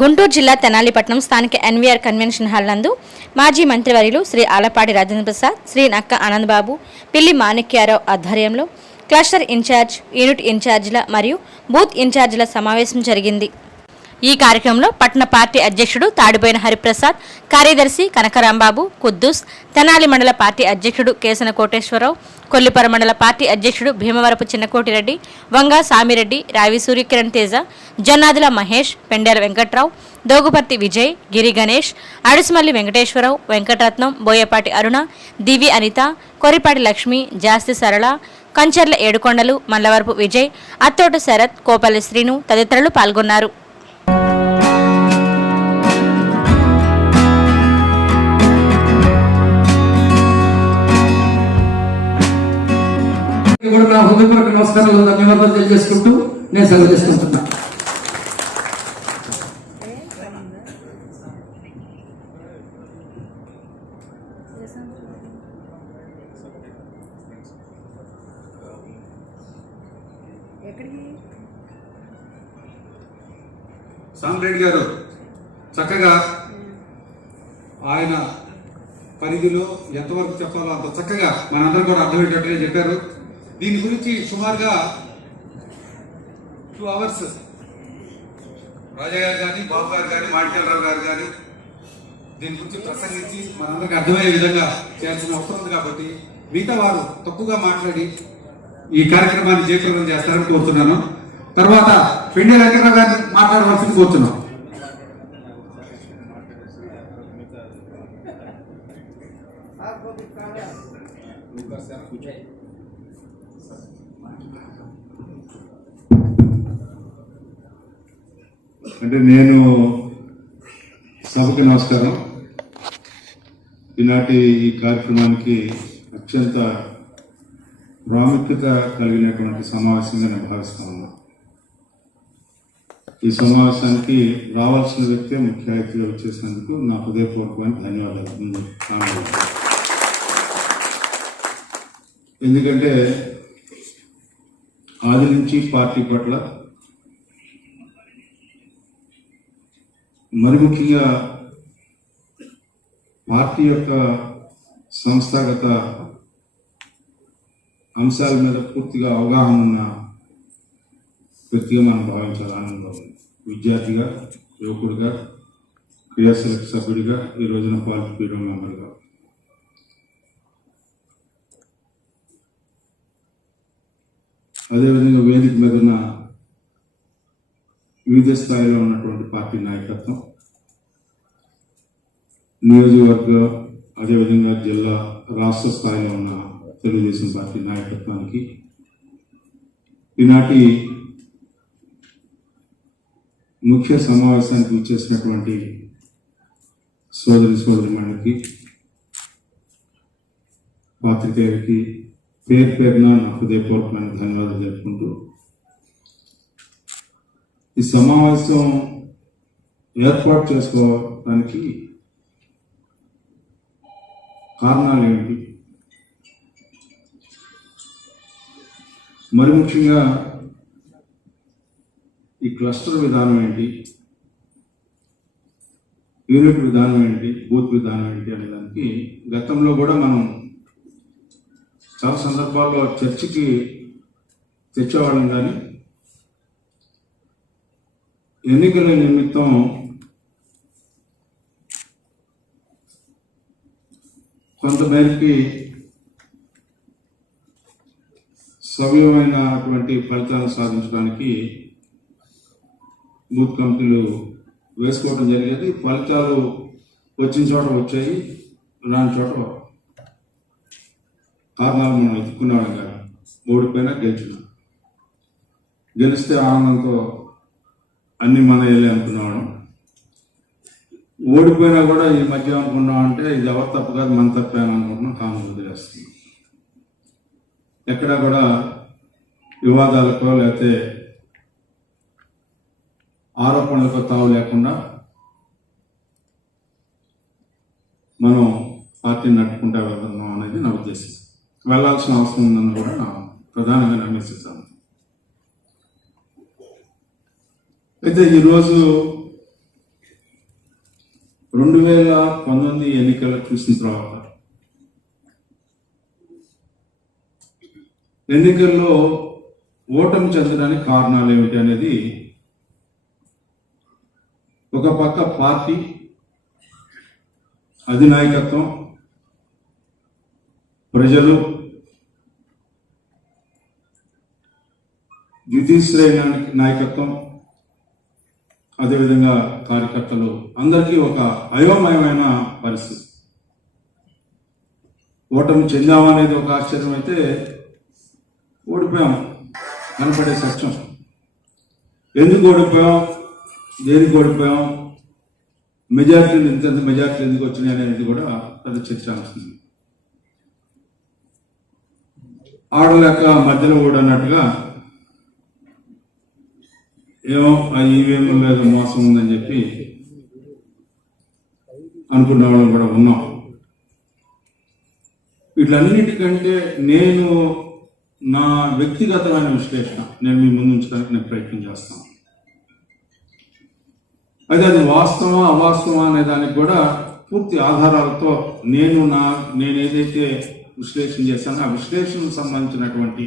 గుంటూరు జిల్లా తెనాలిపట్నం స్థానిక NVR convention hall నందు మాజీ మంత్రివర్యులు శ్రీ ఆలపాటి రాజేంద్ర ప్రసాద్, శ్రీ నక్క ఆనందబాబు, పిల్లి మాణిక్యారావు ఆధ్వర్యంలో క్లస్టర్ ఇన్ఛార్జ్, యూనిట్ ఇన్ఛార్జీల మరియు బూత్ ఇన్ఛార్జీల సమావేశం జరిగింది. ఈ కార్యక్రమంలో పట్టణ పార్టీ అధ్యక్షుడు తాడిపోయిన హరిప్రసాద్, కార్యదర్శి కనకరాంబాబు, కుద్దూస్, తెనాలి మండల పార్టీ అధ్యక్షుడు కేసన కోటేశ్వరరావు, కొల్లిపర మండల పార్టీ అధ్యక్షుడు భీమవరపు చిన్నకోటిరెడ్డి, వంగా సామిరెడ్డి, రావి సూర్యకిరణ్ తేజ, జన్నాదుల మహేష్, పెండేల వెంకట్రావు, దోగుపర్తి విజయ్, గిరి గణేష్, అడుసుమల్లి వెంకటేశ్వరరావు, వెంకటరత్నం, బోయపాటి అరుణ, దివి అనిత, కొరిపాటి లక్ష్మి, జాస్తి సరళ, కంచర్ల ఏడుకొండలు, మల్లవరపు విజయ్, అత్తోట శరత్, కోపల్లి శ్రీను తదితరులు పాల్గొన్నారు. హృదయపూర్వక నమస్కారాలు, ధన్యవాదాలు తెలియజేసుకుంటూ నేను సెలవు తీసుకుంటున్నా. సామిరెడ్డి గారు చక్కగా ఆయన పరిధిలో ఎంతవరకు చెప్పాలో అంత చక్కగా మనందరం కూడా అర్థమయ్యేటట్టుగా చెప్పారు. దీని గురించి సుమారుగా 2 hours రాజా గారు కానీ, బాబు గారు కానీ, మాణిక్యాలరావు గారు కానీ దీని గురించి ప్రసంగించి మనందరికి అర్థమయ్యే విధంగా చేయాల్సిన అవసరం ఉంది. కాబట్టి మిగతా వారు తక్కువగా మాట్లాడి ఈ కార్యక్రమాన్ని జయప్రదం చేస్తారని కోరుతున్నాను. తర్వాత పెండే వెంకటరావు గారిని మాట్లాడవలసింది కోరుతున్నాం. అంటే నేను సభకి నమస్కారం. ఈనాటి ఈ కార్యక్రమానికి అత్యంత ప్రాముఖ్యత కలిగినటువంటి సమావేశంగా నేను భావిస్తాను. ఈ సమావేశానికి రావాల్సిన వ్యక్తి ముఖ్య అతిథిగా వచ్చేసినందుకు నా హృదయపూర్వకమైన ధన్యవాదాలు. ఎందుకంటే ఆది నుంచి పార్టీ పట్ల, మరి ముఖ్యంగా పార్టీ యొక్క సంస్థాగత అంశాల మీద పూర్తిగా అవగాహన ఉన్న వ్యక్తిగా మనం భావించాలి. ఆనందంగా ఉంది. విద్యార్థిగా, యువకుడిగా, క్రియాశీలక సభ్యుడిగా, ఈ రోజున పార్టీ బ్యూరో మెంబర్గా, అదేవిధంగా వేదిక మీద ఉన్న వివిధ స్థాయిలో ఉన్నటువంటి పార్టీ నాయకత్వం, నియోజకవర్గ, అదేవిధంగా జిల్లా, రాష్ట్ర స్థాయిలో ఉన్న తెలుగుదేశం పార్టీ నాయకత్వానికి ఈనాటి ముఖ్య సమావేశానికి వచ్చేసినటువంటి సోదరిమణులకి, పాత్రికేయులకి పేరు పేరున నా హృదయపూర్వకమైన ధన్యవాదాలు జరుపుకుంటూ, ఈ సమావేశం ఏర్పాటు చేసుకోవడానికి కారణాలు ఏమిటి, మరి ముఖ్యంగా ఈ క్లస్టర్ విధానం ఏంటి, యూనిట్ విధానం ఏంటి, బూత్ విధానం ఏంటి అనే దానికి గతంలో కూడా మనం చాలా సందర్భాల్లో చర్చకి తెచ్చేవాళ్ళం. కానీ ఎన్నికల నిమిత్తం కొంతమేరకి సవ్యమైనటువంటి ఫలితాలను సాధించడానికి బూత్ కమిటీలు వేసుకోవడం జరిగేది. ఫలితాలు వచ్చిన చోట వచ్చాయి, రాని చోట కారణాలు మనం ఎత్తుకునేవాళ్ళం కదా. ఓడిపోయినా గెలిస్తే ఆనందంతో అన్ని మన వెళ్ళి అనుకునేవాళ్ళం. ఓడిపోయినా కూడా ఈ మధ్య అనుకున్నాం అంటే ఇది ఎవరు తప్పు కాదు, మన తప్పే అని అనుకుంటున్నాం. కామన్ వదిలేస్తున్నాం. ఎక్కడా కూడా వివాదాలకో లేకపోతే ఆరోపణలకో తావు లేకుండా మనం పార్టీని నడుపుకుంటా వెళ్తున్నాం అనేది నా ఉద్దేశం. వెళ్లాల్సిన అవసరం ఉందని కూడా నా ప్రధానంగా నిర్ణయిస్తాను. అయితే ఈరోజు 2019 ఎన్నికలు చూసిన తర్వాత ఎన్నికల్లో ఓటమి చెందడానికి కారణాలు ఏమిటి అనేది ఒక పక్క పార్టీ అధినాయకత్వం, ప్రజలు, ద్వితీయ నాయకత్వం, అదేవిధంగా కార్యకర్తలు అందరికీ ఒక అయోమయమైన పరిస్థితి. ఓటమి చెందామనేది ఒక ఆశ్చర్యం అయితే, ఓడిపోయాం కనపడే సత్యం. ఎందుకు ఓడిపోయాం, దేనికి ఓడిపోయాం, మెజార్టీలు ఇంత మెజార్టీలు ఎందుకు వచ్చినాయి అనేది కూడా పెద్ద చర్చ వస్తుంది. ఆడలేక మధ్యలో ఓడన్నట్టుగా ఏమో ఆ ఈవీఎంల మీద మోసం ఉందని చెప్పి అనుకున్న వాళ్ళం కూడా ఉన్నాం. వీటన్నిటికంటే నేను నా వ్యక్తిగతమైన విశ్లేషణ నేను మీ ముందు ఉంచడానికి నేను ప్రయత్నం చేస్తాను. అయితే అది వాస్తవమా అవాస్తవమా అనే దానికి కూడా పూర్తి ఆధారాలతో నేను ఏదైతే విశ్లేషణ చేశానో ఆ విశ్లేషణకు సంబంధించినటువంటి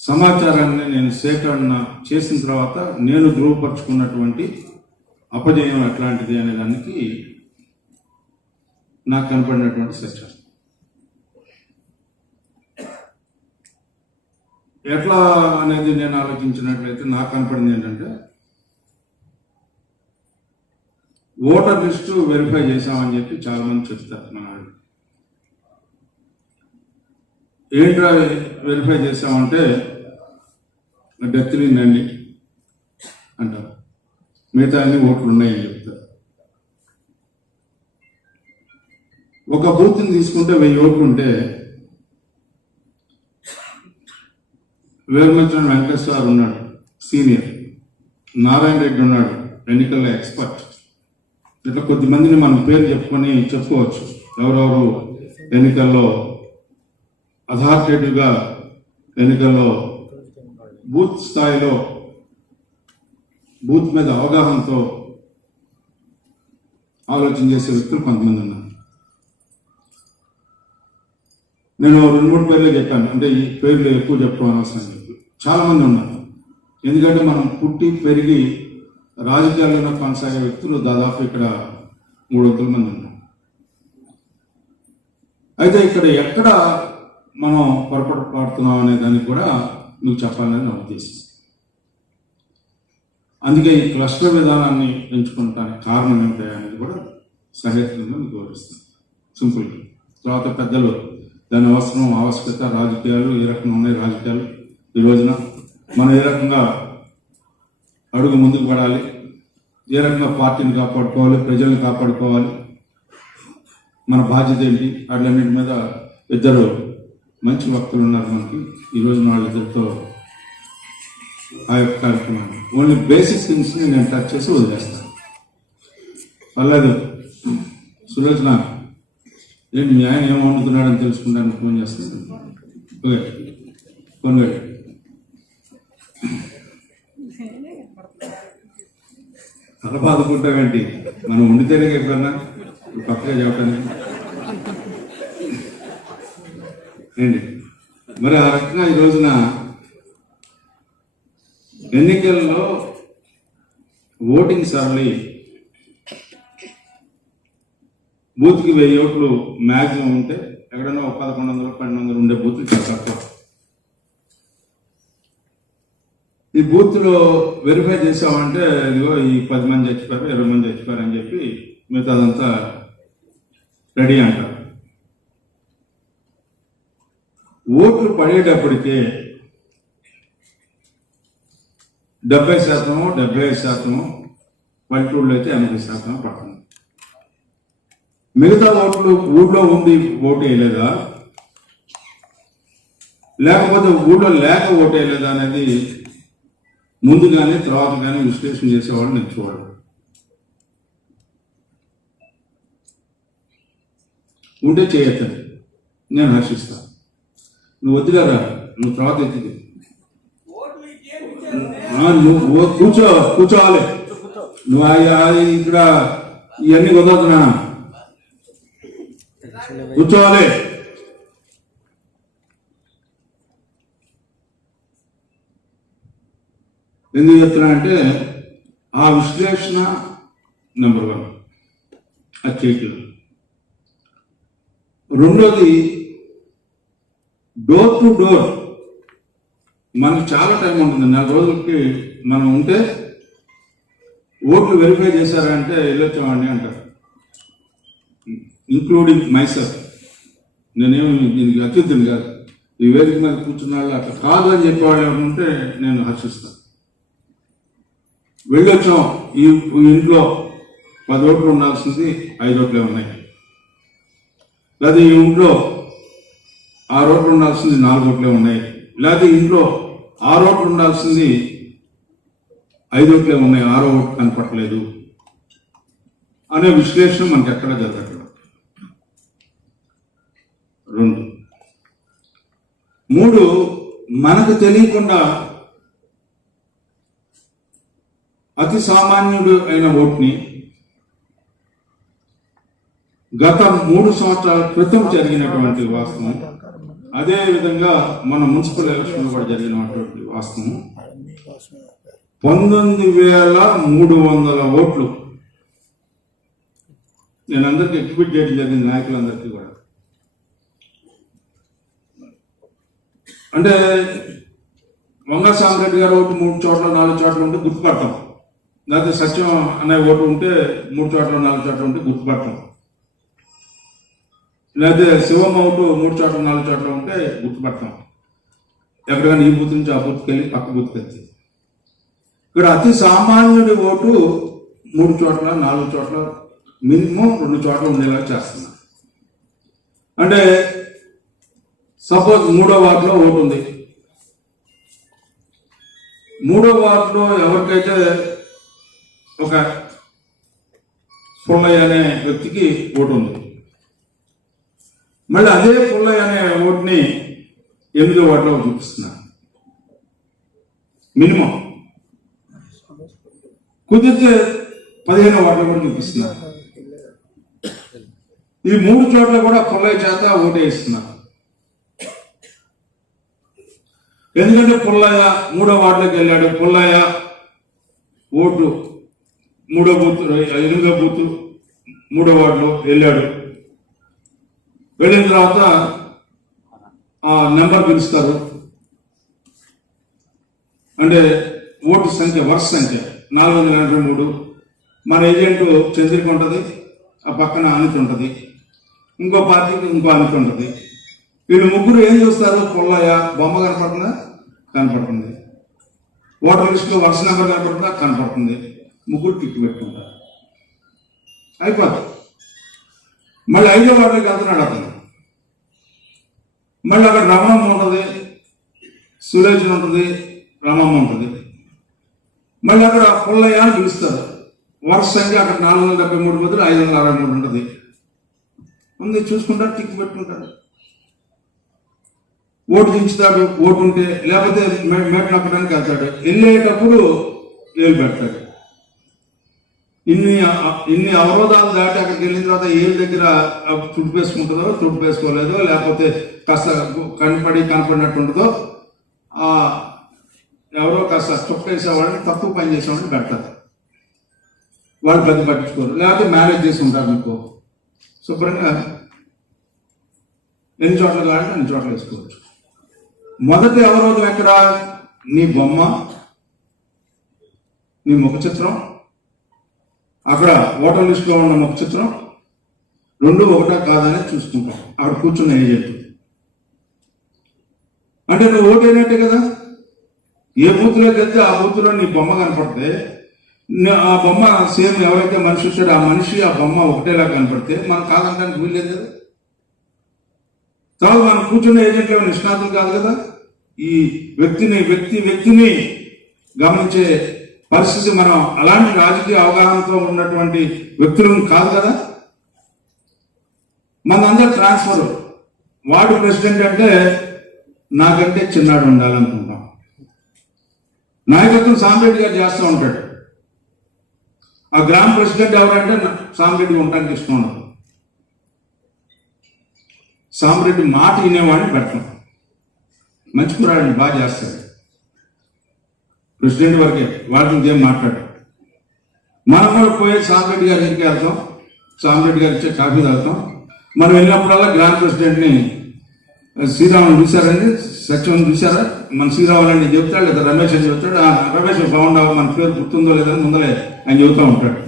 సమాచారాన్ని నేను సేకరణ చేసిన తర్వాత నేను ధృవపరుచుకున్నటువంటి అపజయం ఎట్లాంటిది అనే దానికి నాకు కనపడినటువంటి సత్యం. ఎట్లా అనేది నేను ఆలోచించినట్లయితే నాకు కనపడింది ఏంటంటే, ఓటర్ లిస్టు వెరిఫై చేశామని చెప్పి చాలా మంది చెప్తారు. మన ఏంట్రా వెరిఫై చేశామంటే డెత్ లిందండి అంటారు, మిగతా అన్ని ఓట్లు ఉన్నాయని చెప్తారు. ఒక బూత్ని తీసుకుంటే 1000 ఓట్లు ఉంటే వేరుమంచం వెంకటేశ్వర ఉన్నాడు సీనియర్, నారాయణ రెడ్డి ఉన్నాడు ఎన్నికల ఎక్స్పర్ట్. ఇట్లా కొద్దిమందిని మనం పేరు చెప్పుకోవచ్చు ఎవరెవరు ఎన్నికల్లో అథారిటేటివ్గా ఎన్నికల్లో బూత్ స్థాయిలో బూత్ మీద అవగాహనతో ఆలోచన చేసే వ్యక్తులు కొంతమంది ఉన్నారు. నేను 2-3 పేర్లే చెప్పాను, అంటే ఈ పేర్లు ఎక్కువ చెప్పడం అవసరం లేదు. చాలా మంది ఉన్నారు. ఎందుకంటే మనం పుట్టి పెరిగి రాజకీయాల్లో కొనసాగే వ్యక్తులు దాదాపు ఇక్కడ 300 మంది ఉన్నారు. అయితే ఇక్కడ ఎక్కడ మనం పొరపాటు పడుతున్నాం అనే దానికి కూడా నువ్వు చెప్పాలని నా ఉద్దేశం. అందుకే ఈ క్లస్టర్ విధానాన్ని ఎంచుకుంటానికి కారణం ఏమిటి అనేది కూడా సహేతుకంగా మీకు వివరిస్తాను సింపుల్గా. తర్వాత పెద్దలు దాని ఆవశ్యకత, రాజకీయాలు ఏ రకంగా ఉన్నాయి, రాజకీయాలు ఈ రోజున మనం ఏ రకంగా అడుగు ముందుకు పడాలి, ఏ రకంగా పార్టీని కాపాడుకోవాలి, ప్రజల్ని కాపాడుకోవాలి, మన బాధ్యత ఏంటి, వాటిలన్నింటి మీద ఇద్దరు మంచి వక్తలు ఉన్నారు మనకి. ఈరోజు వాళ్ళిద్దరితో ఆ యొక్క కార్యక్రమాన్ని ఓన్లీ బేసిక్ థింగ్స్ని నేను టచ్ చేసి వదిలేస్తాను. పర్లేదు సులోచన, ఏంటి మీ ఆయన ఏమో వండుతున్నాడని తెలుసుకుంటాను ఫోన్ చేస్తాను. ఓకే ఫోన్ గడి తల బాదుకుంటామేంటి, మనం వండితేనే ఎక్కడన్నా పక్కగా చెప్పడానికి ఏంటి. మరి ఆ రకంగా ఈ రోజున ఎన్నికల్లో ఓటింగ్ సరళి బూత్కి 1000 ఓట్లు మ్యాక్సిమం ఉంటే ఎక్కడన్నా 1100-1200 ఉండే బూత్లు చాలా తక్కువ. ఈ బూత్లో వెరిఫై చేసామంటే ఇదిగో ఈ 10 మంది చచ్చిపోయారు, 20 మంది చచ్చిపోయారు అని చెప్పి మిగతాదంతా రెడీ అంటారు. ఓట్లు పడేటప్పటికే 70%, 75%, పల్లెటూళ్ళు అయితే 80% పడుతుంది. మిగతా ఓట్లు ఊళ్ళో ఉంది ఓటు వేయలేదా, లేకపోతే ఊళ్ళో లేక ఓటు వేయలేదా అనేది ముందు కానీ తర్వాత కానీ విశ్లేషణ చేసేవాళ్ళు నేను చూడను. ఉంటే చేయొద్దని నేను హర్షిస్తాను. నువ్వు వద్దుగారా, నువ్వు తర్వాత ఎత్తిది, నువ్వు కూర్చోవాలి. నువ్వు ఇక్కడ ఇవన్నీ కుదరదునా, కూర్చోవాలి. ఎందుకు చెప్తున్నా అంటే ఆ విశ్లేషణ నెంబర్ 1 అది చేయట్లేదు. రెండోది డోర్ టు డోర్ మనకి చాలా టైం ఉంటుంది. 4 రోజులకి మనం ఉంటే ఓట్లు వెరిఫై చేశారా అంటే వెళ్ళొచ్చామండి అంటారు, ఇంక్లూడింగ్ మైసెల్ఫ్. నేనేమి దీనికి అత్యుద్ధం కాదు, ఈ వేదిక మీద కూర్చున్న వాళ్ళు అట్లా కాదు అని చెప్పేవాళ్ళు ఎవరు ఉంటే నేను హర్షిస్తాను. వెళ్ళొచ్చాం, ఈ ఇంట్లో 10 ఓట్లు ఉండాల్సింది 5 ఓట్లే ఉన్నాయి, లేదా ఈ ఇంట్లో 6 ఓట్లు ఉండాల్సింది 4 ఓట్లే ఉన్నాయి, లేదా ఇంట్లో 6 ఓట్లు ఉండాల్సింది 5 ఓట్లే ఉన్నాయి, 6 ఓట్లు కనపట్టలేదు అనే విశ్లేషణ మనకి ఎక్కడ జరగట్లేదు. 2, 3 మనకు తెలియకుండా అతి సామాన్యుడు అయిన ఓట్ని గత 3 సంవత్సరాల క్రితం జరిగినటువంటి వాస్తవం, అదే విధంగా మన మున్సిపల్ ఎలక్షన్ కూడా జరిగినటువంటి వాస్తవం 19,300 ఓట్లు. నేను అందరికీ ఎగ్జిబిట్ చేయడం జరిగింది, నాయకులందరికీ కూడా. అంటే వంగసామిరెడ్డి గారు ఓటు 3 చోట్ల 4 చోట్ల ఉంటే గుర్తుపడతాం, లేకపోతే సత్యం అనే ఓటు ఉంటే 3 చోట్ల 4 చోట్ల ఉంటే గుర్తుపడతాం, లేకపోతే శివమ్మ ఓటు 3 చోట్ల 4 చోట్ల ఉంటే గుర్తుపడతాం. ఎక్కడికైనా ఈ బూత్ నుంచి ఆ బూత్కి వెళ్ళి పక్క బూత్కి వెళ్తే, ఇక్కడ అతి సామాన్యుడి ఓటు 3 చోట్ల 4 చోట్ల మినిమం 2 చోట్ల ఉండేలా చేస్తున్నారు. అంటే సపోజ్ 3వ వార్డులో ఓటు ఉంది, 3వ వార్డులో ఎవరికైతే ఒక పుల్లయ్య అనే వ్యక్తికి ఓటు ఉంది, మళ్ళీ అదే పుల్లయ్య అనే ఓటుని 8వ వార్డులో చూపిస్తున్నారు. మినిమం కుదిరితే 15వ వార్డులో కూడా చూపిస్తున్నారు. ఈ 3 చోట్ల కూడా పుల్లయ్య చేత ఓటు వేస్తున్నారు. ఎందుకంటే పుల్లయ్య 3వ వార్డులోకి వెళ్ళాడు, పుల్లయ్య ఓటు 3వ బూత్ 8వ బూత్ 3వ వార్డులో వెళ్ళాడు. వెళ్ళిన తర్వాత ఆ నెంబర్ పిలుస్తారు, అంటే ఓటు సంఖ్య వరుస సంఖ్య 483. మన ఏజెంట్ చంద్రిక ఉంటుంది, ఆ పక్కన అనిత ఉంటుంది, ఇంకో పార్టీకి ఇంకో అనిత ఉంటుంది. వీళ్ళు ముగ్గురు ఏం చూస్తారు, పుల్లయ్య బొమ్మ కనపడుతుందా, కనపడుతుంది, ఓటర్ లిస్టులో వరుస నెంబర్ కనపడుతుందా, కనపడుతుంది, ముగ్గురు టిక్ పెట్టుకుంటారు, అయిపోతుంది. మళ్ళీ 5వ వార్డులోకి వెళ్తున్నాడు అతను, మళ్ళీ అక్కడ రమణమ్మ ఉంటుంది, సురేష్ ఉంటుంది, రమమ్మ ఉంటుంది. మళ్ళీ అక్కడ పుల్లయ్య అని పిలుస్తారు, వరుస సంఖ్య అక్కడ 473 బదులు 563 ఉంటుంది. ముందు చూసుకుంటారు, టిక్ పెట్టుకుంటారు, ఓటు దించుతాడు, ఓటు ఉంటే, లేకపోతే మేట నొక్కడానికి వెళ్తాడు, వెళ్ళేటప్పుడు ఏలు పెడతాడు. ఇన్ని అవరోధాలు దాటి అక్కడికి వెళ్ళిన తర్వాత ఏళ్ళ దగ్గర చుట్టు వేసుకుంటుందో చుట్టు వేసుకోలేదో, లేకపోతే కాస్త కనపడినట్టు ఉంటుందో, ఎవరో కాస్త చుక్క వేసేవాళ్ళని తక్కువ పని చేసేవాళ్ళని పెడతారు, వాళ్ళు పెద్ద పట్టించుకోరు, లేకపోతే మేనేజ్ చేసి ఉంటారు. మీకు శుభ్రంగా ఎన్ని చోట్ల కావాలంటే అన్ని చోట్ల వేసుకోవచ్చు. మొదటి అవరోధం ఎక్కడ, నీ బొమ్మ, నీ ముఖ చిత్రం, అక్కడ ఓటర్ లిస్టులో ఉన్న ముఖ చిత్రం 2 ఒకటా కాదని చూసుకుంటాం అక్కడ కూర్చున్న ఏజెంట్. అంటే నువ్వు ఓటు అయినట్టే కదా. ఏ బూత్లోకి వెళ్తే ఆ బూత్లో నీ బొమ్మ కనపడితే, ఆ బొమ్మ సేమ్ ఎవరైతే మనిషి వచ్చాడో ఆ మనిషి ఆ బొమ్మ ఒకటేలా కనపడితే మనం కాదనడానికి వీల్లేదు కదా. తర్వాత మనం కూర్చున్న ఏజెంట్లు నిష్ణాతులు కాదు కదా, ఈ వ్యక్తిని గమనించే పరిస్థితి, మనం అలాంటి రాజకీయ అవగాహనతో ఉన్నటువంటి వ్యక్తులను కాదు కదా. మనందరూ ట్రాన్స్ఫర్, వార్డు ప్రెసిడెంట్ అంటే నాకంటే చిన్నాడు ఉండాలనుకుంటాం. నాయకత్వం సాంబేడ్ గారు చేస్తూ ఉంటాడు, ఆ గ్రామ ప్రెసిడెంట్ ఎవరంటే సామిరెడ్డి ఉండడానికి ఇష్టం ఉండదు. సామిరెడ్డి మాట వినేవాడిని పెడతాం. మంచి కురాడిని బాగా చేస్తాడు. ప్రెసిడెంట్ వరకే, వాళ్ళకి ఇంకేం మాట్లాడారు. మనం కూడా పోయి సామిరెడ్డి గారి ఇంటికి వెళ్తాం, సామిరెడ్డి గారి ఇచ్చే కాఫీ తాగుతాం. మనం వెళ్ళినప్పుడల్లా గ్రామ ప్రెసిడెంట్ని శ్రీరాముని చూశారండి, సత్యం చూశారా, మన శ్రీరాములని చెప్తాడు, లేదా రమేష్ అని చెప్తాడు. రమేష్ బాగుండవు, మన పేరు గుర్తుందో లేదని ముందలే ఆయన చెబుతూ ఉంటాడు.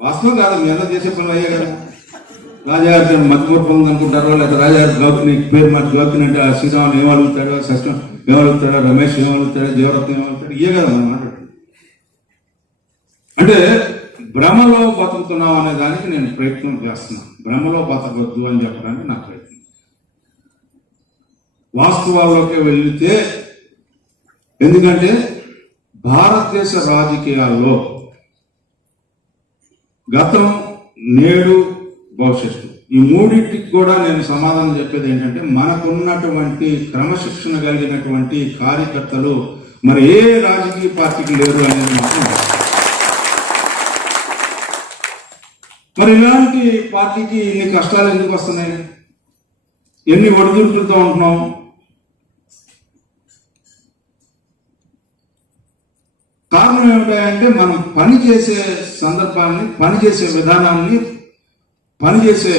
వాస్తవం కాదు, మీ అందరూ చేసే పనులు అయ్యే కదా. రాజాగారి మధ్యమూర్పం అనుకుంటారో, లేదా రాజాగారి గౌకిని పేరు మరి గౌకిని అంటే శ్రీరాములు ఏమలుగుతాడో, సత్యం ఏమలుగుతాడో, రమేష్ ఏమలుగుతాడో, జీవరత్నం ఏమలుగుతాడు, ఇయే కదా మనం మాట్లాడు. అంటే భ్రమలో బతుకుతున్నాం అనే దానికి నేను ప్రయత్నం చేస్తున్నాను. భ్రమలో బతకవద్దు అని చెప్పడానికి నా ప్రయత్నం. వాస్తవాల్లోకి వెళితే, ఎందుకంటే భారతదేశ రాజకీయాల్లో గతం, నేడు, భవిష్యత్తు ఈ మూడింటికి కూడా నేను సమాధానం చెప్పేది ఏంటంటే, మనకున్నటువంటి క్రమశిక్షణ కలిగినటువంటి కార్యకర్తలు మరి ఏ రాజకీయ పార్టీకి లేరు అనేది మాత్రం. మరి ఇలాంటి పార్టీకి ఇన్ని కష్టాలు ఎందుకు వస్తున్నాయి? ఎన్ని ఒడిదుడుకులతో ఉంటున్నాం? కారణం ఏమిటంటే, మనం పనిచేసే సందర్భాన్ని, పనిచేసే విధానాన్ని, పనిచేసే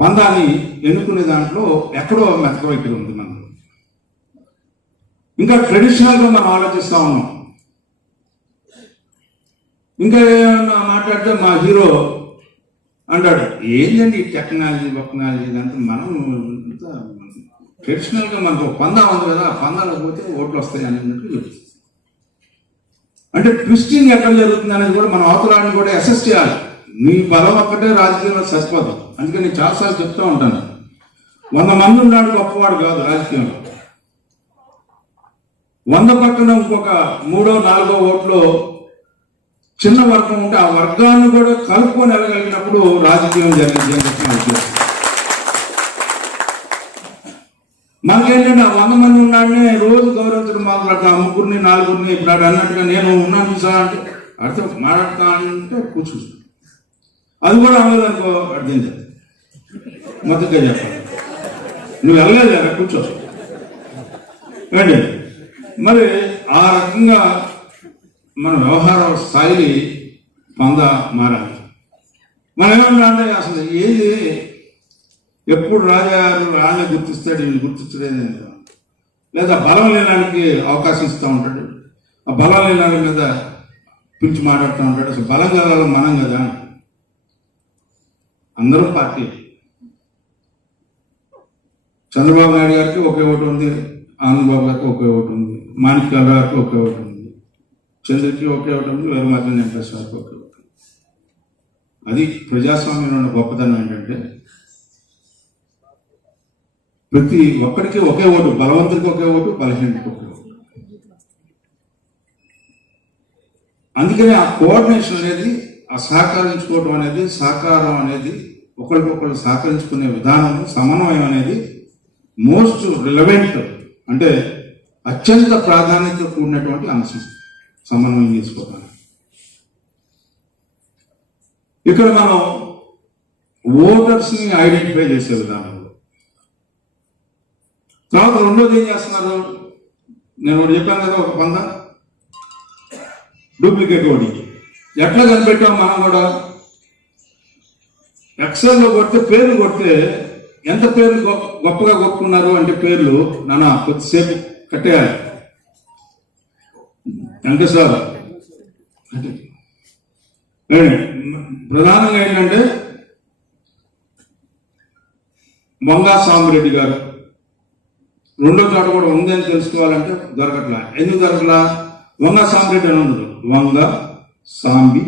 పందాన్ని ఎన్నుకునే దాంట్లో ఎక్కడో మెతక వైఖరి ఉంది మనకు. ఇంకా ట్రెడిషనల్గా మనం ఆలోచిస్తా ఉన్నాం. ఇంకా ఏమన్నా మాట్లాడితే మా హీరో అంటాడు, ఏంటండి ఈ టెక్నాలజీ ఇదంతా. మనం ట్రెడిషనల్గా మనకు పందా ఉంది కదా, పందాలకు పోతే ఓట్లు వస్తాయి అన్నట్టు చెప్తుంది. అంటే ట్విస్టింగ్ ఎక్కడ జరుగుతుంది అనేది కూడా మనం అవతలాన్ని కూడా అసెస్ చేయాలి. మీ బలం ఒక్కటే రాజకీయంలో సరిపోదు. అందుకని నేను చాలాసార్లు చెప్తూ ఉంటాను, 100 మంది ఉన్నాడు గొప్పవాడు కాదు రాజకీయంలో. 100 పక్కన ఇంకొక 3, 4 ఓట్లు చిన్న వర్గం ఉంటే ఆ వర్గాన్ని కూడా కలుపుకొని వెళ్ళగలిగినప్పుడు రాజకీయం జరిగింది అని చెప్పి నాకు తెలుసు. మనకేంటంటే ఆ 100 మంది ఉన్నాడనే రోజు గౌరవించడం మాట్లాడతాం. 3, 4 ఇప్పుడు అన్నట్టుగా నేను ఉన్నాను సార్ అంటే అర్థం మాట్లాడతా అంటే కూర్చుంటాను. అది కూడా అవ్వలేదనుకో అర్థం చెప్పు, మొదటిగా చెప్పాలి, నువ్వు వెళ్ళలేదు కదా కూర్చో ఏంటి. మరి ఆ రకంగా మన వ్యవహార స్థాయి పందా మారాలి. మనం ఏమన్నా అంటే అసలు ఏది ఎప్పుడు రాజాగారు రాళ్ళని గుర్తిస్తాడు, వీళ్ళు గుర్తించలేదు, లేదా బలం లేనానికి అవకాశం ఇస్తూ ఉంటాడు. ఆ బలం లేనాని మీద పిలిచి మాట్లాడుతూ ఉంటాడు. అసలు బలం కదా మనం కదా, అందరం పార్టీ. చంద్రబాబు నాయుడు గారికి ఒకే ఓటు ఉంది, ఆనందబాబు గారికి ఒకే ఓటు ఉంది, మాణిక్యాలరావు గారికి ఒకే ఓటు ఉంది, చంద్రకి ఒకే ఒకటి ఉంది, వేరుమార్గం వెంకటేశ్వరకి ఒకే ఒకటి. అది ప్రజాస్వామ్యంలో ఉన్న గొప్పతనం ఏంటంటే, ప్రతి ఒక్కరికి ఒకే ఓటు, బలవంతుడికి ఒకే ఓటు, బలహీనుడికి ఒకే ఓటు. అందుకనే ఆ కోఆర్డినేషన్ అనేది, ఆ సహకరించుకోవడం అనేది, సహకారం అనేది, ఒకరికొకరు సహకరించుకునే విధానం, సమన్వయం అనేది మోస్ట్ రిలవెంట్, అంటే అత్యంత ప్రాధాన్యత కూడినటువంటి అంశం సమన్వయం చేసుకోవడానికి. ఇక్కడ మనం ఓటర్స్ని ఐడెంటిఫై చేసే విధానంలో. తర్వాత రెండోది ఏం చేస్తున్నారు, నేను ఒకటి చెప్పాను కదా, ఒక పంద డూప్లికేట్ ఓడి ఎట్లా కనిపెట్టాం మనం కూడా. ఎక్సెల్లో కొడితే పేర్లు కొడితే ఎంత పేర్లు గొప్పగా కొట్టుకున్నారు అంటే పేర్లు నాన్న కొద్దిసేపు కట్టేయాలి. వెంకటేశ్వర ప్రధానంగా ఏంటంటే వంగా సాంబరెడ్డి గారు రెండో చోట కూడా ఉందని తెలుసుకోవాలంటే దొరకట్లా. ఎందుకు దొరకలా? వంగా సాంబరెడ్డి అని ఉండదు, వంగ సాంబి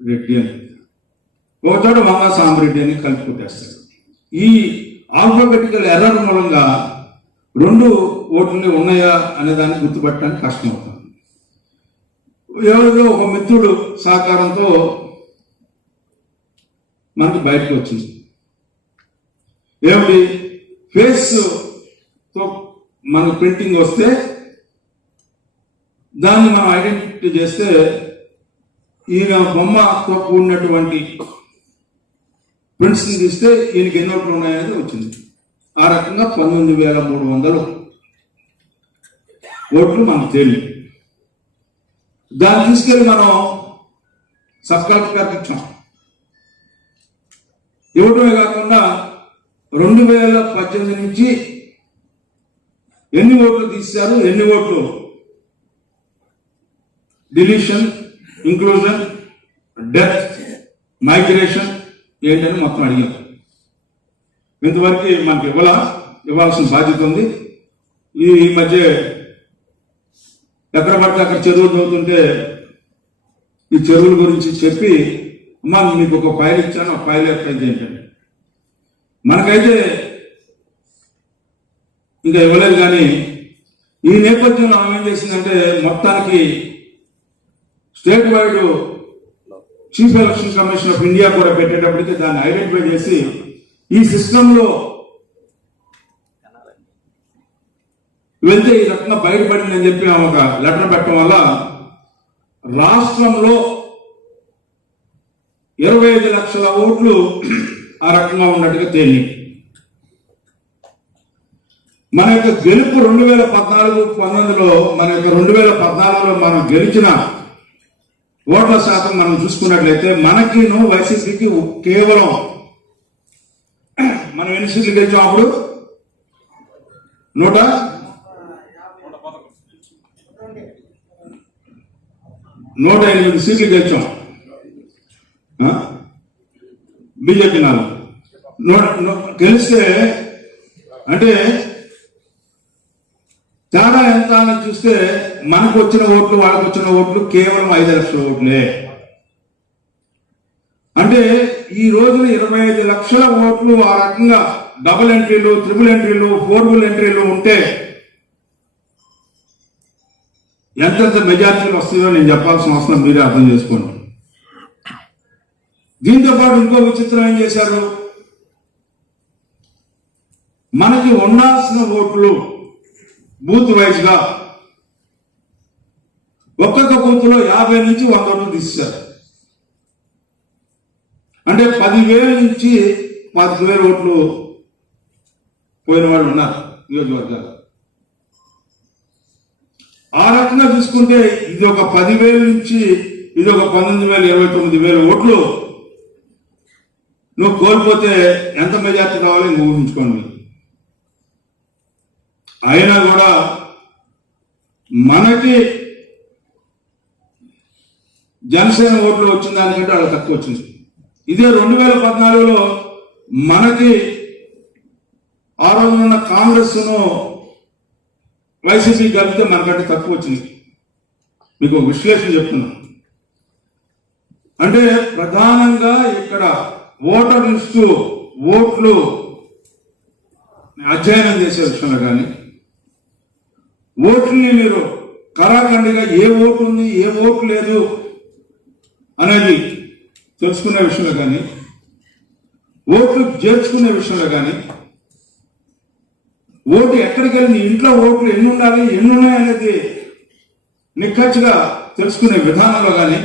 రెడ్డి అని. ఒక చోట వంగా సాంబరెడ్డి అని కలిపి కొట్టేస్తారు. ఈ ఆల్ఫాబెటికల్ ఎర్రర్ మూలంగా 2 ఓట్లు ఉన్నాయా అనే దాన్ని గుర్తుపట్టడానికి కష్టమవుతుంది. ఎవరిదో ఒక మిత్రుడు సహకారంతో మనకి బయటకు వచ్చింది. ఏమిటి? ఫేస్తో మనకు ప్రింటింగ్ వస్తే దాన్ని మనం ఐడెంటిఫై చేస్తే ఈయన బొమ్మతో కూడినటువంటి ప్రింట్స్ని తీస్తే ఈయనకి ఎన్ని ఓట్లు ఉన్నాయనేది వచ్చింది. ఆ రకంగా 19,300 ఓట్లు మనకు తేలి. దాన్ని తీసుకెళ్ళి మనం సబ్ కలెక్టర్ గారికి ఇచ్చాం. ఇవ్వటమే కాకుండా 2018 నుంచి ఎన్ని ఓట్లు తీశారు, ఎన్ని ఓట్లు డిలీషన్, ఇంక్లూజన్, డెత్, మైగ్రేషన్ ఏంటని మొత్తం అడిగాం. ఇంతవరకు మనకి ఇవ్వాల్సిన బాధ్యత ఉంది. ఈ మధ్య ఎక్కడ పడితే అక్కడ చెరువులు చదువుతుంటే ఈ చెరువుల గురించి చెప్పి అమ్మా మీకు ఒక ఫైల్ ఇచ్చాను, ఆ ఫైల్ ఎక్కడైతే ఏంటండి మనకైతే ఇంకా ఇవ్వలేదు. కానీ ఈ నేపథ్యంలో ఆమె ఏం చేసిందంటే మొత్తానికి state wide chief election commission of India కూడా పెట్టేటప్పటికి దాన్ని ఐడెంటిఫై చేసి ఈ సిస్టంలో వెళ్తే ఈ రకంగా బయటపడిందని చెప్పి ఆమె ఒక లెటర్ పెట్టడం వల్ల రాష్ట్రంలో 25 లక్షల ఓట్లు ఆ రకంగా ఉన్నట్టుగా తేలి. మన యొక్క గెలుపు 2014-19లో మన యొక్క 2014లో మనం గెలిచిన ఓట్ల శాతం మనం చూసుకున్నట్లయితే మనకిను వైసీపీకి కేవలం మనం ఎన్ని సీట్లు గెలిచాం అప్పుడు 108 సీట్లు గెలిచాం. బీజేపీ 4 గెలిస్తే అంటే తేడా ఎంత అని చూస్తే మనకు వచ్చిన ఓట్లు వాళ్ళకు వచ్చిన ఓట్లు కేవలం 5 లక్షల ఓట్లే. అంటే ఈ రోజున 25 లక్షల ఓట్లు ఆ రకంగా డబుల్ ఎంట్రీలు, ట్రిపుల్ ఎంట్రీలు, ఫోర్బుల్ ఎంట్రీలు ఉంటే ఎంతెంత మెజార్టీలు వస్తాయో నేను చెప్పాల్సిన అవసరం మీరే అర్థం చేసుకోండి. దీంతో పాటు ఇంకో విచిత్రం ఏం చేశారు, మనకి ఉండాల్సిన ఓట్లు బూత్ వైజ్ గా ఒక్కొక్క బూత్ లో 50 నుంచి 100 ఓట్లు తీశారు. అంటే 10,000 నుంచి 10,000 ఓట్లు పోయిన వాళ్ళు ఉన్నారు నియోజకవర్గాలు. ఆ రకంగా చూసుకుంటే ఇది ఒక 10,000 నుంచి ఇది ఒక 19,000-29,000 ఓట్లు నువ్వు కోల్పోతే ఎంత మెజార్టీ రావాలి నువ్వు ఊహించుకోండి. అయినా కూడా మనకి జనసేన ఓట్లు వచ్చిన దానికంటే అలా తక్కువ వచ్చింది. ఇదే 2014లో మనకి ఆ రోజున కాంగ్రెస్ వైసీపీ కలిపితే మనకంటే తక్కువ వచ్చింది. మీకు ఒక విశ్లేషణ చెప్తున్నాను. అంటే ప్రధానంగా ఇక్కడ ఓటర్ లిస్టు ఓట్లు అధ్యయనం చేసే విషయంలో కానీ ఓట్లని మీరు కరాఖండిగా ఏ ఓటు ఉంది ఏ ఓటు లేదు అనేది తెలుసుకునే విషయంలో కానీ ఓట్లు చేర్చుకునే విషయంలో కానీ ఓటు ఎక్కడికి వెళ్ళింది, ఇంట్లో ఓట్లు ఎన్ని ఉండాలి ఎన్ని ఉన్నాయి అనేది నిక్కచ్చిగా తెలుసుకునే విధానంలో కానీ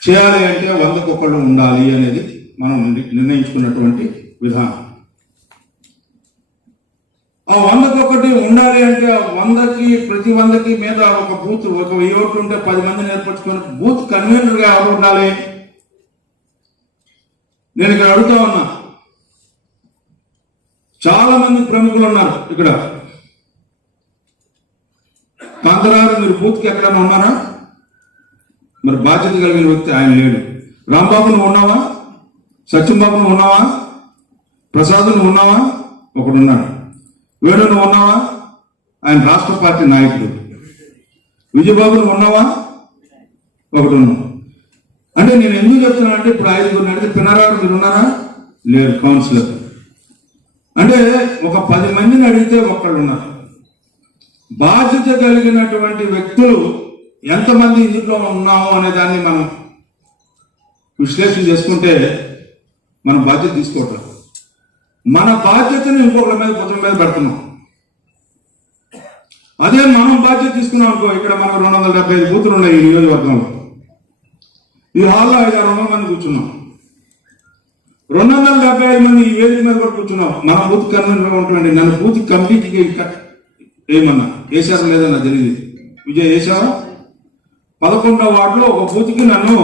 చేయాలి అంటే 100కి 1 ఉండాలి అనేది మనం నిర్ణయించుకున్నటువంటి విధానం. ఆ 100కి 1 ఉండాలి అంటే ప్రతి 100కి మీద ఒక బూత్ ఒక 1000 ఓట్లు ఉంటే 10 మందిని ఏర్పరచుకొని బూత్ కన్వీనర్ గా ఎవరు ఉండాలి? నేను ఇక్కడ అడుగుతా ఉన్నా. చాలా మంది ప్రముఖులు ఉన్నారు ఇక్కడ. కాంతరారు మీరు బూత్ కి ఎక్కడైనా ఉన్నారా? మరి బాధ్యత కలిగిన వ్యక్తి ఆయన లేడు. రాంబాబు నువ్వు ఉన్నావా? సత్యంబాబు నువ్వు ఉన్నావా? ప్రసాద్ నువ్వు ఉన్నావా? ఒకడున్నాడు. వేణు నువ్వు ఉన్నావా? ఆయన రాష్ట్ర పార్టీ నాయకుడు. విజయబాబు నువ్వు ఉన్నావా? ఒకడు ఉన్నావు. అంటే నేను ఎందుకు చెప్తున్నా అంటే ఇప్పుడు 5 అడిగితే పినరాడు మీరు ఉన్నారా? లేరు కౌన్సిలర్. అంటే ఒక 10 మందిని అడిగితే ఒక్కళ్ళు ఉన్నారు. బాధ్యత కలిగినటువంటి వ్యక్తులు ఎంతమంది ఇందులో ఉన్నాము అనే దాన్ని మనం విశ్లేషణ చేసుకుంటే మన బాధ్యత తీసుకోవటం, మన బాధ్యతను ఇంకొకరి మీద భుజం మీద పెడుతున్నాం. అదే మనం బాధ్యత తీసుకున్నాం అనుకో, ఇక్కడ మనకు 275 బూతులు ఉన్నాయి ఈ నియోజకవర్గంలో. ఈ హాల్లో 500-600 మంది కూర్చున్నాం. 275 మంది ఈ వేదిక మీద కూడా కూర్చున్నాం. మన బూత్ కన్వీనర్ ఉంటుంది. నన్ను బూత్ కమిటీకి ఏమన్నా వేశారు లేదా నాకు తెలియదు. విజయ్ వేశారు. 11వ వార్డులో ఒక బూత్కి నన్ను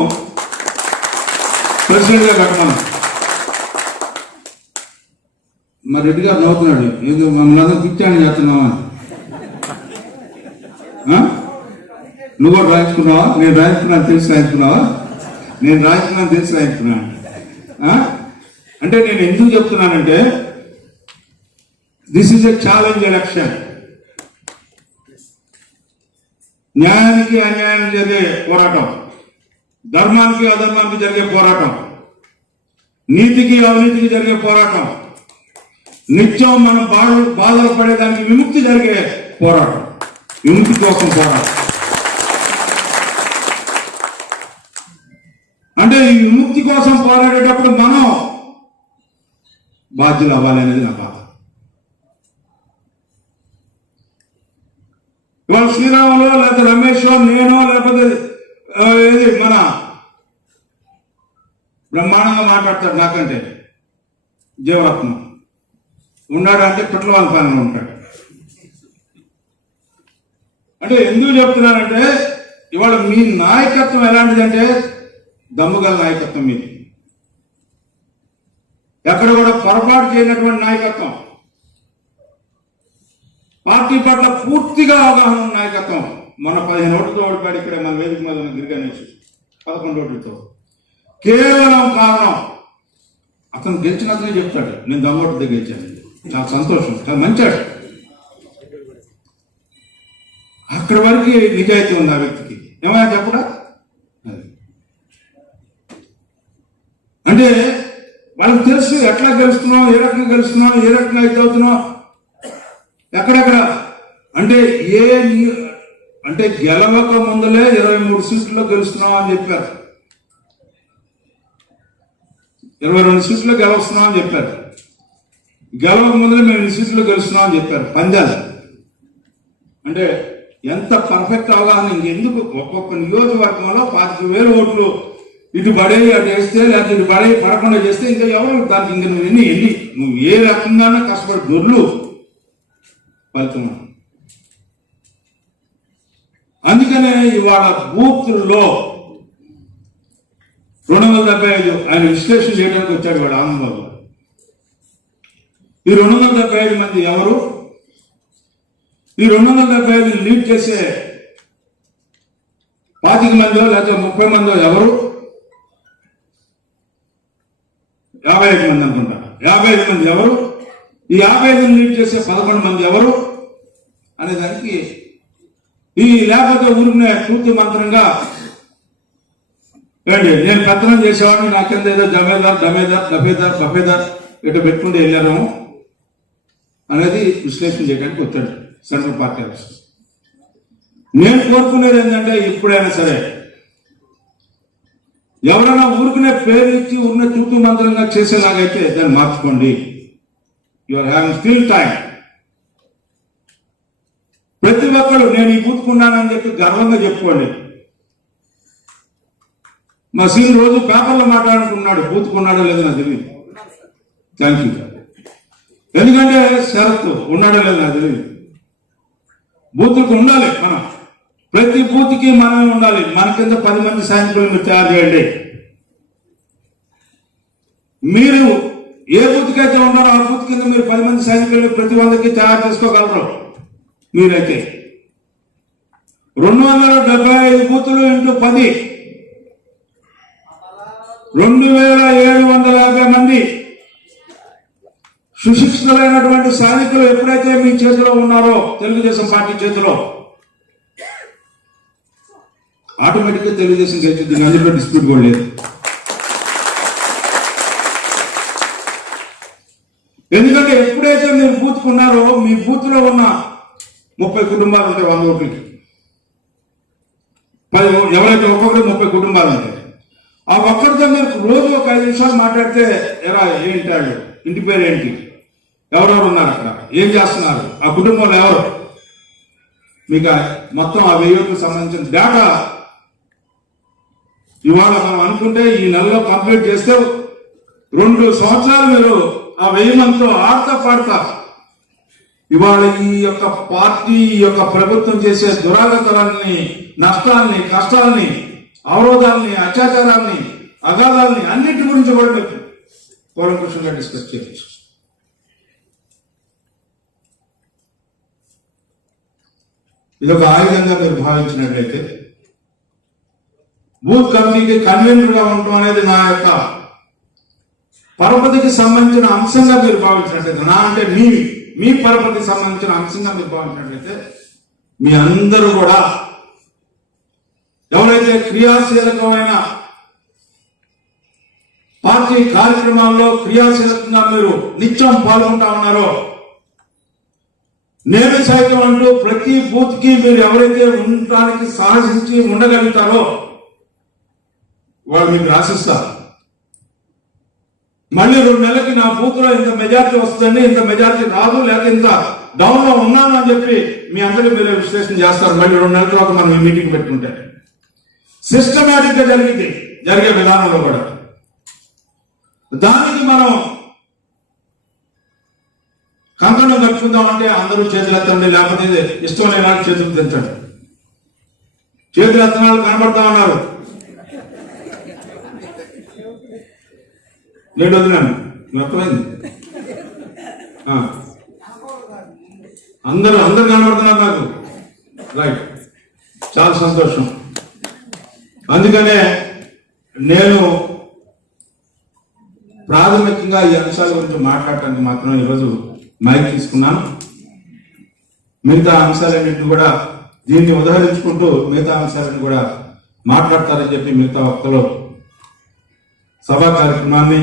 ప్రెసిడెంట్గా కట్టమన్నా. మరి రెడ్డి గారు నవ్వుతున్నాడు, ఏదో మమ్మల్ని అందరూ పిచ్చాన్ని చేస్తున్నావా? నువ్వు కూడా రాయించుకున్నావా? నేను రాయించుకున్నాను తెలిసి రాయించుకున్నావా? నేను రాయించుకున్నాను తెలిసి రాయించుకున్నాను. అంటే నేను ఎందుకు చెప్తున్నానంటే, this is a challenge election. న్యాయానికి అన్యాయానికి జరిగే పోరాటం, ధర్మానికి అధర్మానికి జరిగే పోరాటం, నీతికి అవినీతికి జరిగే పోరాటం, నిత్యం మనం బాధలు పడేదానికి విముక్తి జరిగే పోరాటం, విముక్తి కోసం పోరాటం. అంటే ఈ విముక్తి కోసం పోరాడేటప్పుడు మనం బాధ్యులు అవ్వాలి అనేది నా బాధ. ఇవాళ శ్రీరాములో లేకపోతే రమేషో నేనో లేకపోతే ఏది మన బ్రహ్మాండంగా మాట్లాడతాడు నాకంటే జీవరత్నం ఉన్నాడు అంటే పిట్లవాళ్ళ పైన ఉంటాడు. అంటే ఎందుకు చెప్తున్నానంటే, ఇవాళ మీ నాయకత్వం ఎలాంటిదంటే దమ్ముగల నాయకత్వం మీది. ఎక్కడ కూడా పొరపాటు చేయనటువంటి నాయకత్వం, పార్టీ పట్ల పూర్తిగా అవగాహన ఉన్న నాయకత్వం. మన 15 ఓట్లతో ఓడిపాడు ఇక్కడ మన వేదిక మీద ఉన్న గిరిగణేష్ 11 ఓట్లతో. కేవలం కారణం అతను గెలిచినతనే చెప్తాడు, నేను దమ్మోటుతో గెలిచాను. చాలా సంతోషం, చాలా మంచాడు. అక్కడి వరకు నిజాయితీ ఉంది ఆ వ్యక్తికి. ఏమైనా చెప్పడా? అంటే వాళ్ళకి తెలుసు ఎట్లా గెలుస్తున్నాం, ఏ రకంగా గెలుస్తున్నాం, ఏ రకంగా ఇది అవుతున్నాం, ఎక్కడెక్కడ. అంటే గెలవక ముందులే 23 సీట్లలో గెలుస్తున్నాం అని చెప్పారు, 22 సీట్లు గెలుస్తున్నాం అని చెప్పారు. గెలవక ముందులే మేము 2 సీట్లు గెలుస్తున్నాం అని చెప్పారు. పందాలు అంటే ఎంత పర్ఫెక్ట్ అవగాహన. ఇంకెందుకు ఒక్కొక్క నియోజకవర్గంలో 25,000 ఓట్లు ఇటు పడే అటు వేస్తే, లేకపోతే ఇటు పడే పడకుండా చేస్తే ఇంకా ఎవరు దానికి ఇంకా నువ్వు ఏ రకంగానో కష్టపడి దొర్లు ఫలితం. అందుకనే ఇవాళ బూత్లో 275 ఆయన విశ్లేషణ చేయడానికి వచ్చాడు వాడు ఆనందబాబు. ఈ 275 మంది ఎవరు? ఈ 275 లీడ్ చేసే 25 మందో లేకపోతే 30 మందో ఎవరు? 55 మంది అనుకుంటా. 55 మంది ఎవరు? ఈ 55 లీడ్ చేసే 11 మంది ఎవరు అనేదానికి లేకపోతే ఊరినే పూర్తి మంత్రంగా ఏంటి నేను పెత్తనం చేసేవాడిని, నా కింద ఏదో బఫేదార్ ఇటు పెట్టుకుంటూ వెళ్ళాను అనేది విశ్లేషణ చేయడానికి వచ్చాడు సెంట్రల్ పార్టీ ఆఫీస్. నేను కోరుకునేది ఏంటంటే, ఇప్పుడైనా సరే ఎవరైనా ఊరుకునే పేరు ఇచ్చి ఉన్న చూతూ మంత్రంగా చేసేలాగైతే దాన్ని మార్చుకోండి. You are having still time. ప్రతి ఒక్కరు నేను ఈ బూతుకున్నానని చెప్పి గర్వంగా చెప్పుకోండి. మా సీన్ రోజు పేపర్లో మాట్లాడుకున్నాడు, బూతుకున్నాడో లేదో నాకు తెలియదు. Thank you. ఎందుకంటే షరతు ఉన్నాడో లేదో నాకు తెలియదు. బూతులకు ఉండాలి, మనం ప్రతి బూత్కి మనమే ఉండాలి. మన కింద 10 మంది సైనికులు మీరు తయారు చేయండి. మీరు ఏ బూత్కి అయితే ఉన్నారో ఆ బూత్ కింద మీరు 10 మంది సైనికులు ప్రతి 100కి తయారు చేసుకోగలరు. మీరైతే 275 బూతులు ఇంటూ 10 2,750 మంది సుశిక్షితులైనటువంటి సైనికులు ఎప్పుడైతే మీ చేతిలో ఉన్నారో, తెలుగుదేశం పార్టీ చేతిలో, ఆటోమేటిక్గా తెలుగుదేశం గెలిచింది. అందులో డిస్ప్యూట్ కూడా లేదు. ఎందుకంటే ఎప్పుడైతే మీరు బూత్కున్నారో, మీ బూత్లో ఉన్న 30 కుటుంబాలు ఉంటాయి 100 ఓట్లకి. ఎవరైతే ఒక్కొక్కరు 30 కుటుంబాలు ఉంటాయి. ఆ ఒక్కరితో మీరు రోజు ఒక 5 నిమిషాలు మాట్లాడితే, ఎలా ఏంటాడు, ఇంటి పేరు ఏంటి, ఎవరెవరు ఉన్నారు, అక్కడ ఏం చేస్తున్నారు, ఆ కుటుంబంలో ఎవరు, మీకు మొత్తం ఆ 1000కు సంబంధించిన డేటా ఇవాళ మనం అనుకుంటే ఈ నెలలో కంప్లీట్ చేస్తే 2 సంవత్సరాలు మీరు ఆ 1000 మందితో ఆడతా పాడతా ఇవాళ ఈ యొక్క పార్టీ ఈ యొక్క ప్రభుత్వం చేసే దురాగతాలని, నష్టాలని, కష్టాలని, అవరోధాలని, అత్యాచారాన్ని, అగాధాలని అన్నిటి గురించి కూడా మీరు కూలంకషంగా డిస్కస్ చేయవచ్చు. ఇది ఒక ఆయుధంగా మీరు భావించినట్లయితే బూత్ కమిటీకి కన్వీనర్ గా ఉండటం అనేది నా యొక్క పరపతికి సంబంధించిన అంశంగా మీరు భావించినట్లయితే, నా అంటే మీ పరపతికి సంబంధించిన అంశంగా మీరు భావించినట్లయితే మీ అందరూ కూడా ఎవరైతే క్రియాశీలకమైన పార్టీ కార్యక్రమాల్లో క్రియాశీలకంగా మీరు నిత్యం పాల్గొంటా ఉన్నారో, నేను సైతం అంటూ ప్రతి బూత్ కి మీరు ఎవరైతే ఉండడానికి సాహసించి ఉండగలుగుతారో వాళ్ళు మీకు రాసిస్తారు. మళ్ళీ 2 నెలలకి నా బూత్ లో ఇంత మెజార్టీ వస్తుందండి, ఇంత మెజార్టీ రాదు, లేకపోతే ఇంత డౌన్ లో ఉన్నాను అని చెప్పి మీ అందరికీ మీరు విశ్లేషణ చేస్తారు. మళ్ళీ 2 నెలల తర్వాత మనం ఈ మీటింగ్ పెట్టుకుంటే సిస్టమేటిక్ గా జరిగే విధానంలో కూడా దానికి మనం కంకణం కట్టుకుందామంటే అందరూ చేతులు ఎత్తండి, లేకపోతే ఇష్టం లేని వాళ్ళు చేతులు తెచ్చండి. చేతులు ఎత్తన వాళ్ళు కనబడతా ఉన్నారు. నేను వదిలాను, అర్థమైంది. అందరూ కనబడుతున్నారు నాకు. రైట్, చాలా సంతోషం. అందుకనే నేను ప్రాథమికంగా ఈ అంశాల గురించి మాట్లాడటానికి మాత్రం ఈరోజు మైక్ తీసుకున్నాను. మిగతా అంశాలన్నింటినీ కూడా దీన్ని ఉదహరించుకుంటూ మిగతా అంశాలను కూడా మాట్లాడతారని చెప్పి మిగతా వక్తలు సభా కార్యక్రమాన్ని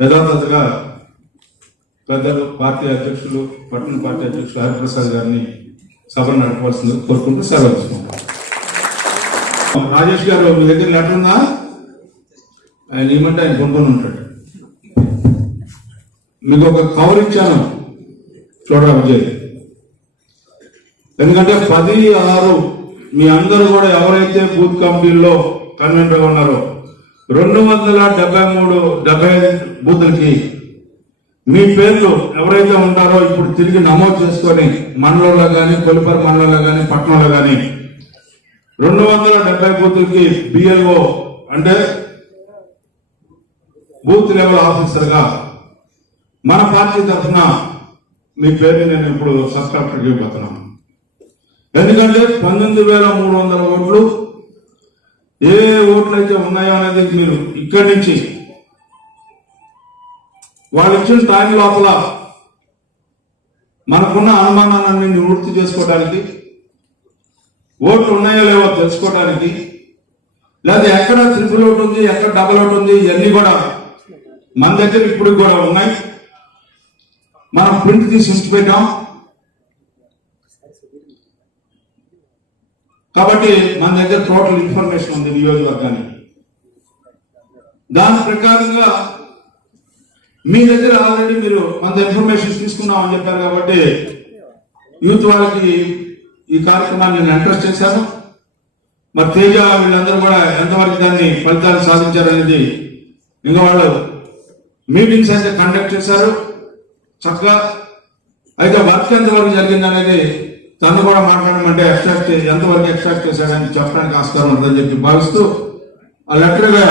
యథాతథగా పెద్దలు పార్టీ అధ్యక్షులు, పట్టణ పార్టీ అధ్యక్షులు హరిప్రసాద్ గారిని సభను నడపవలసింది కోరుకుంటూ సెలవు తీసుకుంటాం. రాజేష్ గారు, మీ దగ్గర లెటర్ ఉందా? ఆయన ఏమంటే ఆయన కొనుక్కొని ఉంటాడు. మీకు ఒక కవర్ ఇచ్చాను, చూడరా విజయ్. ఎందుకంటే 10/6 మీ అందరూ కూడా ఎవరైతే బూత్ కమిటీల్లో కన్వీనర్ ఉన్నారో 273-75 బూతులకి మీ పేర్లు ఎవరైతే ఉంటారో ఇప్పుడు తిరిగి నమోదు చేసుకొని మండలంలో కానీ, కొలిపర మండలంలో కానీ, పట్టణంలో కానీ 270 బూతులకి బిఎల్ఓ అంటే బూత్ లెవెల్ ఆఫీసర్ గా మన పార్టీ తరఫున మీ పేరుని నేను ఇప్పుడు సబ్ కలెక్టర్కి ఇవ్వబోతున్నాను. ఎందుకంటే 19,300 ఓట్లు ఏ ఓట్లు అయితే ఉన్నాయో అనేది మీరు ఇక్కడి నుంచి వాళ్ళు ఇచ్చిన టైం లోపల మనకున్న అనుమానాన్ని నివృత్తి చేసుకోవడానికి, ఓట్లు ఉన్నాయో లేవో తెలుసుకోవడానికి, లేదా ఎక్కడ ట్రిపుల్ ఓటు ఉంది, ఎక్కడ డబుల్ ఓటు ఉంది, ఇవన్నీ కూడా మన దగ్గర ఇప్పుడు కూడా ఉన్నాయి. మనం ప్రింట్ తీసి ఉంచిపెట్టాం. కాబట్టి మన దగ్గర టోటల్ ఇన్ఫర్మేషన్ ఉంది నియోజకవర్గానికి. దాని ప్రకారంగా మీ దగ్గర ఆల్రెడీ మీరు కొంత ఇన్ఫర్మేషన్ తీసుకున్నామని చెప్పారు. కాబట్టి యూత్ వాళ్ళకి ఈ కార్యక్రమాన్ని నేను ఇంట్రెస్ట్ చేశాను. మరి తేజ వీళ్ళందరూ కూడా ఎంతవరకు దాన్ని ఫలితాలు సాధించారనేది ఇంకా వాళ్ళు మీటింగ్స్ అయితే కండక్ట్ చేశారు చక్కగా. అయితే వర్క్ ఎంతవరకు జరిగింది అనేది తను కూడా మాట్లాడమంటే ఎంతవరకు ఎక్స్ట్రాక్ట్ చేశాడని చెప్పడానికి ఆస్కారం ఉంటుందని చెప్పి భావిస్తూ ఆ లెటర్ గా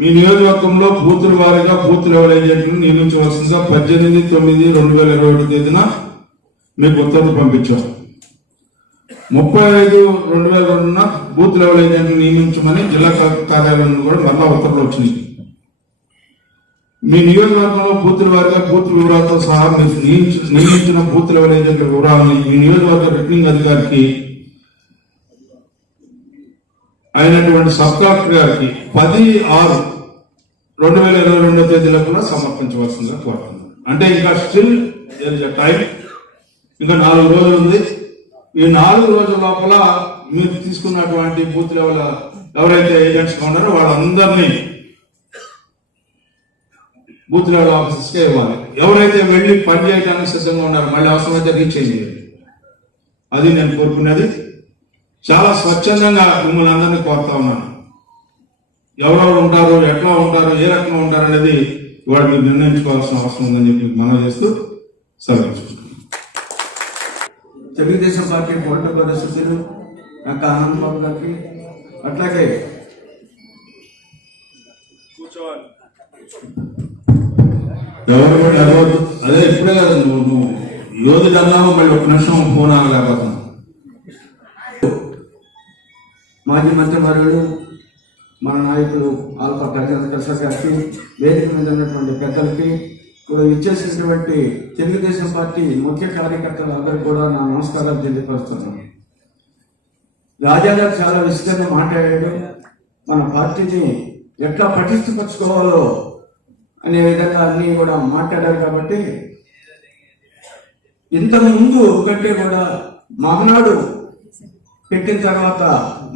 మీ నియోజకవర్గంలో బూతుల వారీగా బూత్ లెవెల్ ఏజెంట్లను నియమించవలసిందిగా 18/9/2021 తేదీన మీకు ఉత్తర్వులు పంపించాం. 35/2022 బూత్ లెవెల్ ఏజెంట్లు నియమించమని జిల్లా కార్యాలయం కూడా మళ్ళా ఉత్తర్వులు వచ్చినాయి. మీ నియోజకవర్గంలో బూతుల వారిగా బూత్ వివరాలతో సహా మీరు నియమించిన బూత్ లెవెల్ ఏజెంట్ల వివరాలను ఈ నియోజకవర్గ రిటర్నింగ్ అధికారికి అయినటువంటి సబ్ కలెక్టర్ గారికి 10/6/2022 తేదీలో కూడా సమర్పించవలసిందిగా కోరుతున్నాను. అంటే ఇంకా స్టిల్ టైం, ఇంకా 4 రోజులు ఉంది. ఈ 4 రోజుల లోపల మీరు తీసుకున్నటువంటి బూత్ లెవెల్ ఎవరైతే ఏజెంట్స్ గా ఉన్నారో వాళ్ళందరినీ బూత్ లెవెల్ ఆఫీసర్స్కే ఇవ్వాలి. ఎవరైతే వెళ్ళి పని చేయడానికి సిద్ధంగా ఉన్నారో మళ్ళీ అవసరమైతే రీచేంజ్ చేయాలి. అది నేను కోరుకునేది. చాలా స్వచ్ఛందంగా మిమ్మల్ని అందరినీ కోరుతా ఉన్నాను. ఎవరెవరు ఉంటారు, ఎట్లా ఉంటారు, ఏ రకంగా ఉంటారు అనేది ఇవాళ మీరు నిర్ణయించుకోవాల్సిన అవసరం ఉందని చెప్పి మనం చేస్తూ సెలవు. తెలుగుదేశం పార్టీ పోరాట సభ్యులు నక్క ఆనందబాబు గారికి, అట్లాగే ఎవరు కూడా అడగదు. అదే ఇప్పుడే కదా నువ్వు రోజు అన్నావు, మళ్ళీ ఒక నిమిషం ఫోన్ ఆగలేకపోతున్నావు. మాజీ మంత్రివర్యులు మన నాయకులు ఆలపాటి రాజేంద్ర ప్రసాద్ గారికి, వేదిక మీద ఉన్నటువంటి పెద్దలకి, ఇప్పుడు ఇచ్చేసినటువంటి తెలుగుదేశం పార్టీ ముఖ్య కార్యకర్తలు అందరికీ కూడా నా నమస్కారాలు తెలియపరుస్తున్నాను. రాజా గారు చాలా విస్తృతంగా మాట్లాడాడు. మన పార్టీని ఎట్లా పటిష్టపరచుకోవాలో అనే విధంగా అన్ని కూడా మాట్లాడారు. కాబట్టి ఇంతకుముందు కంటే కూడా మహనాడు పెట్టిన తర్వాత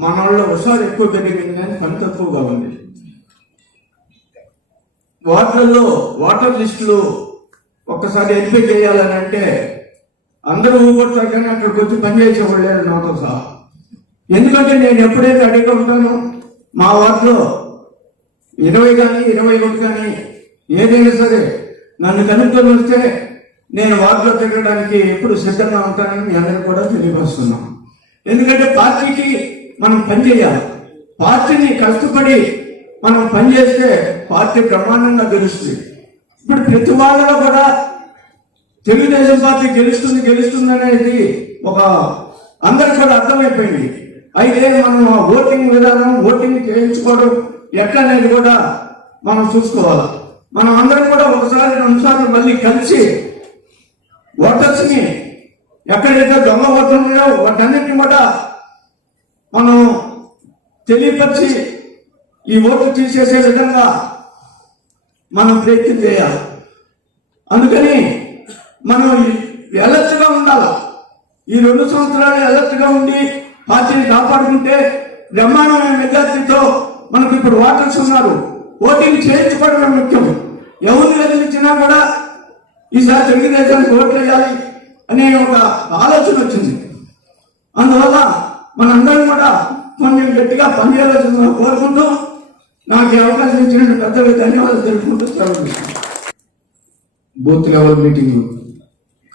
మనవాళ్ళలో ఒకసారి ఎక్కువ పెరిగింది, కానీ పని తక్కువగా ఉంది. వాటర్ లిస్టులు ఒక్కసారి ఎంపిక చేయాలని అంటే అందరూ ఊగొడతారు, కానీ అక్కడికి వచ్చి పనిచేసేవాళ్ళు లేరు నాతో సహా. ఎందుకంటే నేను ఎప్పుడైతే అడిగి ఉంటానో మా వార్డులో 20 కానీ 21 కానీ ఏదైనా సరే నన్ను కనుక్కొని వస్తే నేను వార్డులో తిరగడానికి ఎప్పుడు సిద్ధంగా ఉంటానని మీ అందరికీ కూడా తెలియపరుస్తున్నాం. ఎందుకంటే పార్టీకి మనం పనిచేయాలి. పార్టీని కష్టపడి మనం పనిచేస్తే పార్టీ బ్రహ్మాండంగా గెలుస్తుంది. ఇప్పుడు ప్రతి వాళ్ళలో కూడా తెలుగుదేశం పార్టీ గెలుస్తుంది అనేది ఒక అందరికి కూడా అర్థమైపోయింది. అయితే మనం ఓటింగ్ విధానం, ఓటింగ్ చేయించుకోవడం ఎట్లా అనేది కూడా మనం చూసుకోవాలి. మనం అందరం కూడా ఒకసారి 2 సార్లు మళ్ళీ కలిసి ఓటర్స్ ని ఎక్కడైతే దొంగ ఓట్లు ఉన్నాయో వాటన్నిటిని కూడా మనం తెలియపరిచి ఈ ఓట్లు తీసేసే విధంగా మనం ప్రయత్నం చేయాలి. అందుకని మనం ఎలర్ట్గా ఉండాలి. ఈ 2 సంవత్సరాలు ఎలర్ట్గా ఉండి పార్టీని కాపాడుకుంటే బ్రహ్మాండమైన మెజార్టీతో మనకు ఇప్పుడు ఓటర్స్ ఉన్నారు. ఓటింగ్ చేయించుకోవడమే ముఖ్యం. ఎవరిని ఎదిరించినా కూడా ఈసారి తెలుగుదేశానికి ఓట్లు వేయాలి అనే ఒక ఆలోచన వచ్చింది. అందువల్ల మనందరం కూడా కొంచెం గట్టిగా పనిచేయాల్సిందిగా కోరుకుంటూ నాకు ఈ అవకాశం ఇచ్చిన పెద్దలకు ధన్యవాదాలు తెలుపుకుంటూ సెలవు. బూత్ లెవెల్ మీటింగ్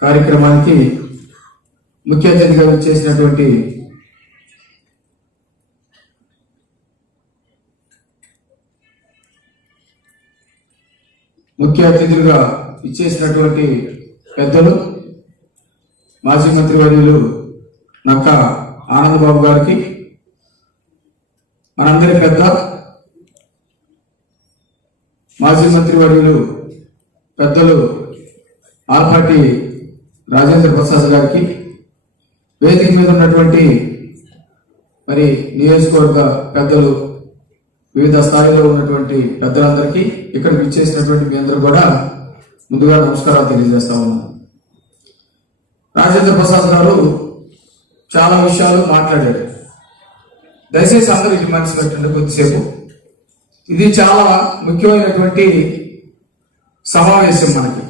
కార్యక్రమానికి ముఖ్య అతిథిగా చేసినటువంటి ముఖ్య అతిథులుగా ఇచ్చేసినటువంటి పెద్దలు మాజీ మంత్రివర్యులు నక్క ఆనందబాబు గారికి, మనందరి పెద్ద మాజీ మంత్రివర్యులు పెద్దలు ఆలపాటి రాజేంద్ర ప్రసాద్ గారికి, వేదిక మీద ఉన్నటువంటి మరి నియోజకవర్గ పెద్దలు, వివిధ స్థాయిలో ఉన్నటువంటి పెద్దలందరికీ, ఇక్కడ విచ్చేసినటువంటి మీ అందరూ కూడా ముందుగా నమస్కారాలు తెలియజేస్తా ఉన్నాను. రాజేంద్ర ప్రసాద్ గారు చాలా విషయాలు మాట్లాడారు. దయచేసి అందరూ ఇది మనసు పెట్టండి కొద్దిసేపు. ఇది చాలా ముఖ్యమైనటువంటి సమావేశం మనకి.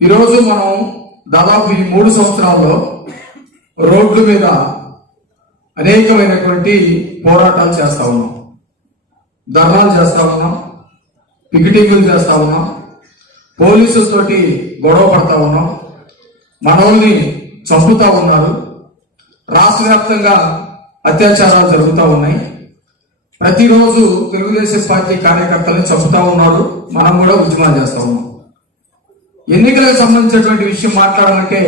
ఈరోజు మనం దాదాపు ఈ 3 సంవత్సరాల్లో రోడ్ల మీద అనేకమైనటువంటి పోరాటాలు చేస్తా ఉన్నాం, ధర్నాలు చేస్తా ఉన్నాం, పికెటింగ్లు చేస్తా ఉన్నాం, పోలీసులతోటి గొడవ పడతా ఉన్నాం, మనల్ని చంపుతా ఉన్నారు, రాష్ట్ర వ్యాప్తంగా అత్యాచారాలు జరుగుతూ ఉన్నాయి. ప్రతిరోజు తెలుగుదేశం పార్టీ కార్యకర్తలను చంపుతా ఉన్నారు. మనం కూడా ఉద్యమాలు చేస్తా ఉన్నాం. ఎన్నికలకు సంబంధించినటువంటి విషయం మాట్లాడాలంటే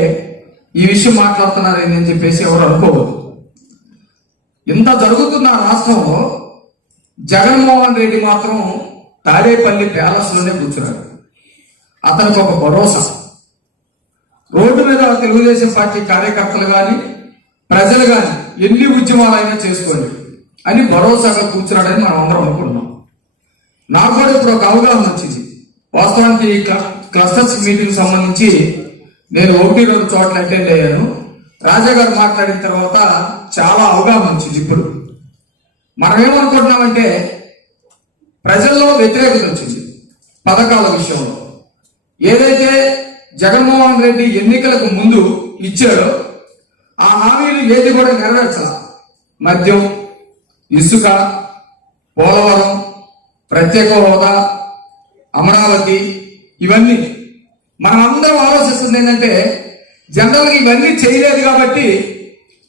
ఈ విషయం మాట్లాడుతున్నారని అని చెప్పేసి ఎవరు అనుకోవద్దు. ఇంత జరుగుతున్న రాష్ట్రంలో జగన్మోహన్ రెడ్డి మాత్రం తాడేపల్లి ప్యాలెస్ లోనే కూర్చున్నాడు. అతనికి ఒక భరోసా, రోడ్డు మీద తెలుగుదేశం పార్టీ కార్యకర్తలు కానీ ప్రజలు కానీ ఎన్ని ఉద్యమాలైనా చేసుకోండి అని భరోసాగా కూర్చున్నాడని మనం అందరం అనుకుంటున్నాం. నాకు కూడా ఇప్పుడు ఒక అవగాహన వచ్చింది. వాస్తవానికి క్లస్టర్స్ మీటింగ్ సంబంధించి నేను 1-2 చోట్ల అటెండ్ అయ్యాను. రాజా గారు మాట్లాడిన తర్వాత చాలా అవగాహన వచ్చింది. ఇప్పుడు మనం ఏమనుకుంటున్నామంటే ప్రజల్లో వ్యతిరేకత వచ్చింది పథకాల విషయంలో. ఏదైతే జగన్మోహన్ రెడ్డి ఎన్నికలకు ముందు ఇచ్చాడో ఆ హామీలు ఏది కూడా నెరవేర్చాల. మద్యం, ఇసుక, పోలవరం, ప్రత్యేక హోదా, అమరావతి, ఇవన్నీ మనం అందరం ఆలోచిస్తుంది ఏంటంటే జనరల్గా ఇవన్నీ చేయలేదు కాబట్టి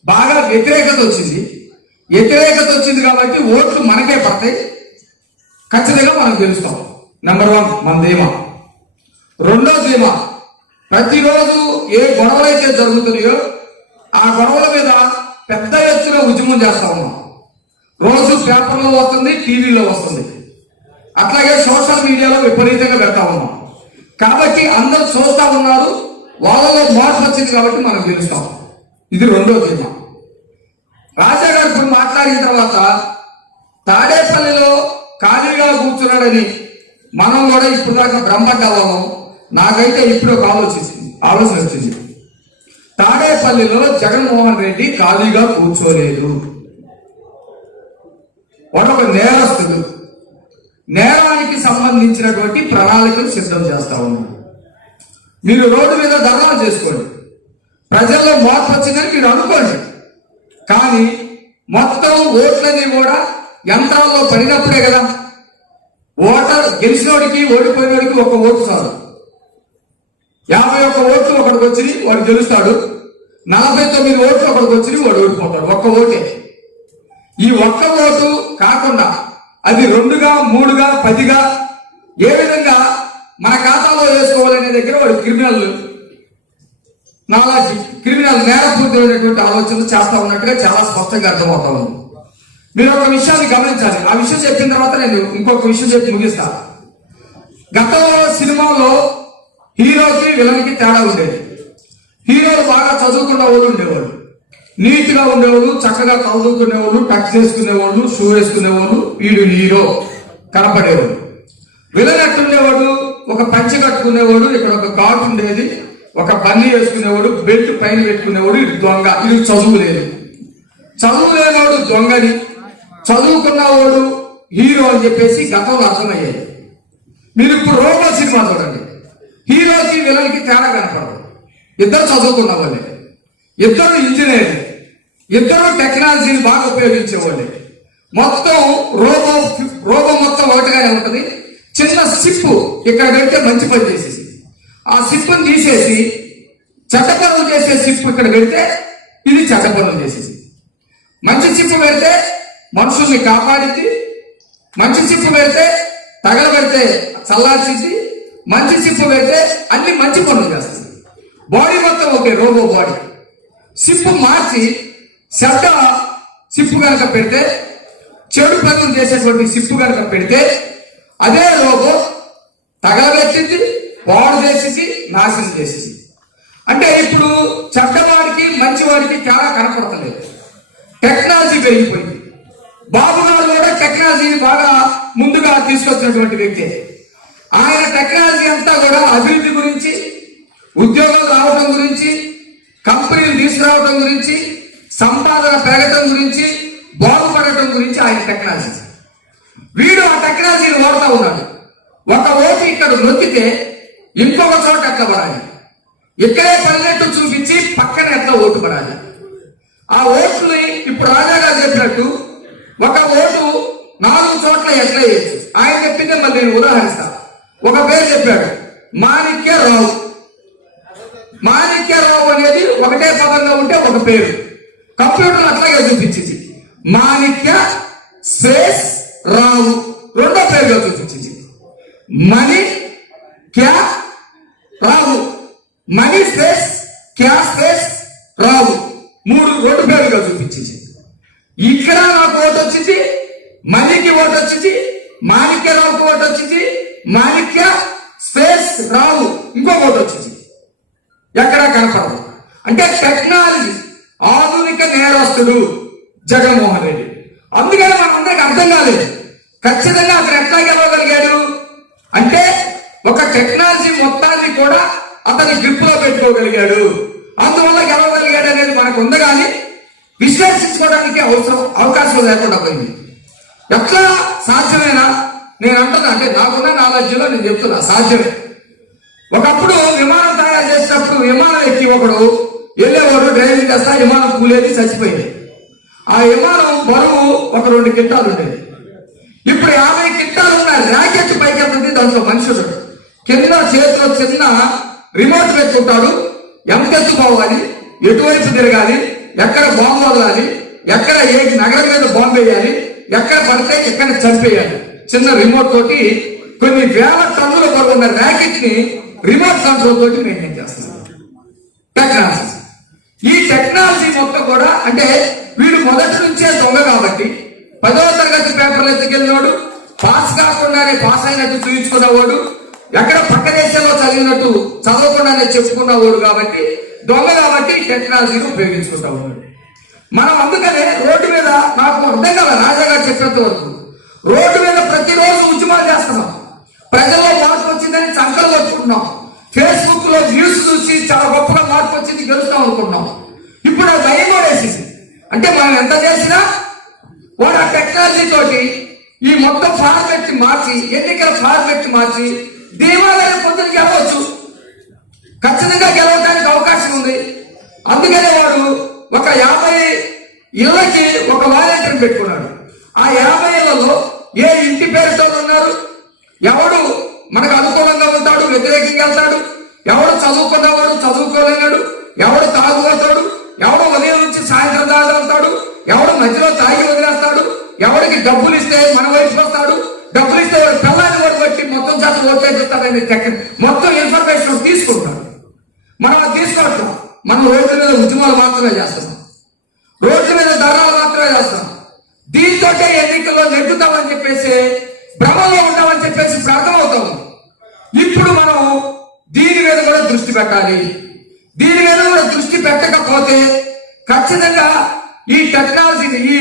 బాగా వ్యతిరేకత వచ్చింది. వ్యతిరేకత వచ్చింది కాబట్టి ఓట్లు మనకే పడతాయి, ఖచ్చితంగా మనం గెలుస్తాం. నెంబర్ 1 మన ధీమా. రెండో ధీమా, ప్రతిరోజు ఏ గొడవలైతే జరుగుతున్నాయో ఆ గొడవల మీద పెద్ద ఎత్తున ఉద్యమం చేస్తా ఉన్నాం. రోజు పేపర్లో వస్తుంది, టీవీలో వస్తుంది, అట్లాగే సోషల్ మీడియాలో విపరీతంగా పెడతా ఉన్నాం. కాబట్టి అందరూ చూస్తా ఉన్నారు, వాళ్ళలో మార్పు వచ్చింది కాబట్టి మనం గెలుస్తాం. ఇది రెండో ధీమా. రాజా గారు ఇప్పుడు మాట్లాడిన తర్వాత తాడేపల్లిలో ఖాళీగా కూర్చున్నాడని మనం కూడా ఇప్పుడు దాకా భ్రమపడ్డాము. నాకైతే ఇప్పుడు ఒక ఆలోచన వచ్చింది. తాడేపల్లిలో జగన్మోహన్ రెడ్డి ఖాళీగా కూర్చోలేదు. వాడు ఒక నేరస్తుడు. నేరానికి సంబంధించినటువంటి ప్రణాళికలు సిద్ధం చేస్తా ఉన్నాడు. మీరు రోడ్డు మీద ధర్నాలు చేసుకోండి, ప్రజల్లో మార్పు వచ్చిందని మీరు అనుకోండి. కానీ మొత్తం ఓట్లన్నీ కూడా యంత్రాల్లో పడినప్పుడే కదా. ఓటర్ గెలిచినోడికి ఓడిపోయినోడికి ఒక ఓటు చాలు. 51 ఓట్లు ఒకడికి వచ్చి వాడు గెలుస్తాడు, 49 ఓట్లు ఒకడికి వచ్చి వాడు ఓడిపోతాడు. ఒక్క ఓటే. ఈ ఒక్క ఓటు కాకుండా అది 2గా 3గా 10గా ఏ విధంగా మన ఖాతాలో వేసుకోవాలనే దగ్గర వాడు క్రిమినల్ నేరపూరితమైనటువంటి ఆలోచనలు చేస్తా ఉన్నట్టుగా చాలా స్పష్టంగా అర్థమవుతా ఉంది. మీరు ఒక విషయాన్ని గమనించాలి. ఆ విషయం చెప్పిన తర్వాత నేను ఇంకొక విషయం చెప్పి ముగిస్తా. గతంలో సినిమాలో హీరోకి విలన్కి తేడా ఉండేది. హీరోలు బాగా చదువుకున్న వాళ్ళు ఉండేవాళ్ళు, నీట్ గా ఉండేవాళ్ళు, చక్కగా చదువుకునేవాళ్ళు, టచ్ చేసుకునేవాళ్ళు, షూ వేసుకునేవాళ్ళు, వీడు హీరో కనపడేవాడు. విలన్ ఎట్టుండేవాడు, ఒక పంచె కట్టుకునేవాడు, ఇక్కడ ఒక ఘాట్ ఉండేది, ఒక బన్నీ వేసుకునేవాడు, బెల్ట్ పైన పెట్టుకునేవాడు, ఇటు దొంగ. ఇది చదువు లేదు. చదువు లేనివాడు దొంగని, చదువుకున్నవాడు హీరో అని చెప్పేసి గతంలో అర్థమయ్యేది. మీరు ఇప్పుడు రోబో సినిమా చూడండి, హీరోకి విలన్కి తేడా కనపడదు. ఇద్దరు చదువుకున్న వాళ్ళే, ఇద్దరు ఇంజనీర్లు, ఇద్దరు టెక్నాలజీని బాగా ఉపయోగించేవాళ్ళే. మొత్తం రోబో మొత్తం ఒకటిగానే ఉంటుంది. చిన్న సిప్పు ఇక్కడ పెడితే మంచి పని చేసేసి, ఆ సిప్పును తీసేసి చెడ్డ పనులు చేసే సిప్పు ఇక్కడ పెడితే ఇది చెడ్డ పనులు చేసేసి, మంచి సిప్పు పెడితే మనుషుల్ని కాపాడింది, మంచి సిప్పు పెడితే తగలబెడితే చల్లార్చింది, మంచి సిప్పు పెడితే అన్ని మంచి పనులు చేస్తుంది. బాడీ మొత్తం ఒకే రోబో బాడీ. సిప్పు మార్చి చెడ్డ సిప్పు కనుక పెడితే, చెడు పనులు చేసేటువంటి సిప్పు కనుక పెడితే అదే రోబో తగలబెట్టింది, పాడు చేసేసి, నాశనం చేసేసి. అంటే ఇప్పుడు చెడ్డవాడికి మంచివాడికి చాలా కనపడతలేదు. టెక్నాలజీ పెరిగిపోయింది. బాబు గారు కూడా టెక్నాలజీని బాగా ముందుగా తీసుకొచ్చినటువంటి వ్యక్తి. ఆయన టెక్నాలజీ అంతా కూడా అభివృద్ధి గురించి, ఉద్యోగాలు రావడం గురించి, కంపెనీలు తీసుకురావడం గురించి, సంపాదన పెరగటం గురించి, బాగుపడటం గురించి ఆయన టెక్నాలజీ. వీడు ఆ టెక్నాలజీని వాడుతూ ఉన్నాడు. ఒక ఓటు ఇక్కడ నొక్కితే ఇంకొక చోట ఎట్లా పడాలి, ఇక్కడే పడినట్టు చూపించి పక్కన ఎట్లా ఓటు పడాలి. ఆ ఓట్లని ఇప్పుడు రాజా గారు చెప్పినట్టు ఒక ఓటు 4 చోట్ల ఎట్లా వేయచ్చు. ఆయన చెప్పిందే మళ్ళీ నేను ఉదాహరిస్తా. ఒక పేరు చెప్పాడు, మాణిక్యరావు. మాణిక్యరావు అనేది ఒకటే పదంగా ఉంటే ఒక పేరు, కంప్యూటర్ అట్లాగే చూపించింది. మాణిక్య స్పేస్ రావు రెండో పేరుగా చూపించింది. మణి క్యా రావు, మణి స్పేస్ క్యా స్పేస్ రావు, 2 పేరుగా చూపించింది. ఇక్కడ నాకు ఓటు వచ్చింది, మణికి ఓటు వచ్చింది, మాణిక్యరావుకి ఓటు వచ్చింది, మాణిక్య స్పేస్ రావు ఇంకొక ఓటు వచ్చింది. ఎక్కడా కనపడదు. అంటే టెక్నాలజీ ఆధునిక నేరస్తుడు జగన్మోహన్ రెడ్డి. అందుకని మనందరికి అర్థం కాలేదు ఖచ్చితంగా అతను ఎట్లా గెలవగలిగాడు అంటే ఒక టెక్నాలజీ మొత్తాన్ని కూడా అతని గ్రిప్ లో పెట్టుకోగలిగాడు, అందువల్ల గెలవగలిగాడు అనేది మనకు ఉంది, కానీ విశ్లేషించుకోవడానికి అవకాశం లేకుండా పోయింది. ఎట్లా సాధ్యమేనా నేను అంటున్నా, అంటే నాకున్న నాలెడ్జ్లో నేను చెప్తున్నా సాధ్యమే. ఒకప్పుడు విమానం తయారు చేసినప్పుడు విమానం ఎక్కి ఒకడు వెళ్ళేవాడు, డ్రైవింగ్ చేస్తా విమానం కూలేది చచ్చిపోయింది. ఆ విమానం బరువు ఒక 2 క్వింటాలు ఉండేది. ఇప్పుడు 50 క్వింటాలు ఉన్న ర్యాకెట్ పైకి వెళ్తుంది, దాంట్లో మనుషుడు కింద చేతిలో చిన్న రిమోట్ పెట్టుకుంటాడు. ఎంతెత్తు పోవాలి, ఎటువైపు తిరగాలి, ఎక్కడ బాంబు వదలాలి, ఎక్కడ ఏ నగరం మీద బాంబు వేయాలి, ఎక్కడ పడితే ఎక్కడ చంపేయాలి, చిన్న రిమోట్ తోటి కొన్ని వేల టన్నుల బరువు ఉన్న ర్యాకెట్ ని రిమోట్ కంట్రోల్ తోటి మెయింటైన్ చేస్తున్నారు టెక్నాలజీ. ఈ టెక్నాలజీ మొత్తం కూడా అంటే వీడు మొదటి నుంచే దొంగ కాబట్టి 10వ తరగతి పేపర్లు ఎత్తుకెళ్ళినోడు, పాస్ కాకుండానే పాస్ అయినట్టు చూయించుకున్నవాడు, ఎక్కడ పక్క దేశంలో చదివినట్టు చదవకుండానే చెప్పుకున్నవాడు కాబట్టి దొంగ కాబట్టి టెక్నాలజీని ఉపయోగించుకుంటా ఉన్నాడు. మనం అందుకనే రోడ్డు మీద నాకు అర్థం కదా రాజాగారు చెప్పేంత వరకు రోడ్డు మీద ప్రతిరోజు ఉద్యమాలు చేస్తున్నాం. ప్రజల్లో మార్పు వచ్చిందని సంకలు కొట్టుకుంటున్నాం. ఫేస్బుక్ లో వ్యూస్ చూసి చాలా గొప్పగా మార్పు వచ్చింది గెలుస్తాం అనుకుంటున్నాం. ఇప్పుడు ఆ భయం కూడా వేసింది. అంటే మనం ఎంత చేసినా వాడు ఆ టెక్నాలజీ తోటి ఈ మొత్తం ఫార్మెట్ మార్చి, ఎన్నికల ఫార్మెట్ మార్చి దేవాలయం పొద్దున గెలవచ్చు, ఖచ్చితంగా గెలవడానికి అవకాశం ఉంది. అందుకనే వాడు ఒక 50 ఇళ్ళకి ఒక వాలంటీర్ పెట్టుకున్నాడు. ఆ 50 ఇళ్లలో ఏ ఇంటి పేరుతో ఉన్నారు, ఎవడు మనకు అనుకూలంగా ఉంటాడు, వ్యతిరేకంగా వెళ్తాడు, ఎవడు చదువుకున్నవాడు, చదువుకోలేనాడు, ఎవడు తాగుతాడు, ఎవడు ఉదయం నుంచి సాయంత్రం దాకా వెళ్తాడు, ఎవడు మధ్యలో తాగి వదిలేస్తాడు, ఎవడికి డబ్బులు ఇస్తే మన వైపు వస్తాడు, డబ్బులు ఇస్తే వాడు పిల్లల్ని వాడు బట్టి మొత్తం శాతం ఓట్లేస్తాడని మొత్తం ఇన్ఫర్మేషన్ తీసుకుంటాడు. మనం అది తీసుకోవట్లేదు. మనం రోడ్ల మీద ఉద్యమాలు మాత్రమే చేస్తున్నాం, రోడ్ల మీద ధర్నాలు మాత్రమే చేస్తున్నాం. దీంతో ఎన్నికల్లో నెగ్గుతామని చెప్పేసి భ్రమలో ఉంటామని చెప్పేసి అర్థమవుతాము. ఇప్పుడు మనం దీని మీద కూడా దృష్టి పెట్టాలి. దీని మీద కూడా దృష్టి పెట్టకపోతే ఖచ్చితంగా ఈ టెక్నాలజీని, ఈ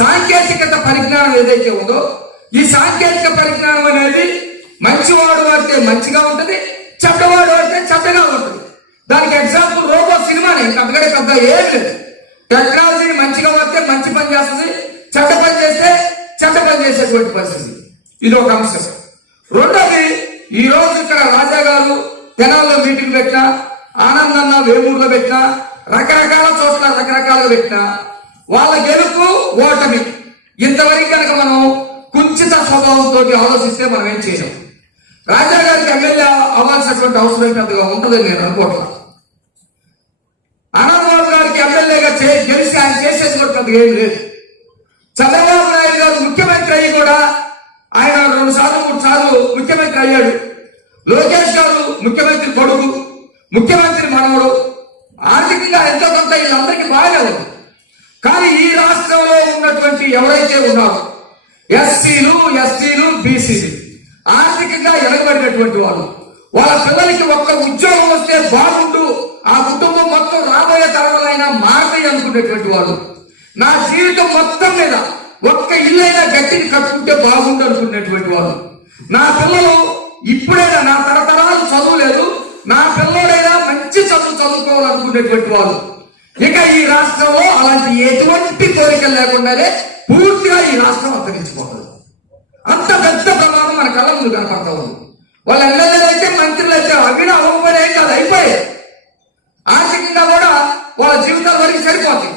సాంకేతికత పరిజ్ఞానం ఏదైతే ఉందో, ఈ సాంకేతిక పరిజ్ఞానం అనేది మంచివాడు వాడితే మంచిగా ఉంటుంది, చెడ్డవాడు వాడితే చెడ్డగా ఉంటుంది. దానికి ఎగ్జాంపుల్ రోబో సినిమానే, అంతకంటే పెద్ద ఏం లేదు. టెక్నాలజీని మంచిగా వాడితే మంచి పని చేస్తుంది, చెడ్డ పని చేస్తే చెడ్డ పని చేసేటువంటి పరిస్థితి. ఇది ఒక అంశం. రెండోది, ఈ రోజు ఇక్కడ రాజా గారు తెనాల్లో మీటింగ్ పెట్టినా, ఆనందన్న వేమూరులో పెట్టినా, రకరకాల చోట్ల రకరకాలుగా పెట్టినా వాళ్ళ గెలుపు ఓటమి ఇంతవరకు కనుక మనం కుంచిత స్వభావంతో ఆలోచిస్తే మనం ఏం చేయలేం. రాజా గారికి ఎమ్మెల్యే అవ్వాల్సినటువంటి అవసరం పెద్దగా ఉంటుందని నేను అనుకోవట్లా. ఆనందబాబు గారికి ఎమ్మెల్యేగా గెలిచి ఆయన చేసేది కూడా పెద్దగా ఏం లేదు. చంద్రబాబు నాయుడు గారు ముఖ్యమంత్రి అయ్యి కూడా ఆయన 2 సార్లు 3 సార్లు ముఖ్యమంత్రి అయ్యాడు. లోకేష్ గారు ముఖ్యమంత్రి కొడుకు, ముఖ్యమంత్రి మనవడు. ఆర్థికంగా ఎంతో కొంత వీళ్ళందరికీ బాగానే ఉంది. కానీ ఈ రాష్ట్రంలో ఉన్నటువంటి ఎవరైతే ఉన్నారో ఎస్సీలు, ఎస్టీలు, బీసీలు ఆర్థికంగా ఎనగబడినటువంటి వాళ్ళు, వాళ్ళ పిల్లలకి ఒక్క ఉద్యోగం వస్తే బాగుండు, ఆ కుటుంబం మొత్తం రాబోయే తరాలైనా మారతాయి అనుకునేటువంటి వాళ్ళు, నా జీవితం మొత్తం మీద ఒక్క ఇల్లైనా గట్టిని కట్టుకుంటే బాగుండు అనుకునేటువంటి వాళ్ళు, నా పిల్లలు ఇప్పుడైనా నా తరతరాలు చదువులేదు, నా పిల్లడైనా మంచి చదువుకోవాలనుకునేటువంటి వాళ్ళు, ఇక ఈ రాష్ట్రంలో అలాంటి ఎటువంటి కోరికలు లేకుండానే పూర్తిగా ఈ రాష్ట్రం అంతరించిపోతుంది. అంత పెద్ద ప్రమాదం మన కళ్ళ ముందు కనపడతా ఉంది. వాళ్ళ ఎమ్మెల్యేలు అయితే, మంత్రులు అయితే అవినా అవ్వకపోయినా ఏం కాదు, అయిపోయాయి. ఆర్థికంగా కూడా వాళ్ళ జీవితాల వరకు సరిపోతాయి.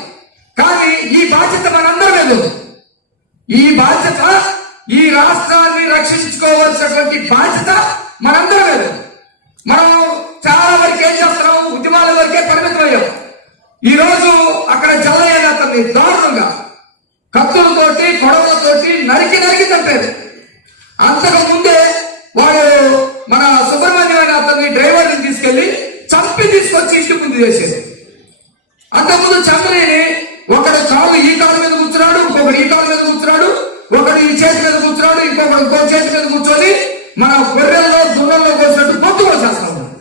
కానీ ఈ బాధ్యత మనందరి మీద ఉంది. ఈ బాధ్యత, ఈ రాష్ట్రాన్ని రక్షించుకోవాల్సినటువంటి బాధ్యత మనందరి మీద ఉంది. మనం చాలా వరకు ఏం చేస్తున్నాం, ఉద్యమాల వరకే పరిమితమయ్యాం. ఈ రోజు అక్కడ జల్లయ్య అతన్ని దారుణంగా కత్తులతోటి, కొడవలతోటి నరికి చంపారు. అంతకు ముందే వాడు మన సుబ్రహ్మణ్యం అనే అతన్ని డ్రైవర్ని తీసుకెళ్లి చంపి తీసుకొచ్చి ఇంటి ముందు చేసేది. అంతకుముందు చంద్రని ఒకడు కాలు ఈ కాలు మీద కూర్చున్నాడు, ఇంకొకడు ఈ కాలు మీద కూర్చున్నాడు, ఒకడు ఈ చేతి మీద కూర్చున్నాడు, ఇంకొకడు ఇంకో చేతి మీద కూర్చొని మన గొర్రెల్లో దున్నల్లో కోసినట్టు పొత్తు కోసేస్తా ఉన్నాడు.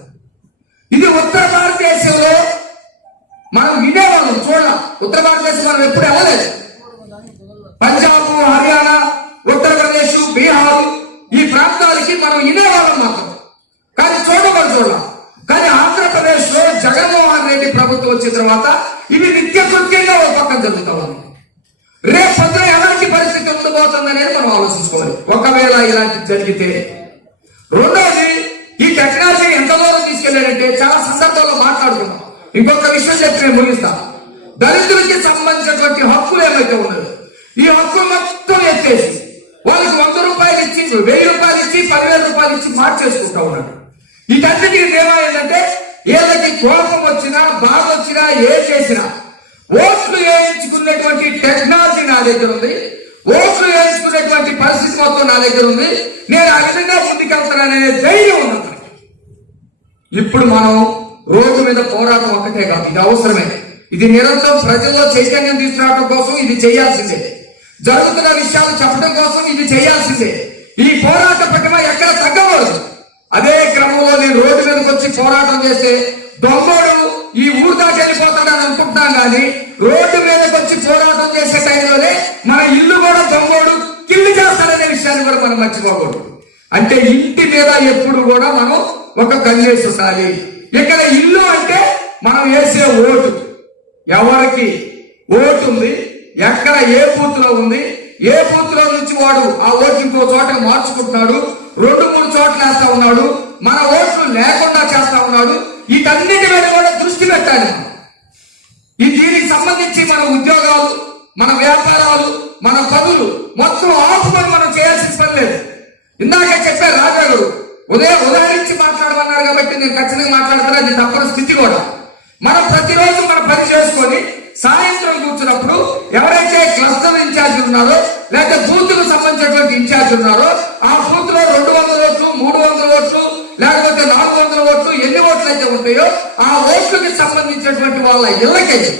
ఇది ఉత్తర భారతదేశంలో మనం వినేవాళ్ళం, చూడాలి. ఉత్తర భారతదేశం మనం ఎప్పుడు వెళ్ళలేదు. పంజాబ్, హర్యానా, ఉత్తరప్రదేశ్, బీహార్ ఈ ప్రాంతాలకి మనం వినేవాళ్ళం మాత్రం, కానీ చూడాలి. కానీ ఆంధ్రప్రదేశ్ లో జగన్మోహన్ రెడ్డి ప్రభుత్వం వచ్చిన తర్వాత ఇవి కృత్యంగా ఒక పక్కన జరుగుతా ఉంది. రేపు పొద్దున ఎలాంటి పరిస్థితి ఉండబోతుంది అనేది మనం ఆలోచించుకోవాలి ఒకవేళ ఇలాంటి జరిగితే. రెండోది, ఈ టెక్నాలజీ ఎంత దూరం తీసుకెళ్లారంటే చాలా సందర్భాల్లో మాట్లాడుకున్నాం. ఇంకొక విషయం చెప్పి నేను ముగిస్తాను. దళితులకి సంబంధించినటువంటి హక్కులు ఏవైతే ఉన్నాయో ఈ హక్కులు మొత్తం ఎత్తేసి వాళ్ళకి 100 రూపాయలు ఇచ్చి 1000 రూపాయలు ఇచ్చి 10,000 రూపాయలు ఇచ్చి మార్చేసుకుంటా ఉన్నాడు. వీటన్నిటికీ ఏమైందంటే వీళ్ళకి కోపం వచ్చినా బాధ వచ్చినా ఏం చేసినా ఓట్లు వేయించుకునేటువంటి టెక్నాలజీ నా దగ్గర ఉంది, ఓట్లు వేయించుకునేటువంటి పరిస్థితి మొత్తం నా దగ్గర ఉంది, నేను ఆ విధంగా ముందుకెళ్తాననే ధైర్యం ఉన్నది. ఇప్పుడు మనం రోడ్డు మీద పోరాటం ఒక్కటే కాదు, ఇది అవసరమే. ఇది నిరంతరం ప్రజల్లో చైతన్యం తీసుకురావడం కోసం ఇది చేయాల్సిందే. జరుగుతున్న విషయాలు చెప్పడం కోసం ఇది చేయాల్సిందే. ఈ పోరాట పట్టిమ ఎక్కడ తగ్గకూడదు. అదే క్రమంలో నేను రోడ్డు మీదకి వచ్చి పోరాటం చేస్తే దొంగోడు ఈ ఊరు దాటి వెళ్ళిపోతాడని అనుకుంటున్నాం కానీ రోడ్డు మీదకి వచ్చి పోరాటం చేసే టైంలోనే మన ఇల్లు కూడా దొంగోడు కిల్లు చేస్తాడనే విషయాన్ని కూడా మనం మర్చిపోకూడదు. అంటే ఇంటి మీద ఎప్పుడు కూడా మనం ఒక కన్నేసి ఉండాలి. ఇక్కడ ఇల్లు అంటే మనం వేసే ఓటు, ఎవరికి ఓటు ఉంది, ఎక్కడ ఏ బూత్ లో ఉంది, ఏ బూత్ లో నుంచి వాడు ఆ ఓటు ఇంకో చోట మార్చుకుంటున్నాడు, 2-3 చోట్ల వేస్తా ఉన్నాడు, మన ఓట్లు లేకుండా చేస్తా ఉన్నాడు. వీటన్నిటి మీద కూడా దృష్టి పెట్టాలి. దీనికి సంబంధించి మన ఉద్యోగాలు, మన వ్యాపారాలు, మన పదులు మొత్తం ఆపుకొని మనం చేయాల్సిన పని లేదు. ఇందాక చెప్పారు రాజాగారు ఉదహరించి మాట్లాడమన్నారు కాబట్టి నేను ఖచ్చితంగా మాట్లాడతాను. అది తప్పని స్థితి కూడా. మనం ప్రతిరోజు మన పని చేసుకొని సాయంత్రం కూర్చున్నప్పుడు ఎవరైతే క్లస్టర్ ఇన్ఛార్జ్ ఉన్నారో లేకపోతే బూత్ కు సంబంధించినటువంటి ఇన్ఛార్జ్ ఉన్నారో ఆ బూత్ లో 200 ఓట్లు 300 ఓట్లు లేకపోతే 400 ఓట్లు ఎన్ని ఓట్లు అయితే ఉంటాయో ఆ ఓట్లకి సంబంధించినటువంటి వాళ్ళ ఇళ్ళకెళ్ళి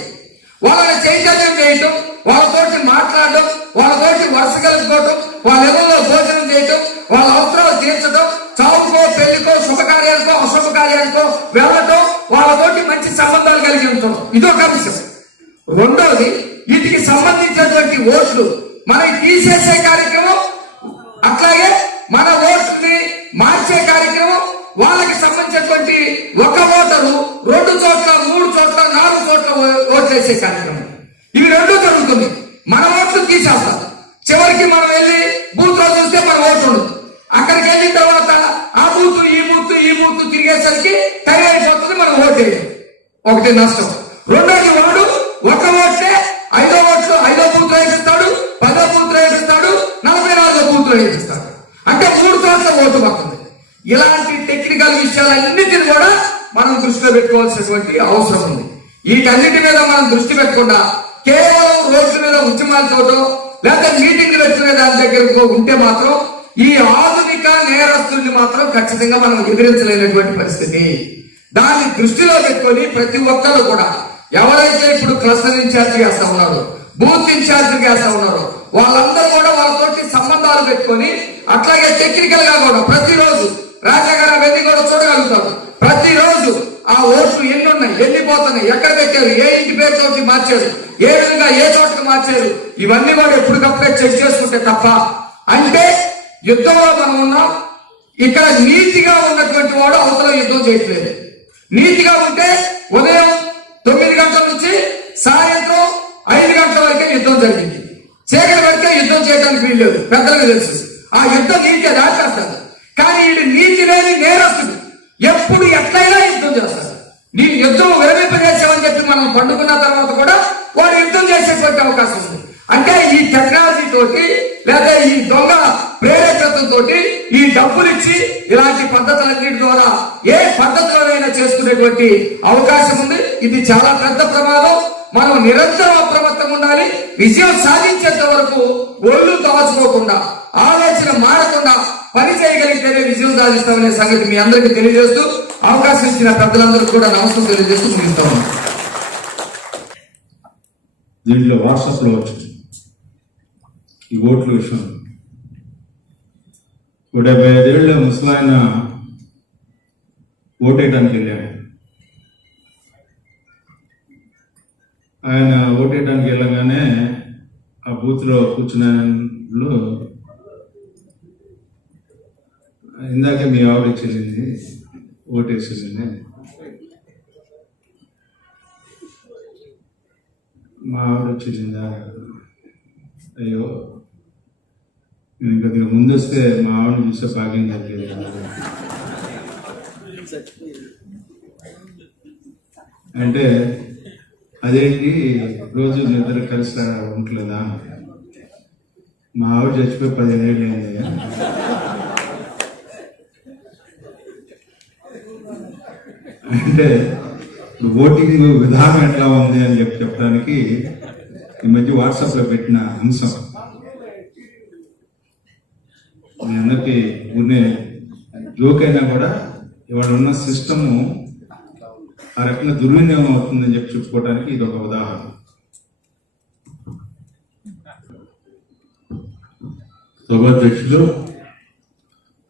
వాళ్ళని చైతన్యం చేయటం, వాళ్ళతోటి మాట్లాడడం, వాళ్ళతోటి వరుస కలుపుకోవటం, వాళ్ళ ఎవరిలో భోజనం చేయటం, వాళ్ళ అవసరాలు తీర్చడం, చావుకో పెళ్లికో శుభకార్యానికో అశుభకార్యానికో వెళ్ళటం, వాళ్ళతోటి మంచి సంబంధాలు కలిగి ఉంటాం. ఇదొక అంశం. రెండవది, వీటికి సంబంధించినటువంటి ఓట్లు మనం తీసేసే కార్యక్రమం, అట్లాగే మన ఓట్లని మార్చే కార్యక్రమం, వాళ్ళకి సంబంధించినటువంటి ఒక ఓటరు 2 చోట్ల 3 చోట్ల 4 చోట్ల ఓట్లు వేసే కార్యక్రమం, ఇవి 2 జరుగుతుంది. మన ఓట్లు తీసేస్తాం. చివరికి మనం వెళ్ళి బూత్ లో చూస్తే మన ఓటు ఉండదు. అక్కడికి వెళ్ళిన తర్వాత ఆ బూత్ ఈ బూత్ తిరిగేసరికి టైం అయిపోతుంది, మనం ఓటు వేయాలి. ఒకటి నష్టం. రెండోది, వాడు ఒక ఓట్లే 5వ ఓట్లు 5వ బూత్ లో వేపిస్తాడు, 10వ బూత్ లో వేపిస్తాడు, 44వ బూత్ లో వేపిస్తాడు. అంటే 3 చోట్ల ఓటు పడుతుంది. ఇలాంటి టెక్నికల్ విషయాలన్నిటిని కూడా మనం దృష్టిలో పెట్టుకోవాల్సినటువంటి అవసరం ఉంది. వీటన్నిటి మీద మనం దృష్టి పెట్టకుండా కేవలం రోడ్ల మీద ఉద్యమాలు చూడటం లేదా మీటింగ్లు పెట్టుకునే దాని దగ్గరకు ఉంటే మాత్రం ఈ ఆధునిక నేరస్తుల్ని మాత్రం ఖచ్చితంగా మనం ఎదిరించలేనటువంటి పరిస్థితి. దాన్ని దృష్టిలో పెట్టుకొని ప్రతి ఒక్కరు కూడా ఎవరైతే ఇప్పుడు క్లస్టర్ ఇన్ఛార్జ్ చేస్తా ఉన్నారో, బూత్ ఇన్ఛార్జ్ చేస్తా ఉన్నారో వాళ్ళందరూ కూడా వాళ్ళతోటి సంబంధాలు పెట్టుకొని అట్లాగే టెక్నికల్ గా కూడా ప్రతిరోజు రాజాగారు అవన్నీ కూడా చూడగలుగుతారు. ప్రతిరోజు ఆ ఓట్లు ఎన్ని ఉన్నాయి, ఎన్ని పోతున్నాయి, ఎక్కడ పెట్టారు, ఏ ఇంటి పేరు తోటి మార్చారు, ఏ విధంగా ఏ చోటకి మార్చారు, ఇవన్నీ కూడా ఎప్పటికప్పుడే చెక్ చేసుకుంటే తప్ప. అంటే యుద్ధంలో మనం ఉన్నాం. ఇక్కడ నీతిగా ఉన్నటువంటి వాడు అవతల యుద్ధం చేయట్లేదు. నీతిగా ఉంటే ఉదయం 9 గంటల నుంచి సాయంత్రం 5 గంటల వరకే యుద్ధం జరిగింది. చీకటి వరకే యుద్ధం చేయడానికి వీల్లేదు, పెద్దలకు తెలుసు. ఆ యుద్ధం నీతి దాచేస్తారు. కానీ వీడు నీతి లేని నేరస్తుడు ఎప్పుడు ఎట్లయినా యుద్ధం చేస్తాడు. నీ యుద్ధం విరమింపజేసామని చెప్పి మనం పండుకున్న తర్వాత కూడా వాడు యుద్ధం చేసేటువంటి అవకాశం ఉంది. అంటే ఈ టెక్నాలజీ తోటి లేదా ఈ దొంగ ప్రేరేపణతో ఈ డబ్బులు ఇచ్చి ఇలాంటి పద్ధతులన్నిటి ద్వారా ఏ పద్ధతిలోనైనా చేసుకునేటువంటి అవకాశం ఉంది. ఇది చాలా పెద్ద ప్రమాదం. మనం నిరంతరం అప్రమత్తంగా ఉండాలి. విజయం సాధించేంత వరకు ఒళ్ళు దాచుకోకుండా ఆలోచన మారకుండా పని చేయగలిగితేనే విజయం సాధిస్తామనే సంగతి మీ అందరికీ తెలియజేస్తూ అవకాశం ఇచ్చిన పెద్దలందరూ కూడా నమస్కారం తెలియజేస్తూ ముగిస్తాము. దీంట్లో వాట్సాప్లో వచ్చింది ఈ ఓట్ల విషయం. 75 ఏళ్ళ ముసలాయన ఓటేయడానికి వెళ్ళాడు. ఆయన ఓటేయడానికి వెళ్ళగానే ఆ బూత్లో కూర్చున్న ఇందాకే మీ ఆవిడ ఇచ్చేసింది ఓటేసింది. మా ఆవిడ వచ్చిందా, అయ్యో నేను కొద్దిగా ముందొస్తే మా ఆవిడని చూసే భాగ్యం కలిగేది కదా అంటే, అదేంటి రోజు మీ ఇద్దరు కలిసి ఉంటలేదా? మా ఆవిడ చచ్చిపోయి 15 ఏళ్ళు అయింది. అంటే ఓటింగ్ విధానం ఎట్లా ఉంది అని చెప్పడానికి ఈ మధ్య వాట్సాప్లో పెట్టిన అంశం మీ అందరికీ ఉన్నే జోక్ అయినా కూడా ఇవాళ ఉన్న సిస్టము ఆ రకంగా దుర్వినియోగం అవుతుందని చెప్పి చెప్పుకోవడానికి ఇది ఒక ఉదాహరణ. సభాధ్యక్షులు,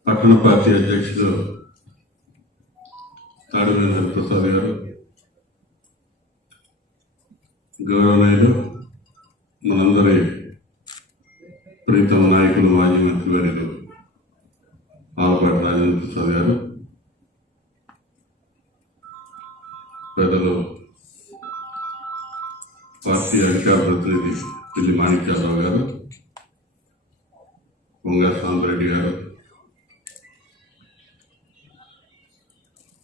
పట్టణ పార్టీ అధ్యక్షులు తాడివేంద్ర ప్రసాద్ గారు, గౌరవనీయులు మనందరి ప్రీతమ నాయకులు మాజీ మంత్రివర్యులు ఆలపాటి రాజేంద్ర ప్రసాద్ గారు, పెద్దలు పార్టీ అధికార ప్రతినిధి పిల్లి మాణిక్యాలరావు గారు, పొంగా సాంబరెడ్డి గారు,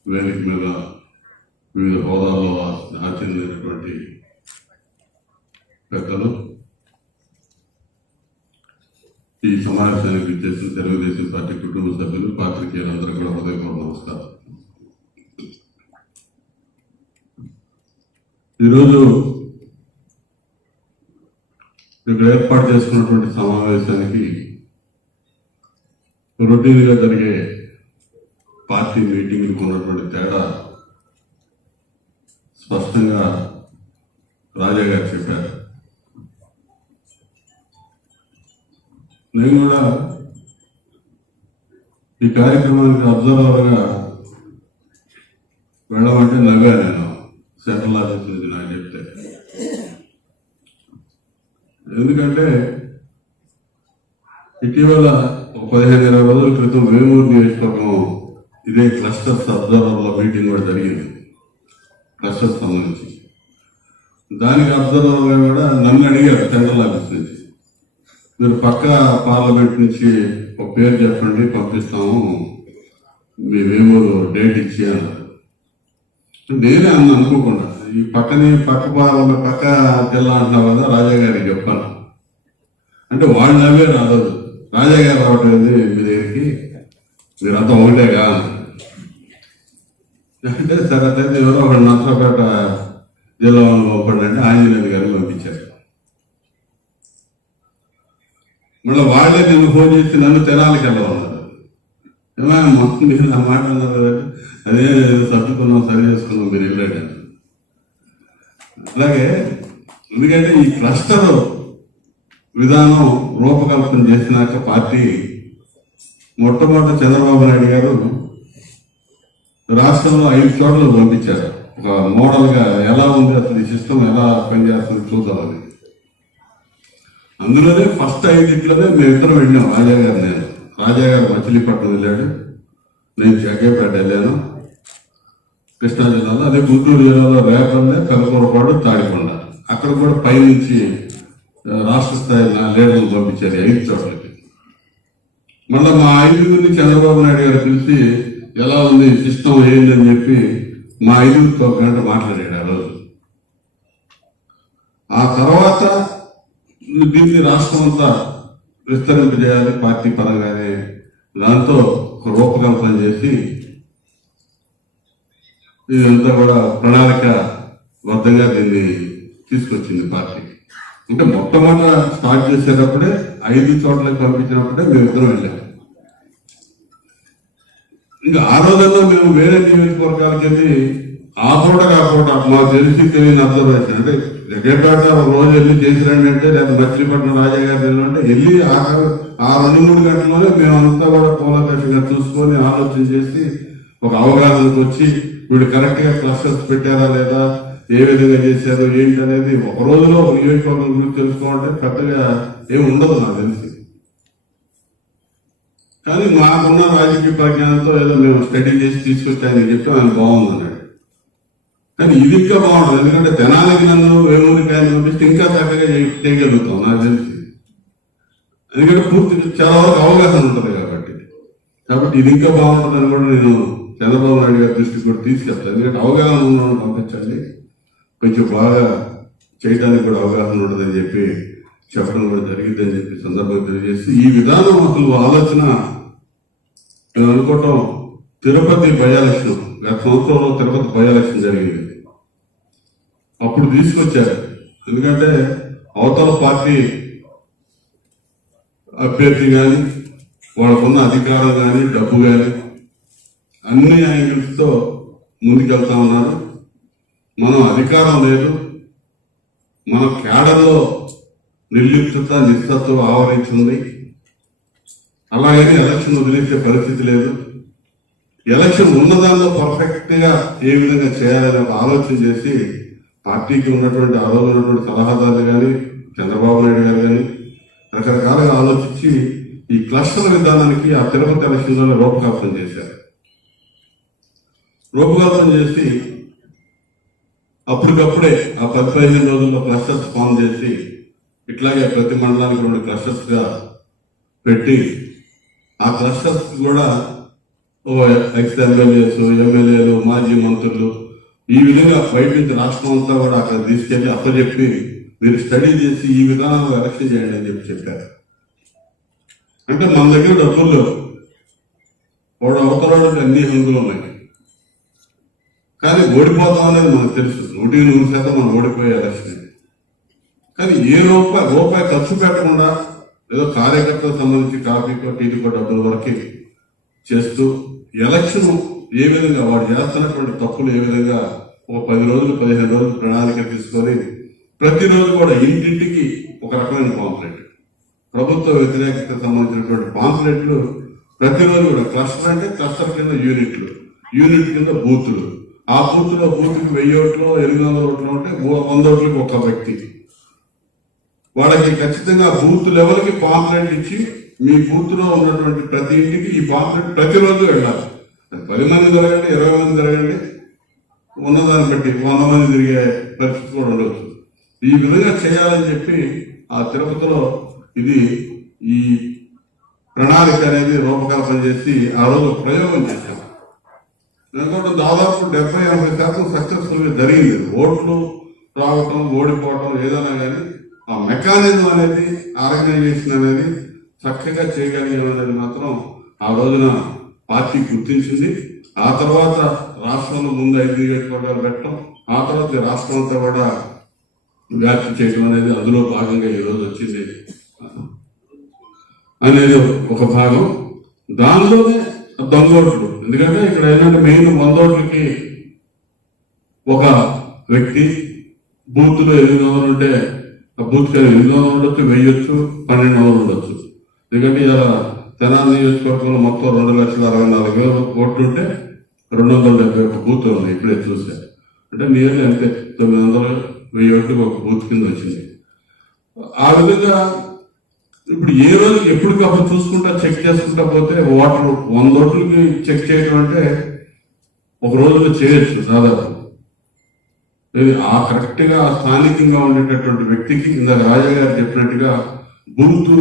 వేదిక మీద వివిధ హోదాల్లో ఆచరించినటువంటి పెద్దలు, ఈ సమావేశానికి ఇచ్చేసిన తెలుగుదేశం పార్టీ కుటుంబ సభ్యులు, పాత్రికేయులందరూ కూడా హృదయపూర్వక నమస్కారం. ఈరోజు ఇక్కడ ఏర్పాటు చేసుకున్నటువంటి సమావేశానికి రొటీన్గా జరిగే పార్టీ మీటింగ్లకు ఉన్నటువంటి తేడా స్పష్టంగా రాజా గారు చెప్పారు. నేను కూడా ఈ కార్యక్రమానికి అబ్జర్వర్గా వెళ్ళమంటే నవ్వా. నేను సెంట్రల్ ఆఫీస్ నుంచి నాకు చెప్తే, ఎందుకంటే ఇటీవల 15-20 రోజుల క్రితం వేమూరు నియోజకవర్గం ఇదే క్లస్టర్స్ అబ్జర్వర్ల మీటింగ్ కూడా జరిగింది, క్లస్టర్స్ సంబంధించి. దానికి అబ్జర్వర్గా కూడా నన్ను అడిగారు సెంట్రల్ ఆఫీస్ నుంచి, మీరు పక్క పార్లమెంట్ నుంచి ఒక పేరు చెప్పండి, పంపిస్తాము, మీ వేమూరు డేట్ ఇచ్చి అన్నారు. నేనే అనుకోకుండా ఈ పక్క జిల్లా అంటున్నావు కదా, రాజా గారికి చెప్పాను అంటే వాళ్ళు నవ్వే రాదు. రాజా గారు రావట్లేదు మీ దగ్గరికి, మీరంతా ఒకటేగా అంటే, సరే అయితే ఎవరో ఒకటి నర్సరావుపేట జిల్లా వాళ్ళు పంపండి అంటే ఆంజనేయులు గారిని పంపించారు. మళ్ళీ వాళ్ళే నేను ఫోన్ చేసి నన్ను తెనాలికి వెళ్ళమన్నారు. ఏమైనా మొత్తం మీరు నా మాట అన్నారు, అదే సర్దుకున్నాం, సరి చేసుకున్నాం, మీరు వెళ్ళాడు. అలాగే ఎందుకంటే ఈ క్లస్టర్ విధానం రూపకల్పన చేసినాక పార్టీ మొట్టమొదటి చంద్రబాబు నాయుడు గారు రాష్ట్రంలో 5 చోట్ల పంపించారు. ఒక మోడల్గా ఎలా ఉంది అసలు ఈ సిస్టమ్ ఎలా పనిచేస్తుంది చూద్దామని. అందులోనే ఫస్ట్ 5 మేమిద్దరం వెళ్ళాం. రాజా గారు, నేను, రాజా గారు మచిలీపట్నం వెళ్ళాడు, నేను జగ్గేపేట వెళ్ళాను కృష్ణా జిల్లాలో. అదే గుంటూరు జిల్లాలో రేపల్లె, కనకూరపాడు, తాడికొండ, అక్కడ కూడా పైనుంచి రాష్ట్ర స్థాయి లీడర్లు పంపించారు 5 చోట్లకి. మళ్ళీ మా 5 చంద్రబాబు నాయుడు గారు పిలిచి ఎలా ఉంది సిస్టమ్ ఏంటని చెప్పి మా 5 గంట మాట్లాడాడు ఆ రోజు. ఆ తర్వాత దీన్ని రాష్ట్రం అంతా విస్తరింపజేయాలి పార్టీ పరంగానే, దాంతో ఒక రూపకల్పన చేసి ఇదంతా కూడా ప్రణాళిక బద్ధంగా దీన్ని తీసుకొచ్చింది పార్టీ. అంటే మొట్టమొదట స్టార్ట్ చేసేటప్పుడే 5 చోట్లకి పంపించినప్పుడే మేమిద్దరం వెళ్ళాం. ఇంకా ఆ రోజుల్లో మేము వేరే నియోజకవర్గాలకి వెళ్ళి ఆ పూట కాకుండా మాకు తెలియని అబ్జర్వేషన్ అంటే జగ్గేపేట ఒక రోజు వెళ్ళి చేసిరండి అంటే, లేదా మచిలీపట్నం రాజా గారి అంటే వెళ్ళి ఆ 2-3 గంటల్లోనే మేమంతా కూడా కూలంకషంగా చూసుకొని ఆలోచన చేసి ఒక అవగాహనకు వచ్చి వీళ్ళు కరెక్ట్ గా క్లస్టర్స్ పెట్టారా లేదా, ఏ విధంగా చేశారు ఏంటి అనేది ఒక రోజులో ఒక నియోజకవర్గం గురించి తెలుసుకోవాలంటే పెద్దగా ఏమి ఉండదు నాకు తెలిసి. కానీ మాకున్న రాజకీయ పరిజ్ఞానంతో ఏదో మేము స్టడీ చేసి తీసుకొచ్చాయని చెప్పి ఆయన బాగుందన్నాడు. కానీ ఇది ఇంకా బాగుంటుంది. ఎందుకంటే తెనాలికి నన్ను వేమూరికి ఆయన పంపిస్తే ఇంకా చక్కగా చేయగలుగుతాం నాకు తెలిసి. ఎందుకంటే పూర్తి చాలా వరకు అవగాహన ఉంటుంది కాబట్టి ఇది ఇంకా బాగుంటుందని కూడా నేను చంద్రబాబు నాయుడు గారి దృష్టికి కూడా తీసుకెళ్తాను. ఎందుకంటే అవగాహన ఉన్న పంపించండి, కొంచెం బాగా చేయడానికి కూడా అవగాహన ఉండదని చెప్పి చెప్పడం కూడా జరిగిందని చెప్పి సందర్భంగా తెలియజేసి, ఈ విధానం అసలు ఆలోచన నేను అనుకోవటం తిరుపతి బై-ఎలక్షన్ గత సంవత్సరంలో తిరుపతి బై-ఎలక్షన్ జరిగింది, అప్పుడు తీసుకొచ్చారు. ఎందుకంటే అవతల పార్టీ అభ్యర్థి కానీ వాళ్ళకున్న అధికారం కానీ డబ్బు కానీ అన్ని యాంగిల్స్తో ముందుకెళ్తా ఉన్నారు. మనం అధికారం లేదు, మన కేడర్లో నిర్లిప్తత నిస్సత్వం ఆవరించింది. అలాగని ఎలక్షన్ వదిలేసే పరిస్థితి లేదు. ఎలక్షన్ ఉన్నదానిలో పర్ఫెక్ట్ గా ఏ విధంగా చేయాలని ఒక ఆలోచన చేసి పార్టీకి ఉన్నటువంటి ఆ రోజు ఉన్నటువంటి సలహాదారులు కానీ చంద్రబాబు నాయుడు గారు కానీ రకరకాలుగా ఆలోచించి ఈ క్లస్టర్ విధానానికి ఆ తిరుపతి ఎలక్షన్లో రూపకల్పన చేశారు. రూపకల్పన చేసి అప్పటికప్పుడే ఆ 10-15 రోజుల్లో క్లస్టర్స్ ఫామ్ చేసి ఇట్లాగే ప్రతి మండలానికి 2 క్లస్టర్స్ గా పెట్టి ఆ క్లస్టర్స్ కూడా ఎక్స్ ఎమ్మెల్యేస్, ఎమ్మెల్యేలు, మాజీ మంత్రులు ఈ విధంగా బయట నుంచి రాష్ట్రం అంతా కూడా అక్కడ తీసుకెళ్లి అప్పచెప్పి మీరు స్టడీ చేసి ఈ విధానంలో ఎలక్షన్ చేయండి అని చెప్పారు. అంటే మన దగ్గర డబ్బులు లేవు, వాడు అవతల అన్ని హంగులు ఉన్నాయి, కానీ ఓడిపోతాం అనేది మనకు తెలుసు. 100% మనం ఓడిపోయే ఎలక్షన్. కానీ ఏ రూపాయి ఖర్చు పెట్టకుండా ఏదో కార్యకర్తలకు సంబంధించి కాఫీకో టీకో డబ్బుల వరకు చేస్తూ ఎలక్షన్ ఏ విధంగా వాడు చేస్తున్నటువంటి తప్పులు ఏ విధంగా ఒక 10 రోజులు 15 రోజులు ప్రణాళిక తీసుకొని ప్రతిరోజు కూడా ఇంటింటికి ఒక రకమైన పాంప్లెట్, ప్రభుత్వ వ్యతిరేకతకు సంబంధించినటువంటి పాంప్లెట్లు ప్రతిరోజు కూడా క్లస్టర్ అంటే క్లస్టర్ కింద యూనిట్లు, యూనిట్ కింద బూతులు, ఆ బూత్లో బూత్కి 1000 ఓట్లు 800 ఓట్లు ఉంటే 100 ఓట్లకి ఒక వ్యక్తి, వాళ్ళకి ఖచ్చితంగా బూత్ లెవెల్కి పాంప్లెట్ ఇచ్చి మీ బూత్ లో ఉన్నటువంటి ప్రతి ఇంటికి ఈ పాంప్లెట్ ప్రతిరోజు వెళ్ళాలి. 10 మంది జరగండి, 20 మంది జరగండి, ఉన్నదాన్ని బట్టి 100 మంది తిరిగే పరిస్థితి కూడా ఉండవచ్చు. ఈ విధంగా చేయాలని చెప్పి ఆ తిరుపతిలో ఇది ఈ ప్రణాళిక అనేది రూపకల్పన చేసి ఆ రోజు ప్రయోగం చేశాం. ఎందుకంటే దాదాపు 70-80% సక్సెస్ఫుల్ గా జరిగింది. ఓట్లు రావటం, ఓడిపోవటం ఏదైనా కానీ ఆ మెకానిజం అనేది, ఆర్గనైజేషన్ అనేది చక్కగా చేయగలిగాం అనేది మాత్రం ఆ రోజున పార్టీ గుర్తించింది. ఆ తర్వాత రాష్ట్రంలో ముందు 5 నియోజకవర్గాలు పెట్టడం, ఆ తర్వాత రాష్ట్రం అంతా కూడా వ్యాప్తి చేయడం అనేది అందులో భాగంగా ఈ రోజు వచ్చింది అనేది ఒక భాగం. దానిలోనే దొంగోట్లు, ఎందుకంటే ఇక్కడ ఏంటంటే మెయిన్ 100 ఓట్లకి ఒక వ్యక్తి, బూత్లో 800 ఉంటే ఆ బూత్ 800 ఉండొచ్చు, 1000 1200 ఉండొచ్చు. ఎందుకంటే ఇలా తెనాలి నియోజకవర్గంలో మొత్తం 2,64,000 ఓట్లు ఉంటే 271 బూత్ ఉన్నాయి. ఇప్పుడే చూశారు. అంటే నియర్లీ అంతే 900-1000 ఓట్లకి ఒక బూత్ కింద వచ్చింది. ఆ విధంగా ఇప్పుడు ఏ రోజు ఎప్పటికప్పుడు చూసుకుంటా చెక్ చేసుకుంటా పోతే ఓటర్ 100 ఓట్లకి చెక్ చేయడం అంటే ఒక రోజులో చేయొచ్చు దాదాపు. ఆ కరెక్ట్ గా స్థానికంగా ఉండేటటువంటి వ్యక్తికి ఇందాక రాజా గారు చెప్పినట్టుగా బూత్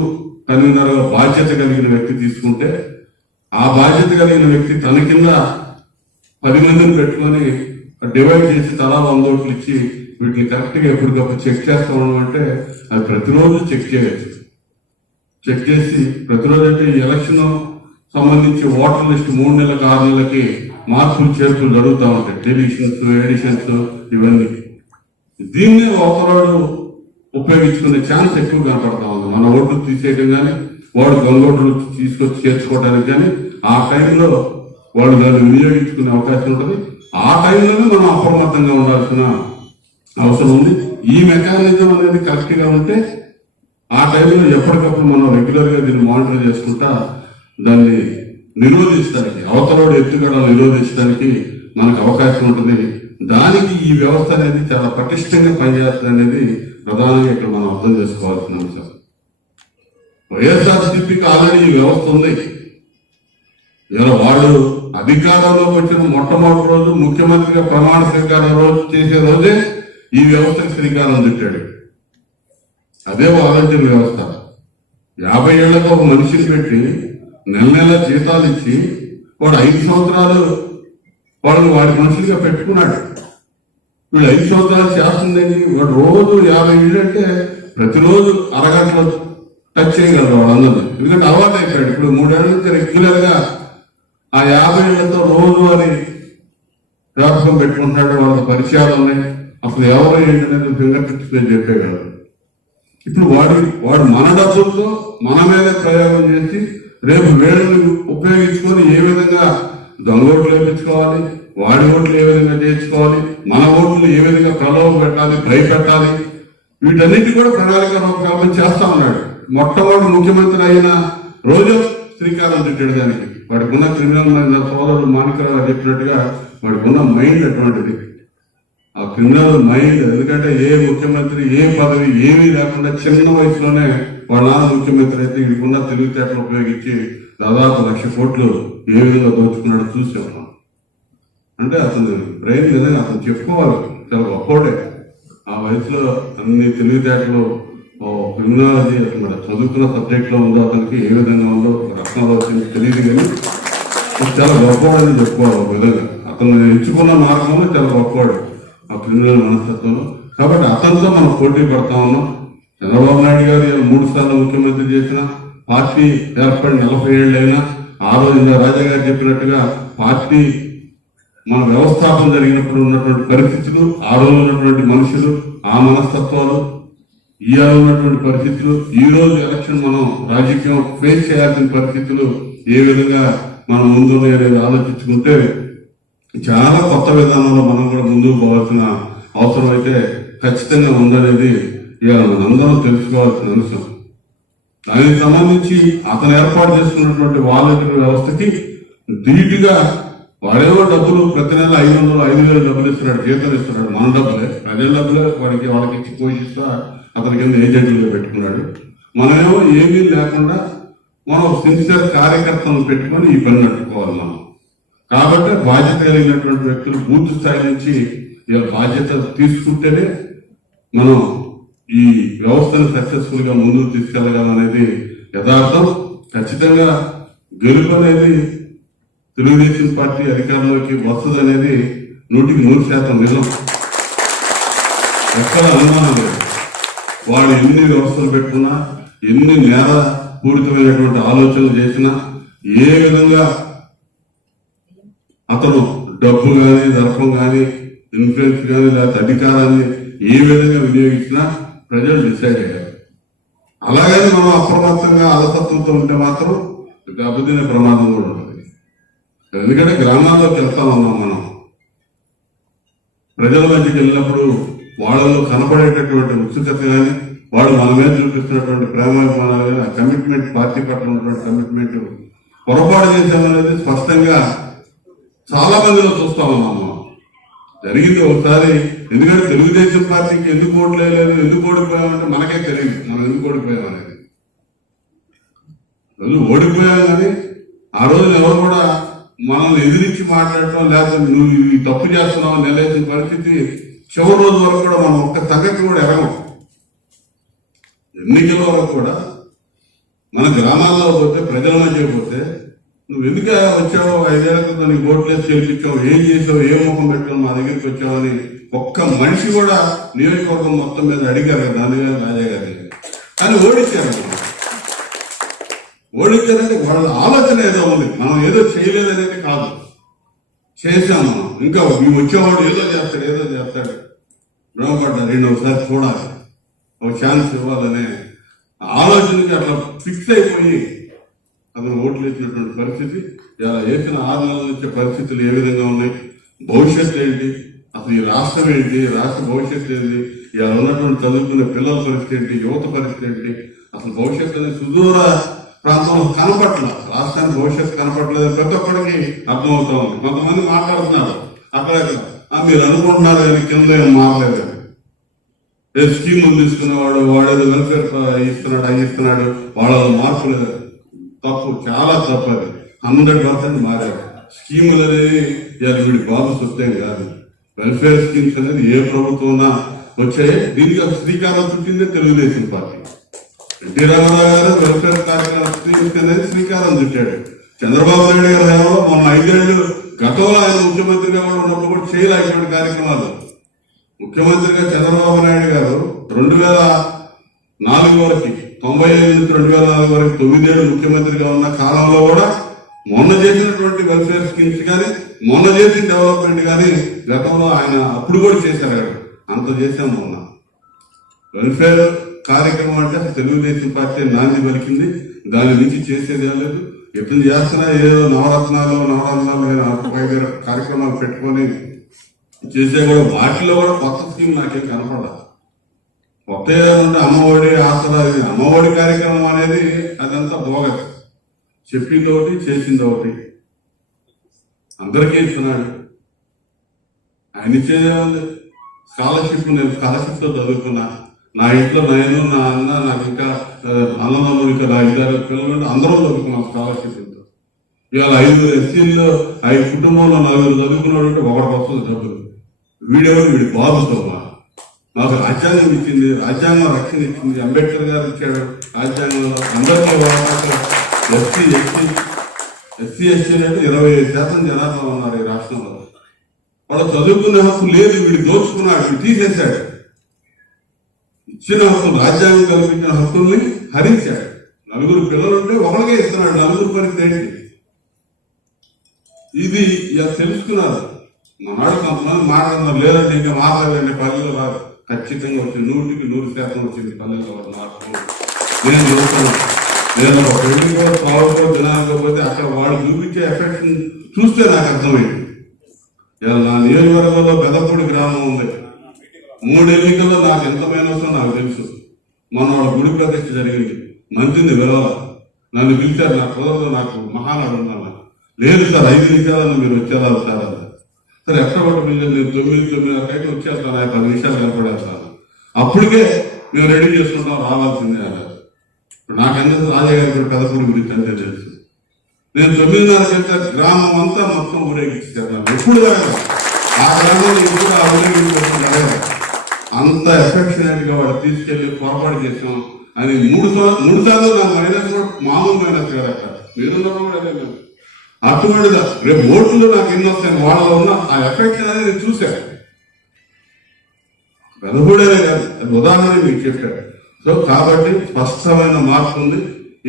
కన్వీనర్ బాధ్యత కలిగిన వ్యక్తి తీసుకుంటే ఆ బాధ్యత కలిగిన వ్యక్తి తన కింద 10 మందిని పెట్టుకొని డివైడ్ చేసి తలా 100 ఓట్లు ఇచ్చి వీటిని కరెక్ట్ గా ఎప్పటికప్పుడు చెక్ చేస్తా ఉండడం అంటే అది ప్రతిరోజు చెక్ చేయవచ్చు. చెక్ చేసి ప్రతిరోజు అంటే ఈ ఎలక్షన్ సంబంధించి ఓటర్ లిస్ట్ 3 నెలలకు 6 నెలలకి మార్పులు చేర్పులు జరుగుతూ ఉంటాయి, డెలిషన్స్, ఎడిషన్స్ ఇవన్నీ. దీన్నే ఒకరోజు ఉపయోగించుకునే ఛాన్స్ ఎక్కువ కనపడతా ఉంది. మన ఓట్లు తీసేయడం కానీ వాడు గంగోట్లు తీసుకొచ్చి చేర్చుకోవడానికి కానీ ఆ టైంలో వాడు దాన్ని వినియోగించుకునే అవకాశం ఉంటుంది. ఆ టైంలోనే మనం అప్రమత్తంగా ఉండాల్సిన అవసరం ఉంది. ఈ మెకానిజం అనేది కరెక్ట్ గా ఉంటే ఆ టైంలో ఎప్పటికప్పుడు మనం రెగ్యులర్ గా దీన్ని మానిటర్ చేసుకుంటా దాన్ని నిరోధించడానికి, అవతలోడు ఎత్తుగడలు నిరోధించడానికి మనకు అవకాశం ఉంటుంది. దానికి ఈ వ్యవస్థ అనేది చాలా పటిష్టంగా పనిచేస్తుంది అనేది ప్రధానంగా ఇక్కడ మనం అర్థం చేసుకోవాల్సిన అంశం. వైఎస్ఆర్సీపీకి ఆల్రెడీ ఈ వ్యవస్థ ఉంది. ఇలా వాళ్ళు అధికారంలోకి వచ్చిన మొట్టమొదటి రోజు ముఖ్యమంత్రిగా ప్రమాణ స్వీకారం రోజు చేసే రోజే ఈ వ్యవస్థకి శ్రీకారం చుట్టాడు. అదే ఆలోచన వ్యవస్థ. 50 ఏళ్లకు ఒక మనిషిని పెట్టి నెల నెల జీతాలు ఇచ్చి వాడు 5 సంవత్సరాలు వాడి మనుషులుగా పెట్టుకున్నాడు. వీళ్ళు 5 సంవత్సరాలు చేస్తుందని వాడు రోజు 50 ఏళ్ళు అంటే ప్రతిరోజు అరగంటలో టచ్ చేయగలరు వాళ్ళందరినీ. ఎందుకంటే అలవాటు అయిపోయాడు. ఇప్పుడు 3 ఏళ్ల నుంచి రెగ్యులర్ గా ఆ 50 ఏళ్లతో రోజు అని జ్ఞాపకం పెట్టుకుంటున్నాడు. వాళ్ళ పరిచయాలు ఉన్నాయి. అసలు ఎవరు ఏంటనేది ఫింగర్ టిప్స్ మీద చెప్పేయగలరు. ఇప్పుడు వాడు మన డబ్బులతో మన మీదే ప్రయోగం చేసి రేపు వేళ్ళని ఉపయోగించుకొని ఏ విధంగా దొంగ ఓట్లు వేయించుకోవాలి, వాడి ఓట్లు ఏ విధంగా చేయించుకోవాలి, మన ఓట్లు ఏ విధంగా ప్రలోభ పెట్టాలి, భయపెట్టాలి, వీటన్నిటి కూడా ప్రణాళిక రూపకల్పన చేస్తా ఉన్నాడు. మొట్టమొదటి ముఖ్యమంత్రి అయిన రోజు శ్రీకారం చుట్టాడు దానికి. వాడికి ఉన్న క్రిమినల్ సోదరుడు మాణిక్యరావు చెప్పినట్టుగా వాడికి ఉన్న మైండ్ అటువంటిది. ఆ క్రిమినల్ మైండ్, ఎందుకంటే ఏ ముఖ్యమంత్రి ఏ పదవి ఏమీ లేకుండా చిన్న వయసులోనే వాళ్ళ నాన్న ముఖ్యమంత్రి అయితే వీడికున్న తెలివితేటలు ఉపయోగించి దాదాపు 1,00,000 కోట్లు ఏ విధంగా దోచుకున్నాడో చూసాం. అంటే అతను బ్రెయిన్ విధంగా అతను చెప్పుకోవాలి, చాలా గొప్పోడే. ఆ వయసులో అన్ని తెలివితేటలు క్రిమినాలజీ అతను చదువుకున్న సబ్జెక్ట్ లో ఉందో అతనికి ఏ విధంగా ఉందో రత్నాలు వచ్చింది తెలియదు, కానీ చాలా గొప్పవాడని చెప్పుకోవాలి. ఒక విధంగా అతను ఎంచుకున్న మార్గంలో చాలా గొప్పవాడు ఆ క్రిమినల్ మనస్తత్వంలో. కాబట్టి అతనితో మనం పోటీ పడతా ఉన్నాం. చంద్రబాబు నాయుడు గారు 3 సార్లు ముఖ్యమంత్రి చేసిన పార్టీ ఏర్పడి 40 ఏళ్ళైనా ఆ రోజు రాజా గారు చెప్పినట్టుగా పార్టీ మన వ్యవస్థాపన జరిగినప్పుడు ఉన్నటువంటి పరిస్థితులు, ఆ రోజు ఉన్నటువంటి మనుషులు, ఆ మనస్తత్వాలు, ఇవాళ ఉన్నటువంటి పరిస్థితులు, ఈ రోజు ఎలక్షన్ మనం రాజకీయం ఫేస్ చేయాల్సిన పరిస్థితులు ఏ విధంగా మనం ముందున్నాయి అనేది ఆలోచించుకుంటే చాలా కొత్త విధానంలో మనం కూడా ముందుకు పోవాల్సిన అవసరం అయితే ఖచ్చితంగా ఉందనేది ఇవాళ మనందరం తెలుసుకోవాల్సిన అంశం. దానికి సంబంధించి అతను ఏర్పాటు చేసుకున్నటువంటి వాలంటీర్ వ్యవస్థకి ధీటుగా వాడేవో డబ్బులు ప్రతి నెల 500-5,000 డబ్బులు ఇస్తున్నాడు, జీతం ఇస్తున్నాడు. మన డబ్బులే, ప్రజల డబ్బులే వాళ్ళకి ఇచ్చి పోషిస్తా అతని కింద ఏజెంట్లుగా పెట్టుకున్నాడు. మనమేమో ఏమీ లేకుండా మనం సిన్సియర్ కార్యకర్తలను పెట్టుకొని ఈ పని నట్టుకోవాలి మనం. కాబట్టి బాధ్యత కలిగినటువంటి వ్యక్తులు బూత్ స్థాయి నుంచి బాధ్యత తీసుకుంటేనే మనం ఈ వ్యవస్థను సక్సెస్ఫుల్ గా ముందుకు తీసుకెళ్ళగలనేది యథార్థం. ఖచ్చితంగా గెలుపు అనేది తెలుగుదేశం పార్టీ అధికారంలోకి వస్తుంది అనేది 100% నిజం, ఎక్కడ అనుమానం లేదు. వాడు ఎన్ని వ్యవస్థలు పెట్టుకున్నా, ఎన్ని నేర పూరితమైనటువంటి ఆలోచనలు చేసినా, ఏ విధంగా అతను డబ్బు కానీ, దర్పం కానీ, ఇన్ఫ్లుయెన్స్ కానీ, లేకపోతే అధికారాన్ని ఏ విధంగా వినియోగించినా ప్రజలు డిసైడ్ అయ్యారు. అలాగని మనం అప్రమత్తంగా అలసత్వంతో ఉంటే మాత్రం దెబ్బతినే ప్రమాదం కూడా ఉంటుంది. ఎందుకంటే గ్రామాల్లోకి వెళ్తా ఉన్నాం మనం. ప్రజల మధ్యకి వెళ్ళినప్పుడు వాళ్ళలో కనపడేటటువంటి ఉత్సుకత కానీ, వాళ్ళు మన మీద చూపిస్తున్నటువంటి ప్రేమాభిమానాలు కానీ, ఆ కమిట్మెంట్, పార్టీ పట్ల ఉన్నటువంటి కమిట్మెంట్ పొరపాటు చేసామనేది స్పష్టంగా చాలా మందిలో చూస్తా ఉన్నాం మనం. జరిగింది ఒకసారి. ఎందుకంటే తెలుగుదేశం పార్టీకి ఎందుకు ఓట్లు వేయలేదు, ఎందుకు ఓడిపోయామంటే మనకే తెలియదు మనం ఎందుకు ఓడిపోయాం అనేది. ఓడిపోయాం కానీ ఆ రోజు ఎవరు కూడా మనల్ని ఎదిరించి మాట్లాడటం, లేకపోతే నువ్వు ఈ తప్పు చేస్తున్నావు నిలేసిన పరిస్థితి చివరి రోజు వరకు కూడా మనం ఒక్క సంగతి కూడా ఎరగం. ఎన్నికల వరకు కూడా మన గ్రామాల్లో పోతే, ప్రజల మధ్య పోతే, నువ్వు ఎందుకు వచ్చావు, 5 ఏళ్ల క్రితం నీకు ఓట్లేసి చేయించావు, ఏం చేసావు, ఏ ముఖం పెట్టావు, మా దగ్గరికి వచ్చావని ఒక్క మనిషి కూడా నియోజకవర్గం మొత్తం మీద అడిగారు కదా నాన్నగారు, రాజా గారి. కానీ ఓడించారంటే వాళ్ళ ఆలోచన ఏదో ఉంది, మనం ఏదో చేయలేదనేది కాదు, చేశాం మనం. ఇంకా వచ్చేవాడు ఏదో చేస్తాడు భ్రమపడ్డారు. రెండోసారి చూడాలి, ఒక ఛాన్స్ ఇవ్వాలనే ఆలోచనకి అట్లా ఫిక్స్ అయిపోయి అతను ఓట్లు వేసినటువంటి పరిస్థితి. ఇలా వేసిన 6 నెలల నుంచి పరిస్థితులు ఏ విధంగా ఉన్నాయి, భవిష్యత్తు ఏంటి, అసలు ఈ రాష్ట్రం ఏంటి, రాష్ట్ర భవిష్యత్తు ఏంటి, ఇలా ఉన్నటువంటి చదువుకునే పిల్లల పరిస్థితి ఏంటి, యువత పరిస్థితి ఏంటి, అసలు భవిష్యత్తు అనేది సుదూర ప్రాంతంలో కనపట్ల, రాష్ట్రానికి భవిష్యత్తు కనపట్లేదు ప్రతి ఒక్కరికి అర్థమవుతా ఉంది. కొంతమంది మాట్లాడుతున్నారు అక్కడక్కడ, మీరు అనుకుంటున్నారు కానీ కింద ఏం మారలేదు. స్కీమ్ తీసుకునేవాడు వాడేదో వెల్ఫేర్ ఇస్తున్నాడు, అవి ఇస్తున్నాడు, వాళ్ళ మార్పు లేదు. తప్పు, చాలా తప్పు అది. 100% మారారు. స్కీములు అనేది ఇవాళ వీడి బాబు సొత్తేం కాదు. వెల్ఫేర్ స్కీమ్స్ అనేది ఏ ప్రభుత్వం వచ్చాయి. దీనికి శ్రీకారం చుట్టిందే తెలుగుదేశం పార్టీ. ఎన్టీ రామారావు గారు వెల్ఫేర్ కార్యక్రమం స్కీమ్స్ అనేది శ్రీకారం చుట్టాడు. చంద్రబాబు నాయుడు గారు ఏమో మొన్న 5 ఏళ్ళు గతంలో ఆయన ముఖ్యమంత్రిగా కూడా ఉన్నప్పుడు కూడా చేయలేకపోయిన కార్యక్రమాలు. ముఖ్యమంత్రిగా చంద్రబాబు నాయుడు గారు 2004 వరకు 95 నుంచి 2004 వరకు 9 ఏళ్ళు ముఖ్యమంత్రిగా ఉన్న కాలంలో కూడా మొన్న చేసినటువంటి వెల్ఫేర్ స్కీమ్స్ కానీ మొన్న చేసిన డెవలప్మెంట్ కానీ గతంలో ఆయన అప్పుడు కూడా చేశారు. అంత చేశాం. మొన్న వెల్ఫేర్ కార్యక్రమం అంటే తెలుగుదేశం పార్టీ నాంది పలికింది. దాని నుంచి చేసేది ఏం లేదు. ఎప్పుడు చేస్తున్నా ఏదో నవరత్నాలు 5 కార్యక్రమాలు పెట్టుకొని చేసే కూడా వాటిలో కూడా కొత్త స్కీమ్ నాకేం కనపడాలి. కొత్త ఏదంటే అమ్మఒడి ఆసరా. అమ్మఒడి కార్యక్రమం అనేది అదంతా బోగస్. చెప్పింది ఒకటి, చేసింది ఒకటి. అందరికీ ఇస్తున్నాడు. ఆయన ఇచ్చేదే ఉంది. స్కాలర్షిప్, నేను స్కాలర్షిప్ తో చదువుకున్నా. నా ఇంట్లో నేను, నా అన్న, నాకు ఇంకా అన్నదమ్ములు, ఇంకా నా 5 పిల్లలు అందరూ చదువుకున్నాం స్కాలర్షిప్. ఇవాళ 5 ఎస్సీల్లో 5 కుటుంబంలో 4 చదువుకున్నాడు అంటే ఒకటి వస్తుంది డబ్బులు. వీడి బాబు సోమా మాకు రాజ్యాంగం ఇచ్చింది, రాజ్యాంగం రక్షణ ఇచ్చింది. అంబేద్కర్ గారు ఇచ్చాడు రాజ్యాంగంలో. అందరికీ ఎస్సీ ఎస్టీ అంటే 25% జనాభా ఉన్నారు ఈ రాష్ట్రంలో. వాళ్ళు చదువుకునే హక్కు లేదు. వీడు దోచుకున్నాడు, వీడు తీసేశాడు. ఇచ్చిన హక్కులు, రాజ్యాంగం కల్పించిన హక్కుల్ని హరించాడు. 4 పిల్లలుంటే ఒకరికే ఇస్తున్నాడు. 4 పరిస్థితి ఏంటి? ఇది ఇలా తెలుసుకున్నారు. నాడు కొంతమంది మాట్లాడుతున్నారు, లేదంటే ఇంకా మాట్లాడండి పల్లెలు రాదు. ఖచ్చితంగా వచ్చింది. 100% వచ్చింది పల్లెల్లో మార్పు. నేను చూస్తున్నాను. నేను ఒక పెళ్లి కూడా పావుకో తినకపోతే అక్కడ వాడు చూపించే ఎఫెక్ట్ చూస్తే నాకు అర్థమైంది. ఇలా నా నియోజకవర్గంలో పెదపూడి గ్రామం ఉంది. 3 ఎన్నికల్లో నాకు ఎంత మైనస్ నాకు తెలుసు. మొన్న వాళ్ళ గుడి ప్రతిష్ఠ జరిగింది. మంత్రిని పిలవాలి. నన్ను పిలిచారు. నా కుదరదు, నాకు మహానాడు ఉన్నాను. లేదు సార్, 5 నిమిషాలను మీరు వచ్చేదా సార్ అన్నారు. సరే ఎక్కడ కూడా మీరు నేను 9:30 వచ్చేస్తాను. 10 నిమిషాలు కనపడేస్తాను. అప్పటికే మేము రెడీ చేసుకుంటాం, రావాల్సిందే అన్నారు. నాకన్నీ రాజయ్య గారి పెదపూడి గురించి అంతే తెలుసు. నేను 9:30 గ్రామం అంతా మొత్తం ఊరేగించాను. ఎప్పుడు ఆ గ్రామాన్ని ఇప్పుడు ఆ ఊరేగించారు. అంత ఎఫెక్షనేట్ గా వాడు తీసుకెళ్లి పొరపాటు చేసాం అని 3 సార్లు నా మైనస్ కూడా మామూలు మైనస్ కదా. మీరున్నప్పుడు కూడా అదే లేదు. అటువంటిదా రేపు ఓట్లు నాకు ఎన్ని వస్తాయి వాళ్ళలో ఉన్న ఆ ఎఫెక్ట్ అనేది నేను చూశాను. పెదపూడే కాదు, అది ఉదాహరణ మీకు చెప్పాడు. సో కాబట్టి స్పష్టమైన మార్పు ఉంది.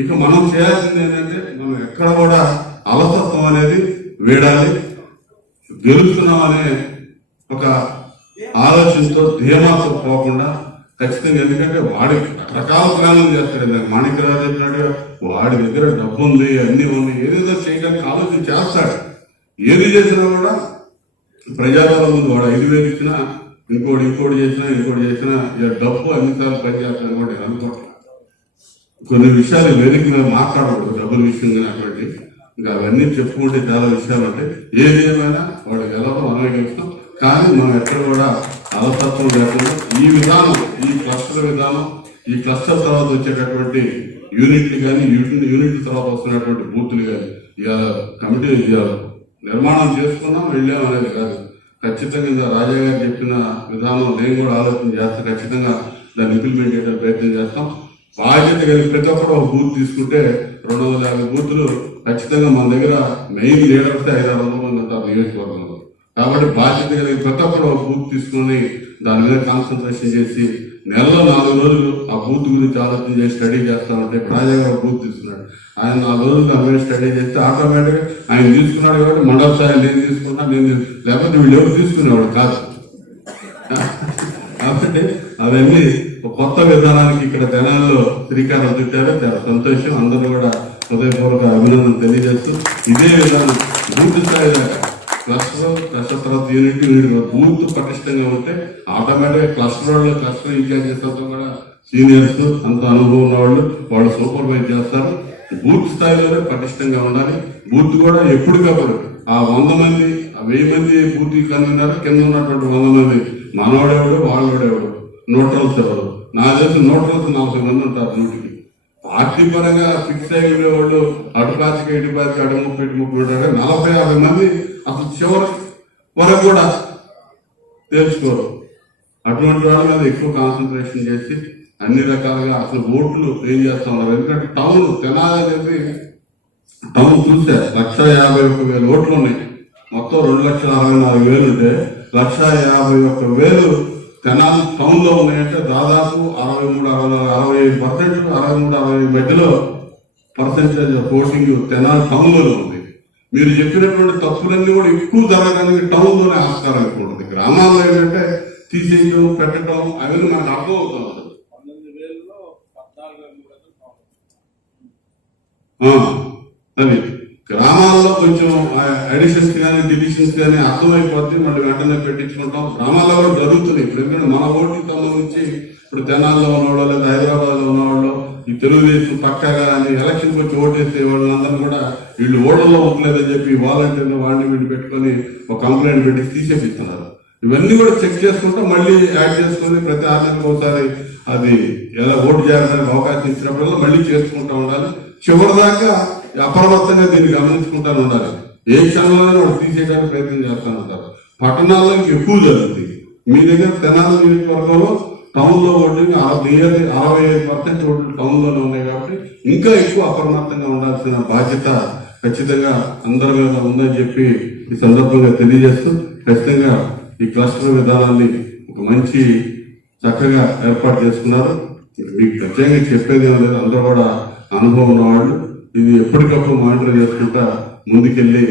ఇక మనం చేయాల్సింది ఏంటంటే మనం ఎక్కడ కూడా అలసత్వం అనేది వీడాలి. గెలుస్తున్నాం అనే ఒక ఆలోచనతో ధీమాతో పోకుండా ఖచ్చితంగా. ఎందుకంటే వాడి రకరకాల ప్లాన్లు చేస్తాడు. మాణిక్యరావు చెప్పినట్టు వాడి దగ్గర డబ్బు ఉంది, అన్ని ఉంది, ఏదేదో చేయడానికి ఆలోచన చేస్తాడు. ఏది చేసినా కూడా ప్రజాబలం ఉంది. వాడు 5,000 ఇచ్చినా ఇంకోటి చేసినా డబ్బు అన్నిసార్లు పనిచేస్తాను కూడా నేను అనుకోవట్లేదు. కొన్ని విషయాలు వేదిక మీద మాట్లాడకూడదు, డబ్బుల విషయం అటువంటి. ఇంకా అవన్నీ చెప్పుకుంటే చాలా విషయాలు ఉంటాయి. ఏది ఏమైనా వాడు ఎలాగో మనమే గెలుస్తాం. కానీ మనం ఎక్కడ కూడా అలసత్వం లేకుండా ఈ విధానం, ఈ క్లస్టర్ విధానం, ఈ క్లస్టర్ తర్వాత వచ్చేటటువంటి యూనిట్లు కానీ యూనిట్ల తర్వాత వస్తున్నటువంటి బూతులు కానీ ఇక కమిటీ నిర్మాణం చేసుకున్నాం వెళ్ళాం అనేది కాదు. ఖచ్చితంగా రాజయ్య గారు చెప్పిన విధానం నేను కూడా ఆలోచన చేస్తా. ఖచ్చితంగా దాన్ని ఇంప్లిమెంట్ చేయడానికి ప్రయత్నం చేస్తాం. బాధ్యత కలిగి ప్రతి ఒక్కరు ఒక బూత్ తీసుకుంటే 250 బూతులు ఖచ్చితంగా మన దగ్గర మెయిన్ లీడర్స్ 500-600 మంది ఉంటారు నియోజకవర్గంలో. కాబట్టి బాధ్యత కలిగి ప్రతి ఒక్కరు ఒక బూత్ తీసుకుని దాని మీద కాన్సన్ట్రేషన్ చేసి నెలలో 4 రోజులు ఆ బూత్ గురించి ఆలోచన చేసి స్టడీ చేస్తామంటే రాజయ్య గారు బూత్ తీసుకున్నాడు. ఆయన 4 రోజులు దాని మీద స్టడీ చేస్తే ఆటోమేటిక్గా ఆయన తీసుకున్నాడు. కాబట్టి మండల స్థాయి నేను తీసుకున్నా, లేకపోతే వీళ్ళు ఎవరు తీసుకునేవాడు కాదు. కాబట్టి అవన్నీ కొత్త విధానానికి ఇక్కడ తెలంగాణలో శ్రీకారం చుట్టారు. చాలా సంతోషం. అందరూ కూడా హృదయపూర్వక అభినందన తెలియజేస్తూ ఇదే విధానం బూత్ స్థాయి దాకా క్లస్టర్ తర్వాత యూనిట్ బూత్ పటిష్టంగా ఉంటే ఆటోమేటిక్గా క్లస్టర్ ఇన్ఛార్జెస్ అంతా కూడా సీనియర్స్, అంత అనుభవం ఉన్న వాళ్ళు సూపర్వైజ్ చేస్తారు. బూత్ స్థాయిలోనే పటిష్టంగా ఉండాలి. బూత్ కూడా ఎప్పటికప్పుడు ఆ 100 మంది 1000 మంది బూత్ కన్వీనర్ కింద ఉన్నటువంటి 100 మంది మనోడెవడు వాళ్ళోడెవడు న్యూట్రల్స్ ఎవరు. నాకు తెలిసి న్యూట్రల్స్ 40 మంది ఉంటారు. 100కి పార్టీ పరంగా ఫిక్స్ అయి ఉండేవాళ్ళు అటు పాతిక ఇటు 30 40-50 మంది అసలు చివరి వరకు కూడా తెలుసుకోరు. అటువంటి వాళ్ళ మీద ఎక్కువ కాన్సన్ట్రేషన్ చేసి అన్ని రకాలుగా అసలు ఓట్లు ఏం చేస్తా ఉన్నారు. ఎందుకంటే టౌన్ తెనాలి అనేది టౌన్ చూస్తే 151,000 ఓట్లు ఉన్నాయి. మొత్తం 2,64,000 ఉంటే 151,000 తెనాలి టౌన్ లో ఉన్నాయంటే దాదాపు 63-65% మధ్యలో పర్సెంటేజ్ ఓటింగ్ తెనాలి టౌన్ లోనే ఉంది. మీరు చెప్పినటువంటి తప్పులన్నీ కూడా ఎక్కువ జరగడానికి టౌన్ లోనే ఆస్కారం ఎక్కువ ఉంటుంది. గ్రామాల్లో ఏంటంటే తీసేయడం పెట్టడం అవన్నీ మనకు అర్థం అవుతుంది. అది గ్రామాల్లో కొంచెం అడిషన్స్ కానీ డిలిషన్స్ కానీ అర్థమైపోద్ది, మళ్ళీ వెంటనే పెట్టించుకుంటాం. గ్రామాల్లో కూడా జరుగుతున్నాయి. ఇప్పుడు ఎందుకంటే మన ఓటుకి సంబంధించి ఇప్పుడు తెనాల్లో ఉన్నవాళ్ళు లేదా హైదరాబాద్ లో ఉన్నవాళ్ళు ఈ తెలుగుదేశం పక్కగా అని ఎలక్షన్కి వచ్చి ఓటేసే వాళ్ళందరూ కూడా వీళ్ళు ఓడల్లో ఉండలేదని చెప్పి వాలంటీర్లు వాడిని వీళ్ళు పెట్టుకొని ఒక కంప్లైంట్ పెట్టి తీసేపిస్తున్నారు. ఇవన్నీ కూడా చెక్ చేసుకుంటూ మళ్ళీ యాడ్ చేసుకుని ప్రతి 6 నెలలకు ఒకసారి అది ఎలా ఓటు చేయడానికి అవకాశం ఇచ్చినప్పుడల్లా మళ్ళీ చేసుకుంటూ ఉండాలి. చివరిదాకా అప్రమత్తంగా దీన్ని గమనించుకుంటూ ఉండాలి. ఏ క్షణంలోనే వాళ్ళు తీసేయడానికి ప్రయత్నం చేస్తూ ఉంటారు. పట్టణాల్లో ఎక్కువ జరుగుతుంది. మీ దగ్గర తెనాలి నియోజకవర్గంలో టౌన్ లో ఓటింగ్ 65% ఓట్లు టౌన్ లోనే ఉన్నాయి కాబట్టి ఇంకా ఎక్కువ అప్రమత్తంగా ఉండాల్సిన బాధ్యత ఖచ్చితంగా అందరి మీద ఉందని చెప్పి ఈ సందర్భంగా తెలియజేస్తూ, ఖచ్చితంగా ఈ క్లస్టర్ విధానాన్ని ఒక మంచి చక్కగా ఏర్పాటు చేసుకున్నారు. మీకు ప్రత్యేకంగా చెప్పేది ఏం లేదు, అందరూ కూడా అనుభవం ఉన్నవాళ్ళు. ఇది ఎప్పటికప్పుడు మానిటర్ చేసుకుంటా ముందుకెళ్ళి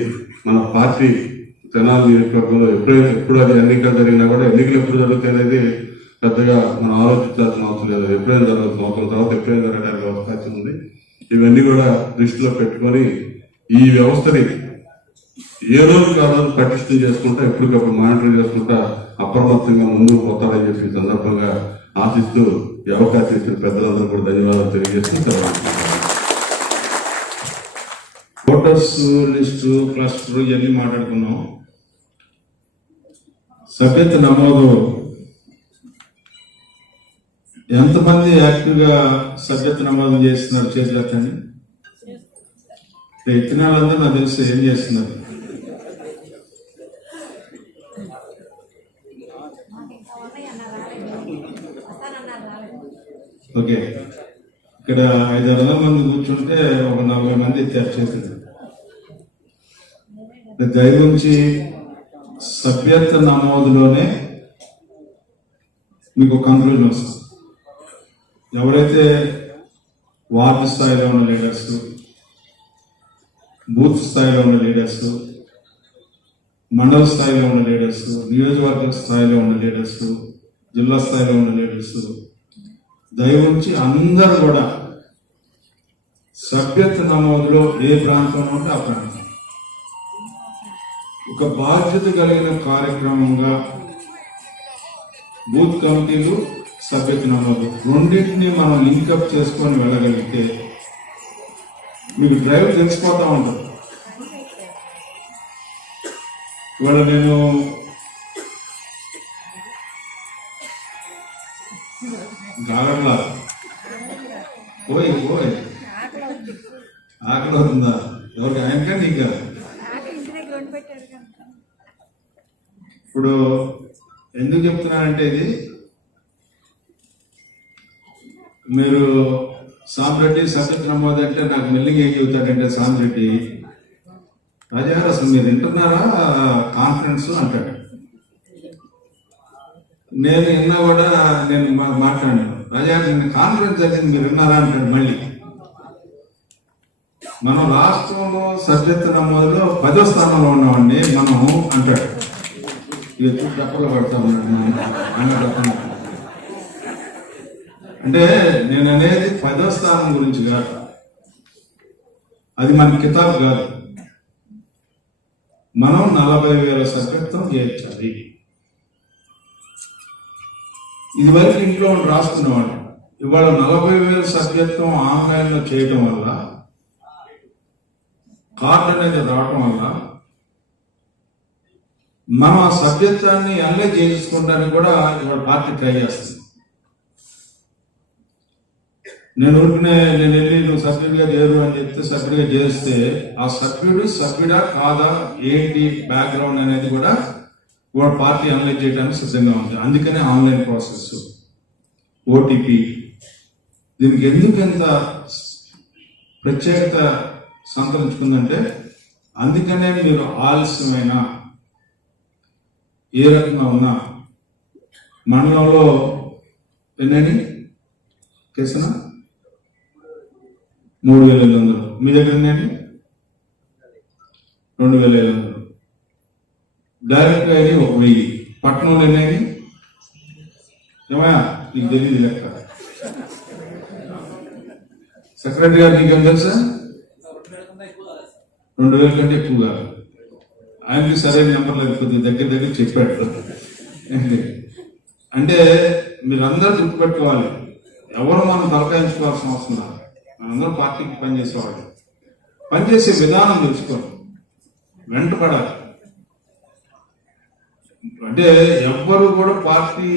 మన పార్టీ తెనాలి నియోజకవర్గంలో ఎప్పుడు అది ఎన్నికలు జరిగినా కూడా ఎన్నికలు ఎప్పుడు జరుగుతాయి అనేది పెద్దగా మనం ఆలోచించాల్సిన అవసరం లేదు. ఎప్పుడైనా జరగదు, ఒక తర్వాత ఎప్పుడైనా జరగడానికి అవకాశం ఉంది. ఇవన్నీ కూడా దృష్టిలో పెట్టుకొని ఈ వ్యవస్థని ఏ రోజు ఆ రోజు పటిష్టం చేసుకుంటా ఎప్పటికప్పుడు మానిటర్ చేసుకుంటా అప్రమత్తంగా ముందుకు పోతారని చెప్పి సందర్భంగా ఆశిస్తూ ఈ అవకాశం ఇచ్చిన పెద్దలందరూ కూడా ధన్యవాదాలు తెలియజేసుకుంటారు. ఓటర్స్ లిస్టు క్లస్టర్ ఇవన్నీ మాట్లాడుకున్నాం. సభ్యత నమోదు ఎంతమంది యాక్టివ్గా సభ్యత నమోదు చేస్తున్నారు చేతులు ఎత్తండి. ఎత్తిన వాళ్ళందరూ నాకు తెలిసి ఏం చేస్తున్నారు. ఓకే, ఇక్కడ 500 మంది కూర్చుంటే ఒక 40 మంది ఎత్తారు చేతులు. దయవుంచి సభ్యత నమోదులోనే మీకు కంక్లూజన్ వస్తుంది. ఎవరైతే వార్డు స్థాయిలో ఉన్న లీడర్స్, బూత్ స్థాయిలో ఉన్న లీడర్స్, మండల స్థాయిలో ఉన్న లీడర్స్, నియోజకవర్గ స్థాయిలో ఉన్న లీడర్స్, జిల్లా స్థాయిలో ఉన్న లీడర్స్, దయవుంచి అందరూ కూడా సభ్యత నమోదులో ఏ ప్రాంతంలో ఉంటే ఆ ప్రాంతం ఒక బాధ్యత కలిగిన కార్యక్రమంగా బూత్ కమిటీలు సభ్యత నమోదు రెండింటినీ మనం లింకప్ చేసుకొని వెళ్ళగలిగితే మీకు డ్రైవ్ తెలిసిపోతా ఉంటుంది. ఇవాళ నేను గాగడ్లా పోయి ఆకలి అవుతుందా ఎవరికి? ఆయనకా నీకా? ఇప్పుడు ఎందుకు చెప్తున్నానంటే ఇది మీరు సాంబ్రెడ్డి సభ్యత నమోదు అంటే నాకు మెల్లిగా ఏం చెబుతాడంటే సాంబ్రెడ్డి రాజా గారు అసలు మీరు వింటున్నారా కాన్ఫరెన్స్ అంటాడు. నేను విన్నా కూడా నేను మాట్లాడాను, రాజా నిన్న కాన్ఫరెన్స్ జరిగింది మీరు విన్నారా అంటాడు. మళ్ళీ మనం రాష్ట్రంలో సభ్యత నమోదులో 10వ స్థానంలో ఉన్నామండి మనం అంటాడు. ఎప్పుడు తప్పలు పడతామన్నాడు. అంటే నేను అనేది 10వ స్థానం గురించి కాదు, అది మన కితాబ్ కాదు. మనం 40,000 సభ్యత్వం చేర్చాలి. ఇదివరకు ఇంట్లో రాసుకునేవాడు. ఇవాళ 40,000 సభ్యత్వం ఆన్లైన్లో చేయడం వల్ల, కార్డు అనేది రావటం వల్ల మనం ఆ సభ్యత్వాన్ని అనలైజ్ చేసుకోవడానికి కూడా ఇవాళ పార్టీ ట్రై చేస్తుంది. నేను వెళ్ళి నువ్వు సభ్యుడిగా చేరు అని చెప్తే సభ్యుడిగా చేస్తే ఆ సభ్యుడా కాదా ఏంటి బ్యాక్గ్రౌండ్ అనేది కూడా పార్టీ అనలైజ్ చేయడానికి సిద్ధంగా ఉంది. అందుకనే ఆన్లైన్ ప్రాసెస్, ఓటీపీ, దీనికి ఎందుకు ఎంత ప్రత్యేకత సంతరించుకుందంటే అందుకనే మీరు ఆలస్యమైన ఏ రకంగా ఉన్నా మండలంలో ఎన్నని కేసున 3,500, మీ దగ్గర ఎన్నని 2,500, డైరెక్ట్ అయినవి 1,000, పట్టణంలో ఎన్నని ఏమయ్యా నీకు తెలియదు లెక్క. సెక్రటరీ గారు నీకేం తెలుసా? 2,000 కంటే ఎక్కువ కాదు. ఆయనకి సరైన నెంబర్ లేదు, కొద్దిగా దగ్గర చెప్పాడు. అంటే మీరందరూ గుర్తుపెట్టుకోవాలి, ఎవరు మనం తలకాయించుకోవాల్సిన అవసరం లేదు. మనందరూ పార్టీకి పనిచేసేవాళ్ళు, పనిచేసే విధానం తెలుసుకోవాలి, వెంటపడాలి. అంటే ఎవ్వరు కూడా పార్టీ,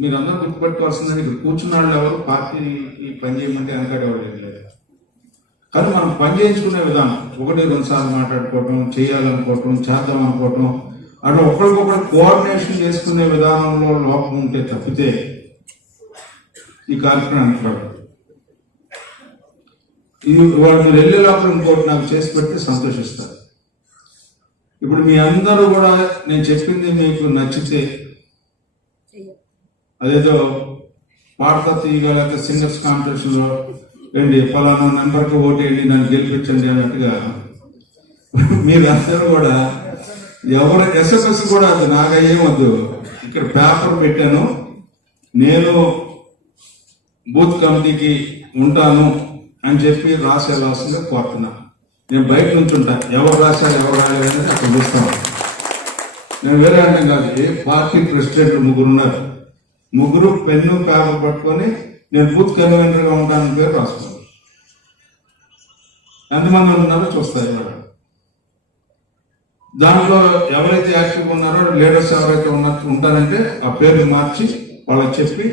మీరందరూ గుర్తుపెట్టుకోవాల్సిందని ఇక్కడ కూర్చున్న వాళ్ళు ఎవరు పార్టీకి పని చేయమంటే వెనకాడేవాళ్ళు ఏం లేదు. కానీ మనం పని చేయించుకునే విధానం, 1-2 సార్లు మాట్లాడుకోవటం, చేయాలనుకోవటం, చేద్దాం అనుకోవటం, అట్లా ఒకరికొకరు కోఆర్డినేషన్ చేసుకునే విధానంలో లోపం ఉంటే తప్పితే ఈ కార్యక్రమానికి పడదు. ఇది వాళ్ళు మీరు వెళ్ళే లోపల ఇంకోటి నాకు చేసి పెడితే సంతోషిస్తారు. ఇప్పుడు మీ అందరూ కూడా నేను చెప్పింది మీకు నచ్చితే అదేదో పాడతా తీయగా లేకపోతే సింగర్స్ కాంపిటీషన్ లో ఏంటి ఫలానా నెంబర్కి ఓటేయండి నన్ను గెలిపించండి అన్నట్టుగా మీరందరూ కూడా ఎవరు ఎస్ఎంఎస్ కూడా అది నాకు ఏమొద్దు, ఇక్కడ పేపర్ పెట్టాను, నేను బూత్ కమిటీకి ఉంటాను అని చెప్పి రాసేలాల్సిందిగా కోరుతున్నా. నేను బయట నుంచి ఉంటా, ఎవరు రాశారు ఎవరు రాలేదని అక్కడ చూస్తాను. నేను వేరే అంటే కాదు, ఏ పార్టీ ప్రెసిడెంట్ 3 ఉన్నారు, 3 పెన్ను పేపర్ పట్టుకొని నేను బూత్ కన్వీనర్ గా ఉంటానని పేరు రాసుకోండి. ఎంతమంది ఉన్నారో చూస్తారు ఇవాళ. దాంట్లో ఎవరైతే యాక్టివ్ ఉన్నారో లీడర్స్ ఎవరైతే ఉంటారంటే ఆ పేర్లు మార్చి వాళ్ళకి చెప్పి,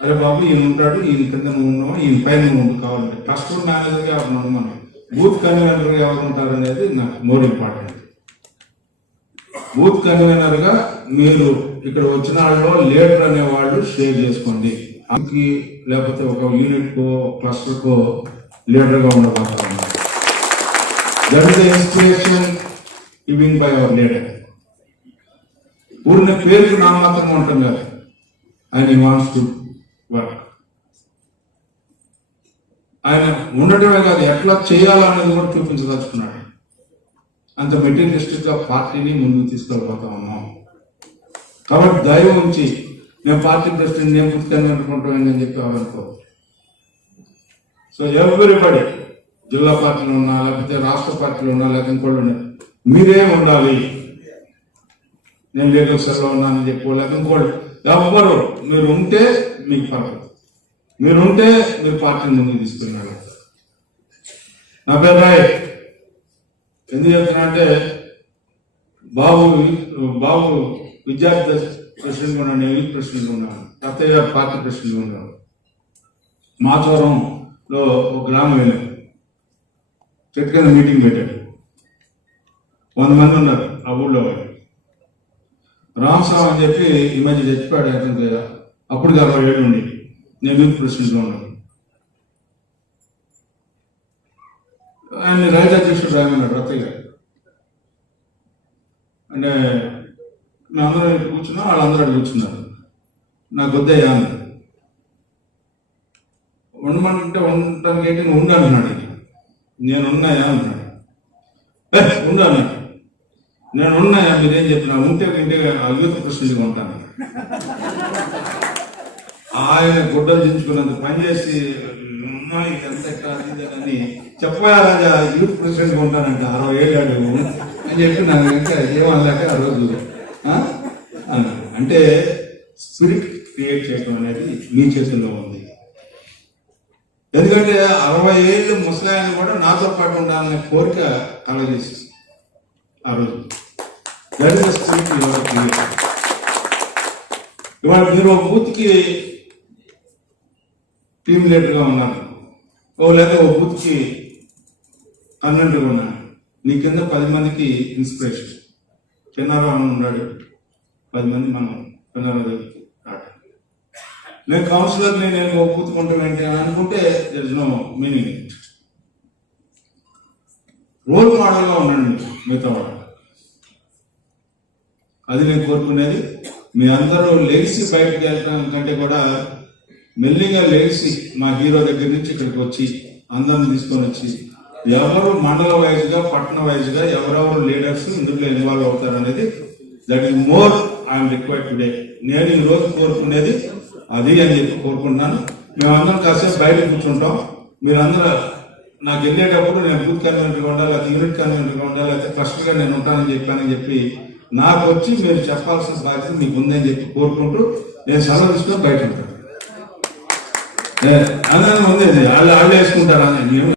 అరే బాబు ఈయన ఉంటాడు, ఈయన కింద నువ్వు ఉన్నావు, ఈయన పైన నువ్వు కావాలంటే కస్టమర్ మేనేజర్గా ఎవరు ఉన్నాను, బూత్ కన్వీనర్గా ఎవరు ఉంటారు అనేది నాకు మోర్ ఇంపార్టెంట్. బూత్ కన్వీనర్ గా మీరు ఇక్కడ వచ్చిన వాళ్ళలో లీడర్ అనే వాళ్ళు షేర్ చేసుకోండి. అందుకు లేకపోతే ఒక unit co cluster co leader గా ఉండబోతా ఉన్నారు. That is the inspiration giving by our leader. ఊరిన పేరుకి నామాత్రంగా ఉంటాం కదా, ఆయన వాంట్స్ టు వర్క్. ఆయన ఉండటమే కాదు, ఎట్లా చేయాలనేది కూడా చూపించదలుచుకున్నాడు. అంత మెటీరియలిస్టిక్ గా పార్టీని ముందుకు తీసుకెళ్ళిపోతా ఉన్నాం. కాబట్టి ధైర్యం ఉంచి నేను పార్టీ ప్రెసిడెంట్, నేను పుస్తకాన్ని అనుకుంటామని చెప్పి అనుకో. సో ఎవరిబడి జిల్లా పార్టీలో ఉన్నా లేకపోతే రాష్ట్ర పార్టీలో ఉన్నా లేకపోతే ఇంకోళ్ళు ఉన్నా, మీరే ఉండాలి. నేను లీగల్ సెల్లో ఉన్నానని చెప్పు, లేకపోతే ఇంకోళ్ళు ఎవ్వరు, మీరు ఉంటే మీకు పర్లేదు, మీరుంటే మీరు పార్టీని ముందుకు తీసుకున్నాడు. నా పేరు రాయ్. ఎందుకు చెప్తున్నా అంటే బాబు విద్యార్థి ప్రెసిడెంట్ ఉన్నాను, నేను యూత్ ప్రెసిడెంట్ ఉన్నాను, అత్తయ్య గారు పార్టీ ప్రెసిడెంట్ ఉన్నాను. మాచవరంలో ఒక గ్రామం వెళ్ళాను, చెట్టు కింద మీటింగ్ పెట్టాడు, 100 మంది ఉన్నారు ఆ ఊళ్ళో. రామస్వామి అని చెప్పి ఈ మధ్య చచ్చిపోయాడు అతనికి, అప్పుడు 60 ఏళ్ళు ఉండి, నేను యూత్ ప్రెసిడెంట్లో ఉన్నాను. ఆయన రాజాధ్యక్షుడు రాయమన్నాడు రత్తయ్య గారు. అంటే మేమందరం ఇక్కడ కూర్చున్నాం, వాళ్ళందరూ అక్కడ కూర్చున్నారు. నాకు వద్దయ్యా అన్నాడు. ఉండమంటే ఉండటానికి ఏంటి, నువ్వు ఉండు అంటున్నాడు. నేను ఉన్నాయా అంటున్నాడు. ఉండు అన్నాడు. నేను ఉన్నాయా, మీరేం చెప్తున్నా, ఉంటే యూత్ ప్రెసిడెంట్గా ఉంటాను. ఆయన గుడ్డలు దించుకున్నంత పనిచేసి ఎంత అని చెప్పా రాజా యూత్ ప్రెసిడెంట్గా ఉంటానంటే 60 ఏళ్ళు అని చెప్పి నాకు ఇంకా ఏమనలేక ఆ రోజు అంటే స్పిరిట్ క్రియేట్ చేయడం అనేది మీ చేతుల్లో ఉంది. ఎందుకంటే 60 ఏళ్ళు ముసలాయని కూడా నాతో పాటు ఉండాలనే కోరిక కలగజేసి ఆ రోజు స్పిరిట్ ఇవాళ మీరు ఒక బూత్కి టీమ్ లీడర్గా ఉన్నారు. లేదా ఓ బూత్కి కన్వెంటర్గా ఉన్నాను, నీ కింద 10 మందికి ఇన్స్పిరేషన్. పిన్నారా అని ఉన్నాడు, 10 మంది మనం పిన్నారా దగ్గరికి రావడం. నేను కౌన్సిలర్ని నేను ఓ బూత్తుకుంటాం ఏంటి అని అనుకుంటే there is no meaning. Role మోడల్గా ఉండండి మిగతా వాళ్ళు. అది నేను కోరుకునేది. మీ అందరూ లేచి బయటకు వెళ్ళడం కంటే కూడా మెల్లిగా లేచి మా హీరో దగ్గర నుంచి ఇక్కడికి వచ్చి అందరిని తీసుకొని వచ్చి ఎవరు మండల వైజ్గా పట్టణ వైజ్గా ఎవరెవరు లీడర్స్ ఇందులో ఇన్వాల్వ్ అవుతారు అనేది that is more I'm required today. నేను ఈ రోజు కోరుకునేది అది అని చెప్పి కోరుకుంటున్నాను. మేమందరం కాసేపు బయట కూర్చుంటాం. మీరందరూ నాకు వెళ్ళేటప్పుడు నేను బూత్ కన్వీనర్గా ఉండాలి, లేకపోతే యూనిట్ కన్వీనర్గా ఉండాలి, లేకపోతే క్లస్టర్గా నేను ఉంటానని చెప్పానని చెప్పి నాకు వచ్చి మీరు చెప్పాల్సిన బాధ్యత మీకు ఉందని చెప్పి కోరుకుంటూ నేను సెలవు తీసుకొని బయట ఉంటాను. అందరం ఉంది, వాళ్ళు వేసుకుంటారా అని